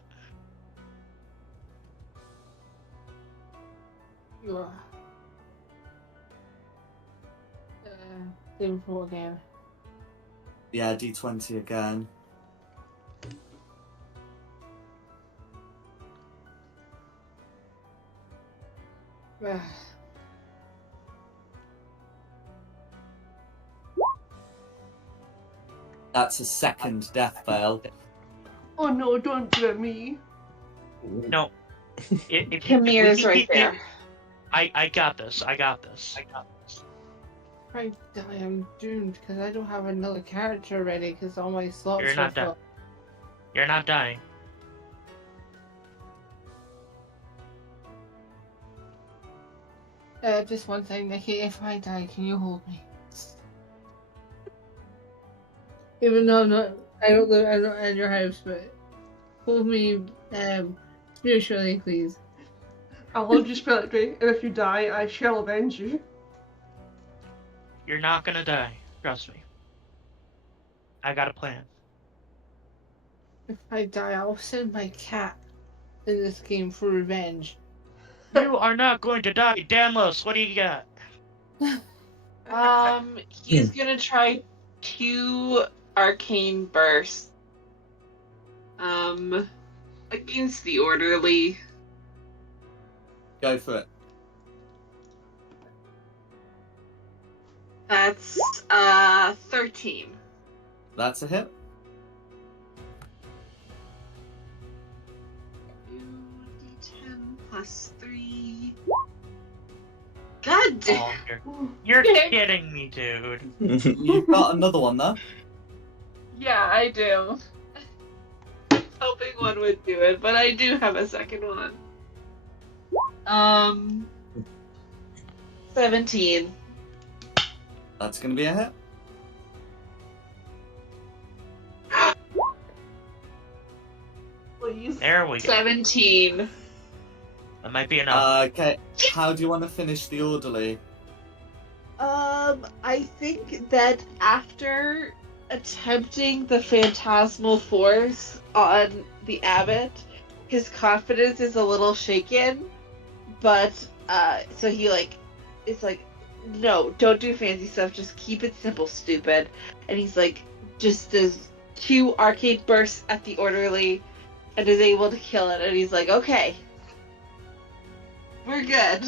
Ugh. Liverpool again. Yeah, D20 again. Ugh. That's a second death fail. Oh no, don't do it me. No. If Kamir's right keep- there. I got this. Right, I am doomed because I don't have another character ready because all my slots You're are not full. done. You're not dying. Just one thing, Nikki. If I die, can you hold me? Even though I don't live in your house, but hold me, spiritually, please. I'll hold you spiritually, and if you die, I shall avenge you. You're not gonna die. Trust me. I got a plan. If I die, I'll send my cat in this game for revenge. You are not going to die, Danlos. What do you got? He's gonna try 2 arcane bursts. Against the orderly. Go for it. That's 13. That's a hit. 2d10 plus 3. God damn. Oh, you're kidding me, dude. You've got another one though. Yeah, I do. Hoping one would do it, but I do have a second one. 17. That's going to be a hit. Please. There we go. 17. That might be enough. Okay, how do you want to finish the orderly? I think that after attempting the phantasmal force on the abbot, his confidence is a little shaken, but, so he, it's like, no, don't do fancy stuff, just keep it simple, stupid. And he's like, just does 2 arcade bursts at the orderly, and is able to kill it, and he's like, okay, we're good.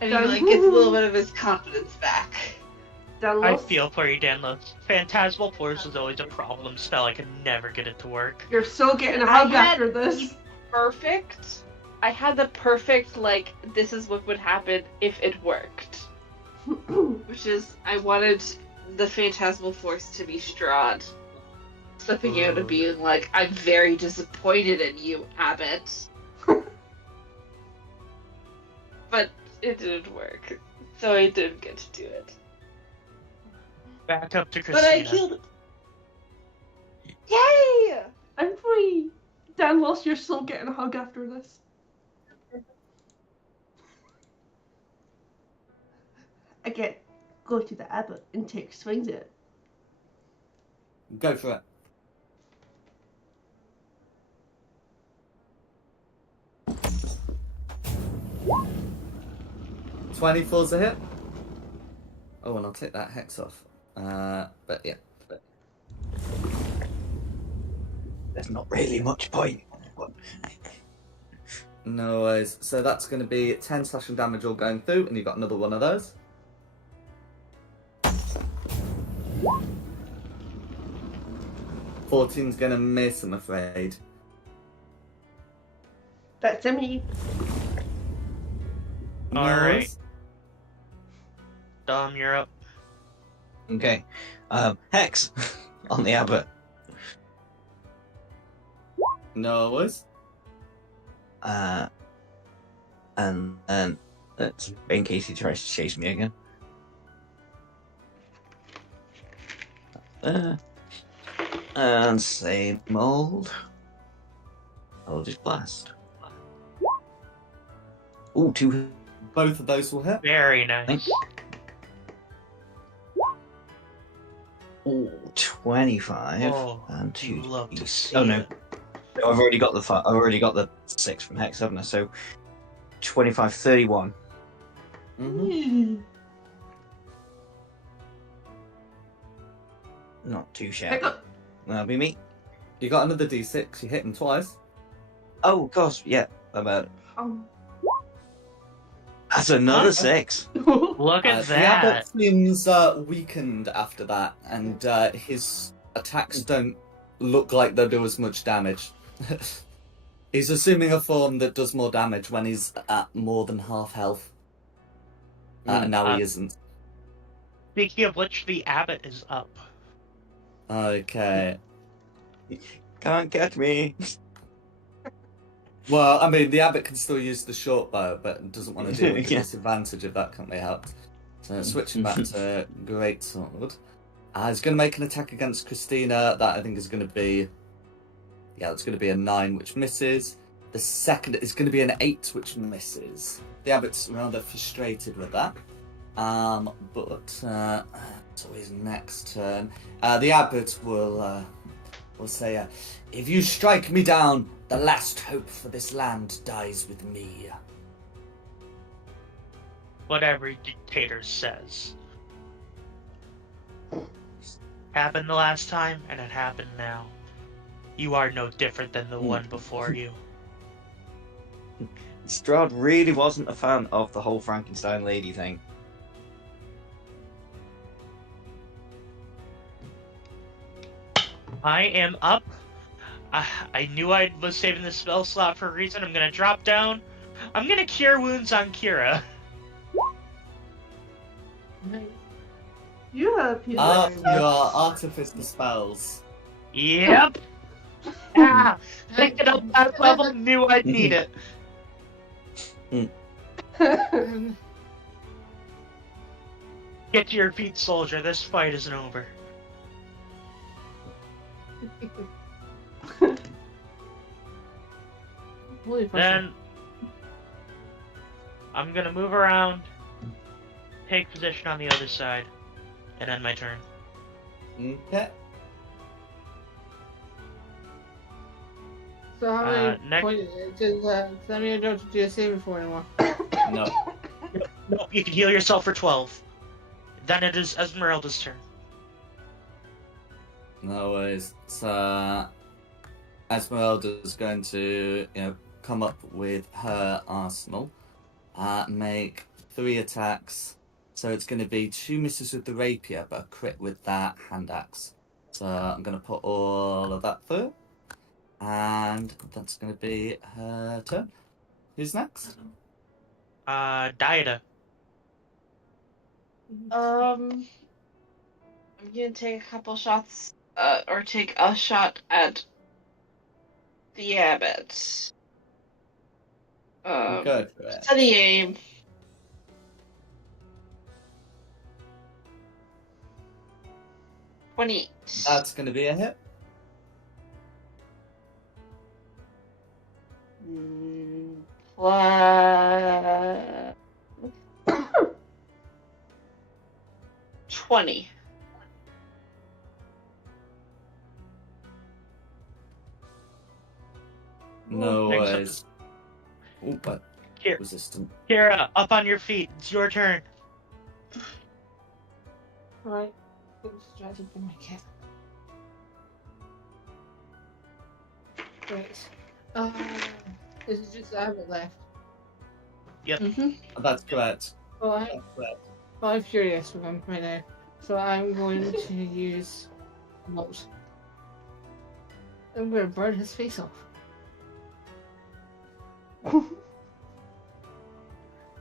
And he, gets a little bit of his confidence back. I Danlos, feel for you, Danlos. Phantasmal Force is always a problem spell. I can never get it to work. you're so getting a I hug had after this. Perfect. I had the perfect, this is what would happen if it worked. Which is, I wanted the Phantasmal Force to be Straud. Slipping out and being like, I'm very disappointed in you, Abbott. But it didn't work. So I didn't get to do it. Back up to But I Christina. killed it. Yay! I'm free. Dan, whilst you're still getting a hug after this. Again, go to the abbot and take swings at it. Go for it. $24's a hit. Oh, and I'll take that hex off. But yeah. There's not really much point. No worries. So that's going to be 10 slashing damage all going through, and you've got another one of those. $14's going to miss, I'm afraid. That's me. No All right. worries. Dom, you're up. Okay. Hex on the abbot. No worries. And that's in case he tries to chase me again. And same old. Eldritch Blast. Ooh, 2. Both of those will hit. Very nice. Thanks. Ooh, 25 Oh, and 2. love to see Oh no. it. No, I've already got the 6 from Hex, haven't I? So 25, 31. Mm-hmm. Not too Pick shabby. up. That'll be me. You got another d6. You hit him twice. Oh, gosh, yeah. About Um. that's another Nice. 6. Look at The abbot that. seems weakened after that, and his attacks don't look like they'll do as much damage. He's assuming a form that does more damage when he's at more than half health. And now he isn't. Speaking of which, the abbot is up. Okay. Can't get me. Well, I mean, the abbot can still use the short bow, but doesn't want to deal with the Yeah. disadvantage if that can't be helped. So switching back to Greatsword. He's going to make an attack against Christina. That I think is going to be... Yeah, it's going to be a 9, which misses. The second is going to be an 8, which misses. The abbot's rather frustrated with that. But so his next turn, the abbot will say, "If you strike me down, the last hope for this land dies with me." What every dictator says. Happened the last time, and it happened now. You are no different than the one before you. Straud really wasn't a fan of the whole Frankenstein lady thing. I am up. I knew I was saving the spell slot for a reason. I'm gonna drop down. I'm gonna cure wounds on Kira. You have people. Up your artificer spells. Yep. Ah, picked it up that level. Knew I'd need it. Get to your feet, soldier. This fight isn't over. Holy fuck. Then I'm gonna move around, take position on the other side, and end my turn. Okay. So how many next- points does that mean I don't have to do a saving for anymore? No. No, you can heal yourself for 12. Then it is Esmeralda's turn. No worries. So Esmeralda's going to, come up with her arsenal, make 3 attacks. So it's going to be 2 misses with the rapier, but a crit with that hand axe. So I'm going to put all of that through, and that's going to be her turn. Who's next? Diada. I'm gonna take a couple shots, or take a shot at the abbot. Go for it. Steady aim. 28. That's going to be a hit. Plus 20. No Next up worries. is Ooh, but Here. resistant. Kira, up on your feet. It's your turn. Right. Get distracted by my cat. Right. This is just Abbott left. That's correct. Well, I'm furious with him right now. So I'm going to use Mult. I'm going to burn his face off.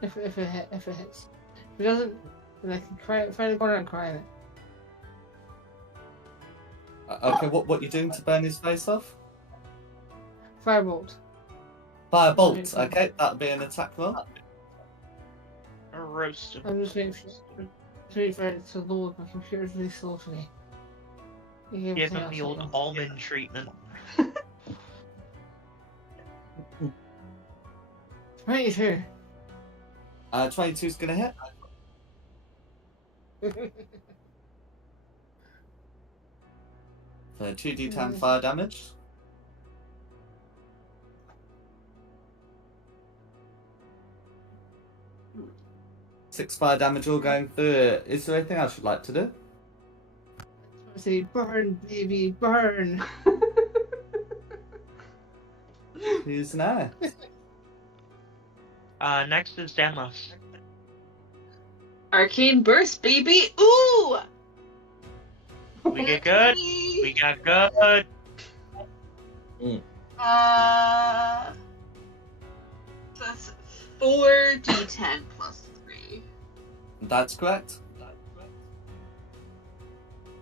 if it hits. If it doesn't, then I can find a corner and cry in it. Okay, what you doing to burn his face off? Firebolt. Firebolt. Okay, that'll be an attack roll. Roast him. I'm just waiting for it to load. My computer's really slow today. Give him the old almond treatment. 22. 22's gonna hit. For 2d10 fire damage. Six fire damage all going through it. Is there anything else you'd like to do? Say, burn, baby, burn. Who's next? Next is Denlos. Arcane Burst, baby! Ooh! We get good. We got good. That's 4d10 plus 3. That's correct.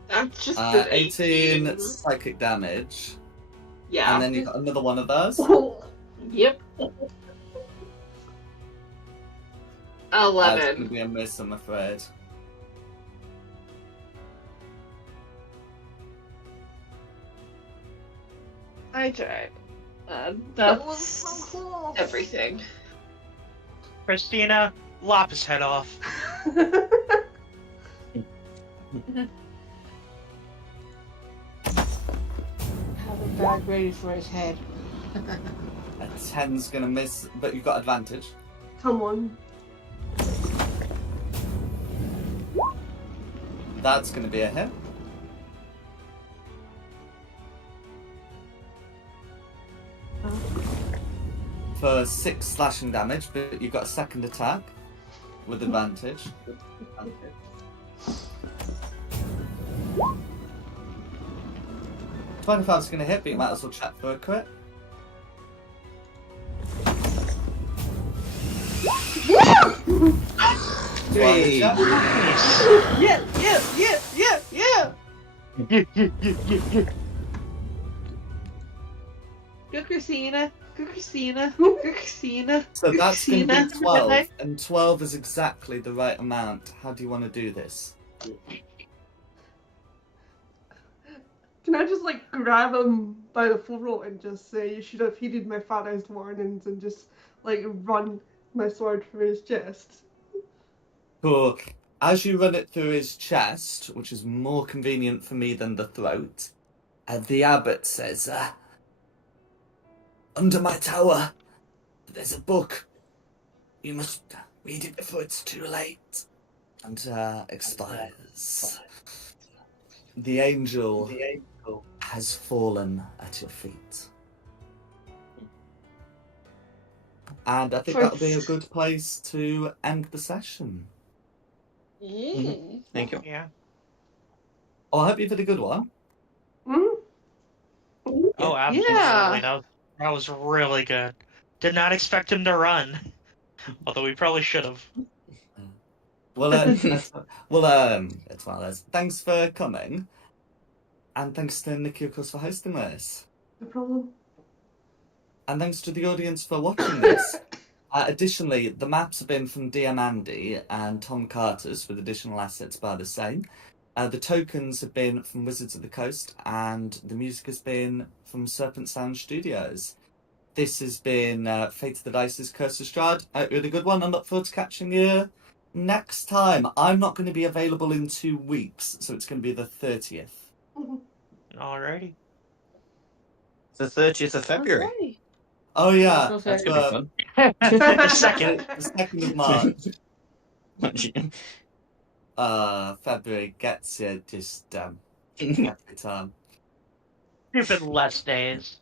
That's just 18 psychic damage. Yeah. And then you got another one of those. Yep. That's 11. going to be a miss, I'm afraid. I tried. That That's was so close. everything. Christina, lop his head off. Have a bag ready for his head. A 10's going to miss, but you've got advantage. Come on. That's going to be a hit. For 6 slashing damage, but you've got a second attack with advantage. 25's going to hit, but you might as well check for a crit. Hey. Check. Yeah, yeah, yeah, yeah, yeah! Go Christina! Go Christina! Go Christina! So that's going to Christina. be 12, and 12 is exactly the right amount. How do you want to do this? Can I just like grab him by the throat and just say you should have heeded my father's warnings and just like run my sword through his chest? Cool. As you run it through his chest, which is more convenient for me than the throat, the abbot says, under my tower, there's a book. You must read it before it's too late. And expires. The angel has fallen at your feet. And I think that'll be a good place to end the session. Thank you. Yeah. Oh, I hope you've had a good one. Hmm? Oh, absolutely. Yeah. That was really good. Did not expect him to run. Although we probably should have. Well, it's one of those. Thanks for coming. And thanks to Nikki, of course, for hosting this. No problem. And thanks to the audience for watching this. Additionally, the maps have been from DM Andy and Tom Carter's with additional assets by the same. The tokens have been from Wizards of the Coast, and the music has been from Serpent Sound Studios. This has been Fate of the Dice's Curse of Strahd. A really good one. I look forward to catching you next time. I'm not going to be available in 2 weeks, so it's going to be the 30th. Alrighty. The 30th of February. Okay. Oh yeah, So That's fair. gonna be the The second. 2nd of March. fun. February gets you just every time. Stupid less days.